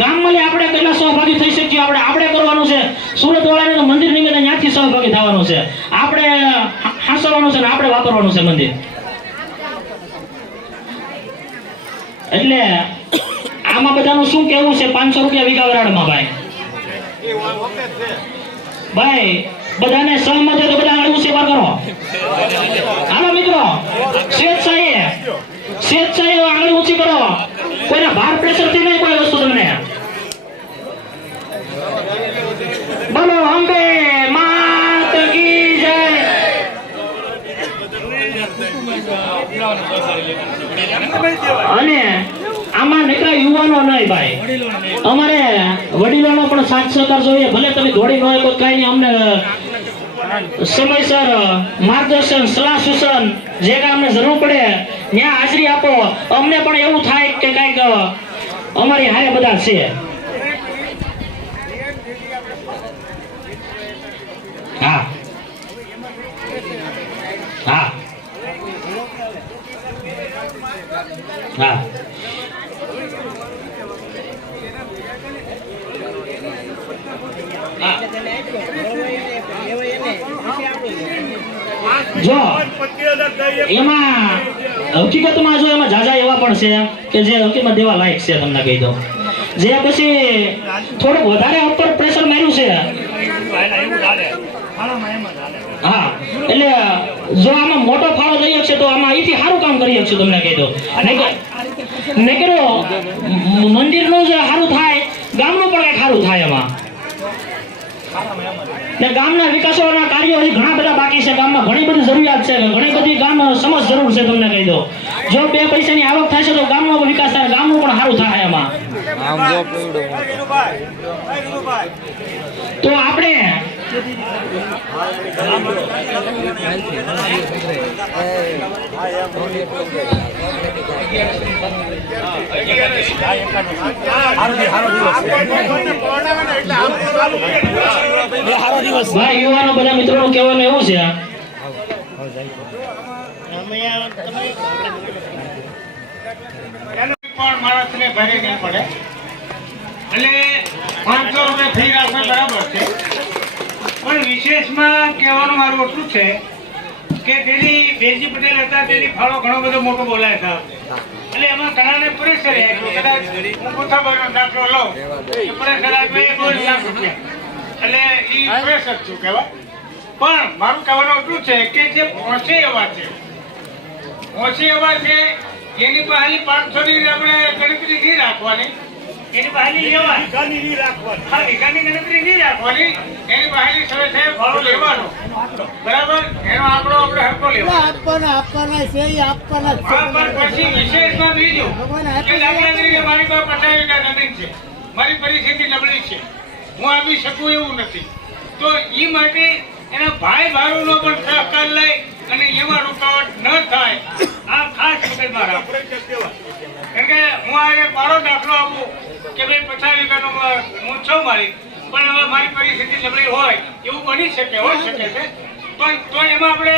ગામમાં આપણે કેટલા સહભાગી થઈ શકીએ આપણે કરવાનું છે. સુરત વાળાને તો મંદિર નિમિત્તે ત્યાંથી સહભાગી થવાનું છે, આપણે હાંસવાનું છે ને આપણે વાપરવાનું છે મંદિર. એટલે આમાં બધાનું શું કેવું છે? 500 રૂપિયા વીઘા વરાળમાં ભાઈ. ભાઈ બધાને સહમત હોય તો બધા આંગળી ઊંચી પર કરો. હાલો મિત્રો, સ્વેચ્છાએ આંગળી ઊંચી કરો. કોઈના ભાર પ્રેશર થી નહીં કોઈ વસ્તુ તમને. બોલો અંબે માત કી જય. અને આમાં નકરા યુવાનો નહીં ભાઈ, અમારે વડીલોનો પણ સાથ સહકાર જોઈએ. ભલે તમે દોડી ન હોય કોઈ કઈ નહીં, અમને સમયસર માર્ગદર્શન સલાહ સૂચન જે કાંઈ અમને જરૂર પડે ત્યાં હાજરી આપો. અમને પણ એવું થાય કે કઈક અમારી હારે બધા છે. હા હા હા જો એમાં હકીકતમાં જો એમાં જાજા એવા પણ છે કે જે હકીકતમાં દેવા લાયક છે. તમને કહી દઉં, જે પછી થોડુંક વધારે ઉપર પ્રેશર માર્યું છે. હા, એટલે જો આમાં મોટો ફાળો દઈ શકશે તો આમાં અહીંથી સારું કામ કરી શકશું. તમને કહી દઉં, નકરો મંદિરનું જે સારું થાય, ગામનું પણ કંઈક સારું થાય એમાં. ને ગામના વિકાસોના કાર્યો હજી ઘણા બધા બાકી છે. ગામમાં ઘણી બધી જરૂરિયાત છે, ઘણી બધી ગામ સમજ જરૂર છે. તમને કહી દઉં, જો 2 પૈસાની આવક થશે તો ગામનો વિકાસ થાય, ગામનું પણ સારું થાય એમાં. તો આપણે ભાઈ યુવાનો બધા મિત્રોનું કહેવાનું એવું છે પણ માણસને ભારે નહીં પડે. એટલે 500 રૂપિયા ફી રાખવા બરાબર છે, પણ વિશેષમાં કહેવાનું મારું એટલું છે કે તેની બેજી પટેલ હતા, તેની ફાળો ઘણો બધો મોટો બોલાય છે. એટલે એમાં ઘણાને પ્રેશર આપ્યું. કદાચ હું કોઠાભાઈનો દાખલો લઉં કે પ્રેશર આપ્યું 2 લાખ રૂપિયા, એટલે એ પ્રેશર છું કહેવાય. પણ મારું કહેવાનું એટલું છે કે જે પહોંચે એવા છે એની પહેલી 500 ની આપણે ગણતરી નહીં રાખવાની, એની પહેલી લેવાની, હા વીઘાની ગણતરી નહીં રાખવાની, એની પહેલી સવે છે ફાળો લેવાનો, બરાબર. એનો આંકડો આપણે હરકો લેવાનો આપવાના છે. પણ પછી વિશેષમાં બીજું કે દાખલા તરીકે મારી પાસે 50 વીઘા જમીન છે, મારી પરિસ્થિતિ નબળી છે, હું આપી શકું એવું નથી, તો એ માટે એના ભાઈ ભારુનો પણ સહકાર લઈ અને એમાં રૂકાવટ ન થાય, આ ખાસ મગજમાં રાખો. કારણ કે હું આજે મારો દાખલો આપું કે ભાઈ 50 વીઘાનો હું છું મારી, પણ હવે મારી પરિસ્થિતિ નબળી હોય એવું બની શકે, હોઈ શકે છે. પણ તો એમાં આપણે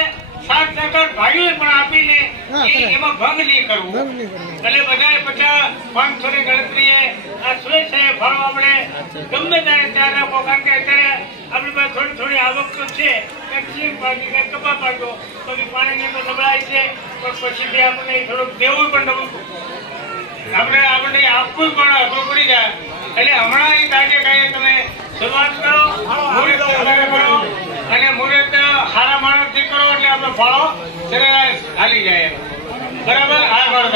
સાથ સહકાર ભાઈઓએ પણ આપીને એમાં ભંગ નહીં કરવું. એટલે બધાએ 500 ની ગણતરીએ આ સ્વેચ્છાએ ફાળો આપણે ગમે ત્યારે ત્યાં રાખો. કારણ કે અત્યારે આપણી પાસે થોડી આવક તો છે, કંઈક કપા પાડો તો પાણીની તો નબળાઈ છે, પણ પછી આપણને થોડુંક દેવું પણ નબળું, આપણને આપવું પણ અઘરું પડી જાય. એટલે હમણાં એ તાજે કાંઈ તમે શરૂઆત કરો, મુહૂર્ત કરો અને મુહૂર્ત સારા માણસથી કરો એટલે આપણો ફાળો સરેરાશ હાલી જાય. બરાબર. આ મારો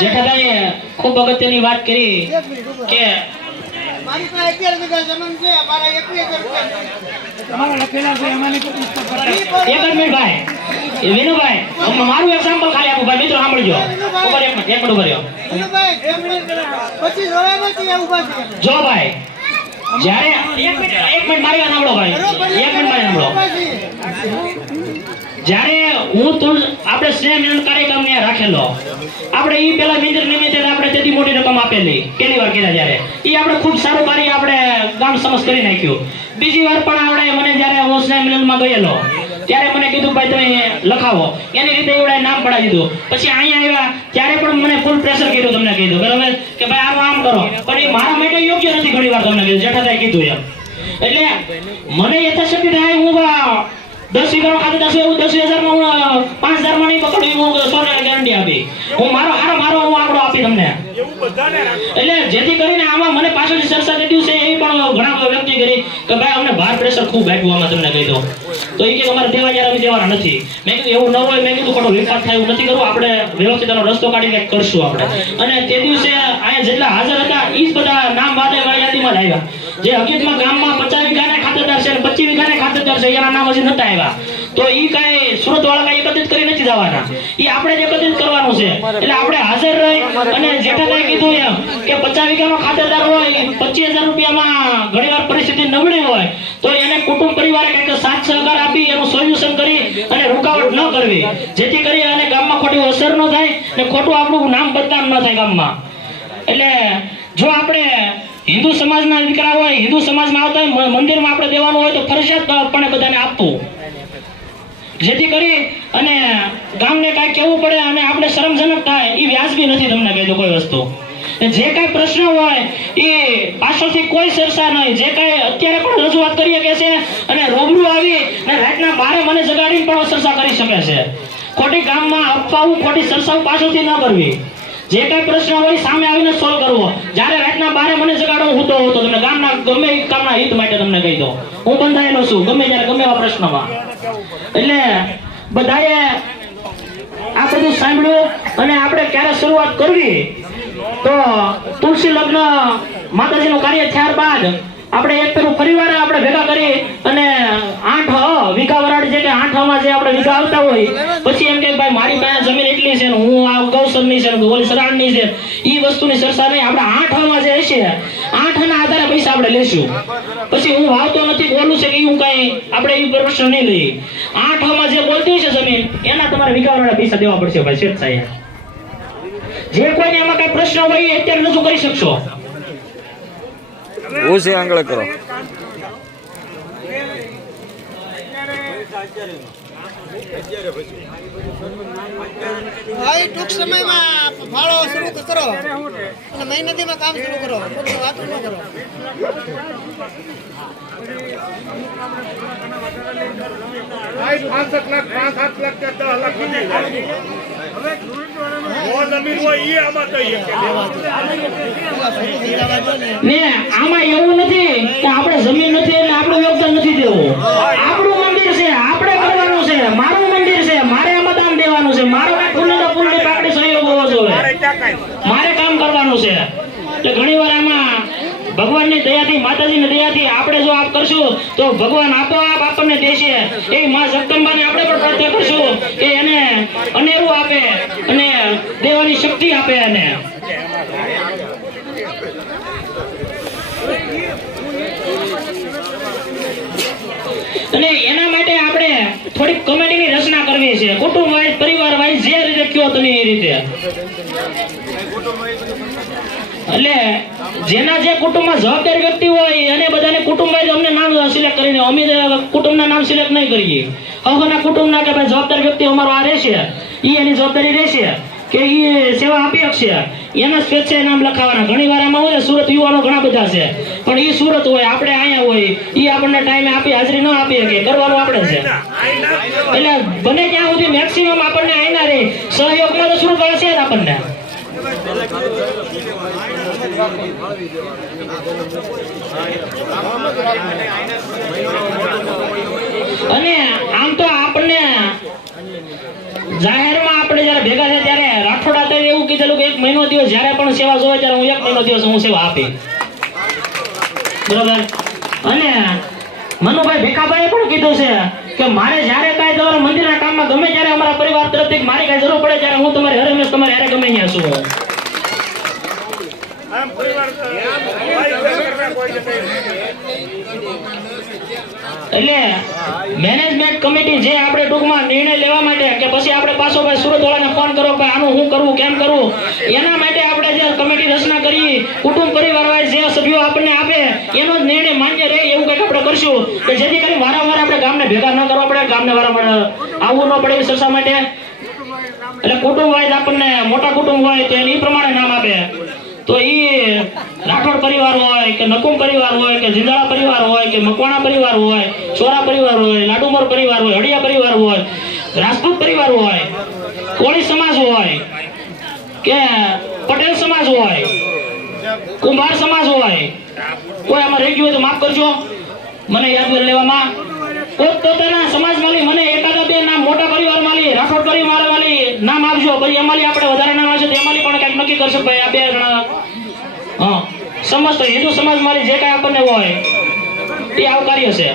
જેઠાભાઈએ ખૂબ અગત્યની વાત કરી કે મારી પાસે 11 વીઘા જમીન છે, મારા 21,000 રૂપિયા. એક મિનિટ ભાઈ, વિનુભાઈ મારું એક્ઝામ્પલ ખાલી આપું ભાઈ, મિત્રો સાંભળજો. ઉપર એક મિનિટ ઉભા રહ્યો. જો ભાઈ જ્યારે એક મિનિટ મારી વાત સાંભળો ભાઈ, એક મિનિટ મારી સાંભળો. જ્યારે હું આપણે સ્નેહ મિલન કાર્યક્રમ ને રાખેલો, આપણે ઈ પેલા મંદિર નિમિત્તે આપણે તેથી મોટી રકમ આપેલી પહેલી વાર કર્યા જ્યારે, ઈ આપણે ખૂબ સારું કાર્ય આપણે ગામ સમજ કરી નાખ્યું. બીજી વાર પણ આપણે મને જ્યારે હું સ્નેહ મિલનમાં ગયેલો ત્યારે મને કીધું ભાઈ તમે લખાવો, એની રીતે એવડાએ નામ પડાવી દીધું. પછી અહીંયા આવ્યા ત્યારે પણ મને ફૂલ પ્રેશર કર્યું, તમને કીધું બરાબર કે ભાઈ આનું આમ કરો, પણ એ મારા માટે યોગ્ય નથી. ઘણી વાર તમને કીધું જેઠાભાઈ કીધું એમ. એટલે મને યથાશક્તિ થાય હું 10 વીઘાનો ખાતે 10,000 માં હું 5,000 માં નહીં પકડું, હું સોના ગેરંટી આપી. હું મારો હું આંકડો આપી તમને. એટલે જેથી કરીને આમાં મને પાછળથી ચર્ચા થઈ દિવસે એ પણ ઘણા વ્યક્તિ કરી કે ભાઈ અમને ભાર પ્રેશર ખૂબ આપ્યું આમાં, તમને કહી દઉં. તો એ કે અમારે દેવા જરા દેવાના નથી. મેં કીધું એવું ન હોય, મેં કીધું ખોટો વિવાદ થાય એવું નથી કરવું, આપણે વ્યવસ્થિત એનો રસ્તો કાઢીને કરશું આપણે. અને તે દિવસે અહીંયા જેટલા હાજર હતા એ જ બધા નામ વાદે યાદીમાં જ આવ્યા. જે હકીકતમાં ગામમાં 50 વીઘાના ખાતેદાર છે અને 25 વીઘાના ખાતેદાર છે એના નામ હજી નતા આવ્યા. તો એ કાંઈ સુરત વાળા કાંઈ એકત્રિત કરી નથી જવાના, એ આપણે જ એકત્રિત કરવાનું છે. એટલે આપણે હાજર રહી અને જેઠાભાઈ કીધું એમ કે 50 વીઘાનો ખાતેદાર હોય 25,000 રૂપિયામાં ઘણીવાર પરિસ્થિતિ નબળી હોય તો એને કુટુંબ પરિવારે કંઈક સાથ સહકાર આપી એનું સોલ્યુશન કરી અને રૂકાવટ ન કરવી, જેથી કરી અને ગામમાં ખોટી અસર ન થાય ને ખોટું આપણું નામ બદનામ ન થાય ગામમાં. એટલે જો આપણે હિન્દુ સમાજના દીકરા હોય, હિન્દુ સમાજમાં આવતા હોય, મંદિરમાં આપણે દેવાનું હોય તો ફરજિયાતપણે બધાને આપવું, જેથી કરી અને ગામને કાંઈ કહેવું પડે અને આપણે શરમજનક થાય એ વ્યાજબી નથી. તમને કહી દઉં કોઈ વસ્તુ જે કાંઈ પ્રશ્ન હોય એ પાછળથી કોઈ ચર્ચા નહીં, જે કાંઈ અત્યારે પણ રજૂઆત કરી શકે છે અને રૂબરૂ આવી અને રાતના 12 મને જગાડીને પણ ચર્ચા કરી શકે છે. ખોટી ગામમાં અફવાઓ ખોટી ચર્ચાઓ પાછળથી ન કરવી. જે કાંઈ પ્રશ્ન હોય સામે આવીને સોલ્વ કરવો. જ્યારે રાતના 12 મને જગાડો હું તો તમને ગામના ગમે એ કામના હિત માટે તમને કહી દઉં હું બંધાયેલો છું ગમે ત્યારે ગમે એવા પ્રશ્નમાં. એટલે બધાએ આ બધું સાંભળ્યું અને આપણે ક્યારે શરૂઆત કરવી તો તુલસી લગ્ન માતાજીનું કાર્ય થયા બાદ આપણે એક પેલું પરિવાર આપણે ભેગા કરી અને 8 વીઘા વરાળ જે કે 8 માં જે આપણે વીઘા આવતા હોય પછી એમ કે ભાઈ મારી પાસે જમીન એટલી છે ને હું આ ગૌસરની છે ને ઓલી સરાણની છે એ વસ્તુની ચર્ચા નહીં. આપણે 8 માં જે હશે 8 ના આધારે પૈસા આપણે લેશું. પછી હું વાવતો નથી બોલું છે કે હું કઈ આપણે એ પ્રશ્ન નહીં લઈએ. 8 માં જે બોલતી છે જમીન એના તમારે વીઘા વરાળ પૈસા દેવા પડશે ભાઈ શેઠ સાહેબ. જે કોઈને એમાં કઈ પ્રશ્ન હોય એ અત્યારે રજૂ કરી શકશો. ઓછી આંગળે કરો. ભાઈ ટૂંક સમયમાં ફાળો શરૂ કરો અને મહેનતીમાં કામ શરૂ કરો, વાતો ન કરો. ભાઈ 5 લાખ 5-7 લાખ કે 10 લાખ જમીન હોય એ આમાં કહીએ ને આમાં એવું નથી કે આપણે જમીન નથી એટલે આપણું યોગદાન નથી દેવું. આપણું મંદિર છે, આપણે કરવાનું છે, મારું મંદિર છે, મારે આમાં દાન દેવાનું છે, મારો ફૂલની પાકડી સહયોગ હોવો જોઈએ, મારે કામ કરવાનું છે. એટલે ઘણી વાર આમાં ભગવાનની દયાથી માતાજીની દયાથી આપણે જો આપ કરશું તો ભગવાન આપોઆપ આપણને દેશે. એ માં જગદંબાને આપણે પણ પ્રાર્થના કરશું કે એને અનેરું આપે અને દેવાની શક્તિ આપે. અને અને એના માટે આપણે થોડીક કમિટીની રચના કરવી છે, કુટુંબ વાઇઝ પરિવાર વાઇઝ જે રીતે કયો તમે એ રીતે. એટલે જેના જે કુટુંબમાં જવાબદાર વ્યક્તિ હોય અને બધાને કુટુંબ વાઇઝ અમને નામ સિલેક્ટ કરીને અમે કુટુંબના નામ સિલેક્ટ નહીં કરીએ. અહોના કુટુંબના કે ભાઈ જવાબદાર વ્યક્તિ અમારો આ રહેશે, એ એની જવાબદારી રહેશે કે એ સેવા આપી શકશે એના સ્વેચ્છાએ નામ લખાવાના. ઘણી વાર આમાં હોય સુરત યુવાનો ઘણા બધા છે પણ એ સુરત હોય આપણે અહીંયા હોય એ આપણને ટાઈમે આપી હાજરી ન આપી શકે, કરવાનું આપણે છે. એટલે બને ત્યાં સુધી મેક્સિમમ આપણને આઈના રહે સહયોગમાં તો સુરત વાળા છે જ આપણને. અને આમ તો આપણને જાહેરમાં આપણે જયારે ભેગા થયા ત્યારે રાઠોડા તો એવું કીધેલું કે 1 મહિનો દિવસ જયારે પણ સેવા જોવે ત્યારે હું 1 મહિનો દિવસ હું સેવા આપી. બરોબર. અને મનુભાઈ ભીખાભાઈએ પણ કીધું છે કે મારે જયારે કાંઈ તમારા મંદિરના કામમાં ગમે ત્યારે અમારા પરિવાર તરફથી મારી કાંઈ જરૂર પડે ત્યારે હું તમારી હરેમેશ તમારી હારે ગમે ત્યાં છું. એટલે મેનેજમેન્ટ કમિટી જે આપણે ટૂંકમાં નિર્ણય લેવા માટે કે પછી આપણે પાછો ભાઈ સુરત વાળાને ફોન કરો કે આનું શું કરવું કેમ કરવું એના માટે આપણે જે કમિટી રચના કરી કુટુંબ પરિવાર વાઇઝ જે સભ્યો આપણને આપે એનો જ નિર્ણય માન્ય રહે એવું કંઈક આપણે કરશું કે જેથી કરી વારંવાર આપણે ગામને ભેગા ન કરવા પડે, ગામને વારંવાર આવવું ન પડે ચર્ચા માટે. એટલે કુટુંબ હોય આપણને મોટા કુટુંબ હોય તો એ પ્રમાણે નામ આપે. તો એ રાઠોડ પરિવાર હોય કે નકુમ પરિવાર હોય કે જીંદાળા પરિવાર હોય કે મકવાણા પરિવાર હોય, ચોરા પરિવાર હોય, લાડુમર પરિવાર હોય, હળિયા પરિવાર હોય, રાજપૂત પરિવાર હોય, કોળી સમાજ હોય કે પટેલ સમાજ હોય, કુંભાર સમાજ હોય, કોઈ આમાં રહી ગયું હોય તો માફ કરજો મને યાદ લેવામાં. પોતપોતાના સમાજમાંથી મને એકાદા બે નામ મોટા પરિવારમાંથી રાઠોડ પરિવારમાંથી નામ આપજો. પછી એમાંથી આપણે વધારે નામ આવશે તો એમાંથી પણ કંઈક નક્કી કરશે ભાઈ આ બે જણા. હા, સમસ્ત હિન્દુ સમાજમાંથી જે કાંઈ આપણને હોય એ આવકાર્ય છે.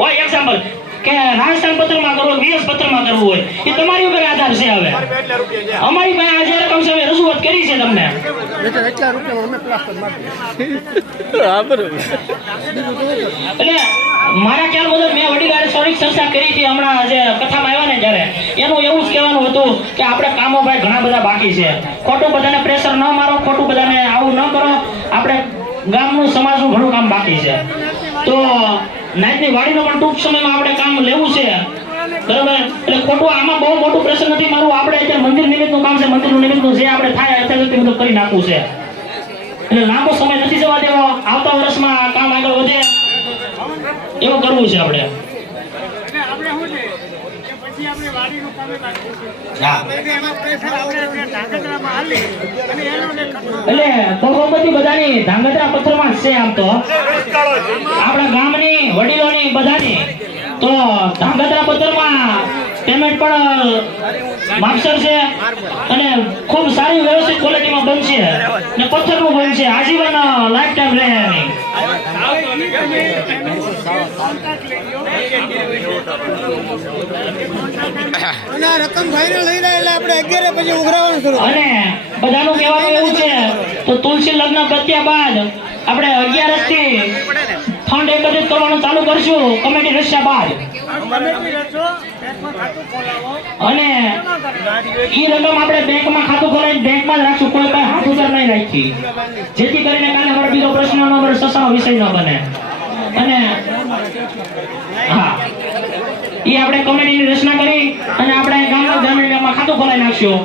હોય એક્ઝામ્પલ કે રાજસ્થાન પત્રમાં કરવું, વીએસ પત્રમાં કરવું હોય એ તમારી ઉપર આધાર છે. હવે અમારી પાસે આજે રકમ છે, રજૂઆત કરી છે તમને. એટલે મારા ખ્યાલ મુજબ મેં વડીલારે થોડીક ચર્ચા કરી હતી હમણાં જે કથામાં આવ્યા ને જ્યારે, એનું એવું જ કહેવાનું હતું કે આપણે કામો ભાઈ ઘણા બધા બાકી છે. ખોટું બધાને પ્રેશર ન મારો, ખોટું બધાને આવું ન કરો. આપણે ગામનું સમાજનું ઘણું કામ બાકી છે. તો નાયતની વાડીનું પણ ટૂંક સમયમાં આપણે કામ લેવું છે, બરાબર. એટલે ખોટું આમાં બહુ મોટું પ્રેશર નથી મારું. આપણે અત્યારે મંદિર નિમિત્તનું કામ છે, મંદિરનું નિમિત્તનું જે આપણે થાય અત્યારે બધું કરી નાખવું છે. એટલે લાંબો સમય નથી જવા દેવો. આવતા વર્ષમાં કામ આગળ વધે એવું કરવું છે આપણે. એટલે બહુમતી બધાની ધાંગધ્રા પથ્થરમાં જ છે. આમ તો આપણા ગામની વડીલોની બધાની તો ધાંગધ્રા પથ્થરમાં પેમેન્ટ પણ માપસર છે અને ખૂબ સારી વ્યવસ્થિત ક્વોલિટીમાં બનશે ને પથ્થરનું બનશે, આજીવન લાઈફ ટાઈમ રહે નહીં. અને રકમ ફાઇનલ થઈ જાય એટલે આપણે 11 પછી ઉઘરાવાનું શરૂ. અને બધાનું કહેવાનું એવું છે તો તુલસી લગ્ન પત્યા બાદ આપણે 11 થી ફંડ એકત્રિત કરવાનું ચાલુ કરશું કમિટી રચ્યા બાદ. અને ઈ રકમ આપણે બેંકમાં ખાતું ખોલાવીને બેંકમાં જ રાખશું, કોઈ પાસે હાથ ઉધાર નહીં રાખી, જેથી કરીને કાલે અમારો બીજો પ્રશ્ન નો સસાનો વિષય ન બને. અને હા, ઈ આપણે કમિટીની રચના કરી અને આપણે ગામના ગ્રામીણ બેંકમાં ખાતું ખોલાવી નાખશું.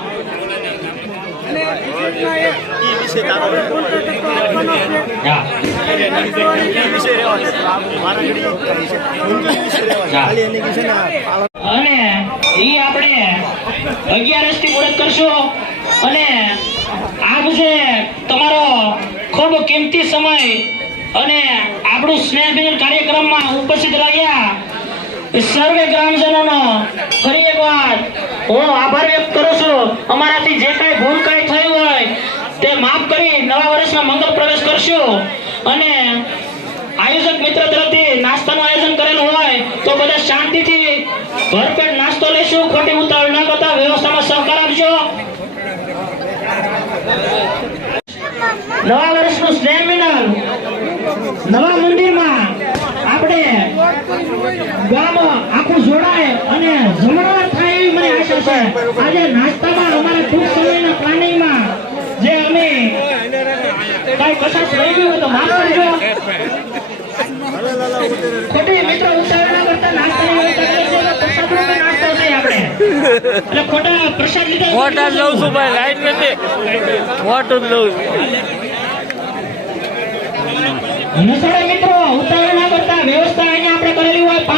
અને ઈ આપણે 11 થી મુહૂર્ત કરશું. અને આપ જે તમારો ખૂબ કિંમતી સમય અને આપણું સ્નેહ મિલન કાર્યક્રમમાં ઉપસ્થિત રહ્યા સર્વે ગ્રામજનોનો ફરી એકવાર હું આભાર વ્યક્ત કરું છું. અમારાથી જે કાંઈ ભૂલ કાંઈ થઈ હોય તે માફ કરી નવા વર્ષમાં મંગળ પ્રવેશ કરશું. અને આયોજક મિત્ર તરફથી નાસ્તાનું આયોજન કરેલું હોય તો બધા શાંતિથી ભરપેટ નાસ્તો લેશું. ખોટી ઉતાવળ ન કરતા વ્યવસ્થામાં સહકાર આપજો. નવા વર્ષનું સ્નેહ મિલન નવા મંદિરમાં આપણે ગામ આખું જોડાય અને જમણવાર થાય એવી મને આશા છે. આજે નાસ્તામાં અમારા ટૂંક સમયના પ્લાનિંગમાં જે અમે કઈ કશાશ રહી ગયું તો માફ કરજો. ખોટી મિત્રો ઉતાવળ ના કરતા નાસ્તાની વ્યવસ્થા કરે છે પ્રસાદનો પણ નાસ્તો છે આપણે. એટલે ખોટા પ્રસાદ લીધા વોટર લઉં છું ભાઈ, લાઈટ નથી, વોટર લઉં છું. મિત્રો ઉતાવળ ના કરતા વ્યવસ્થા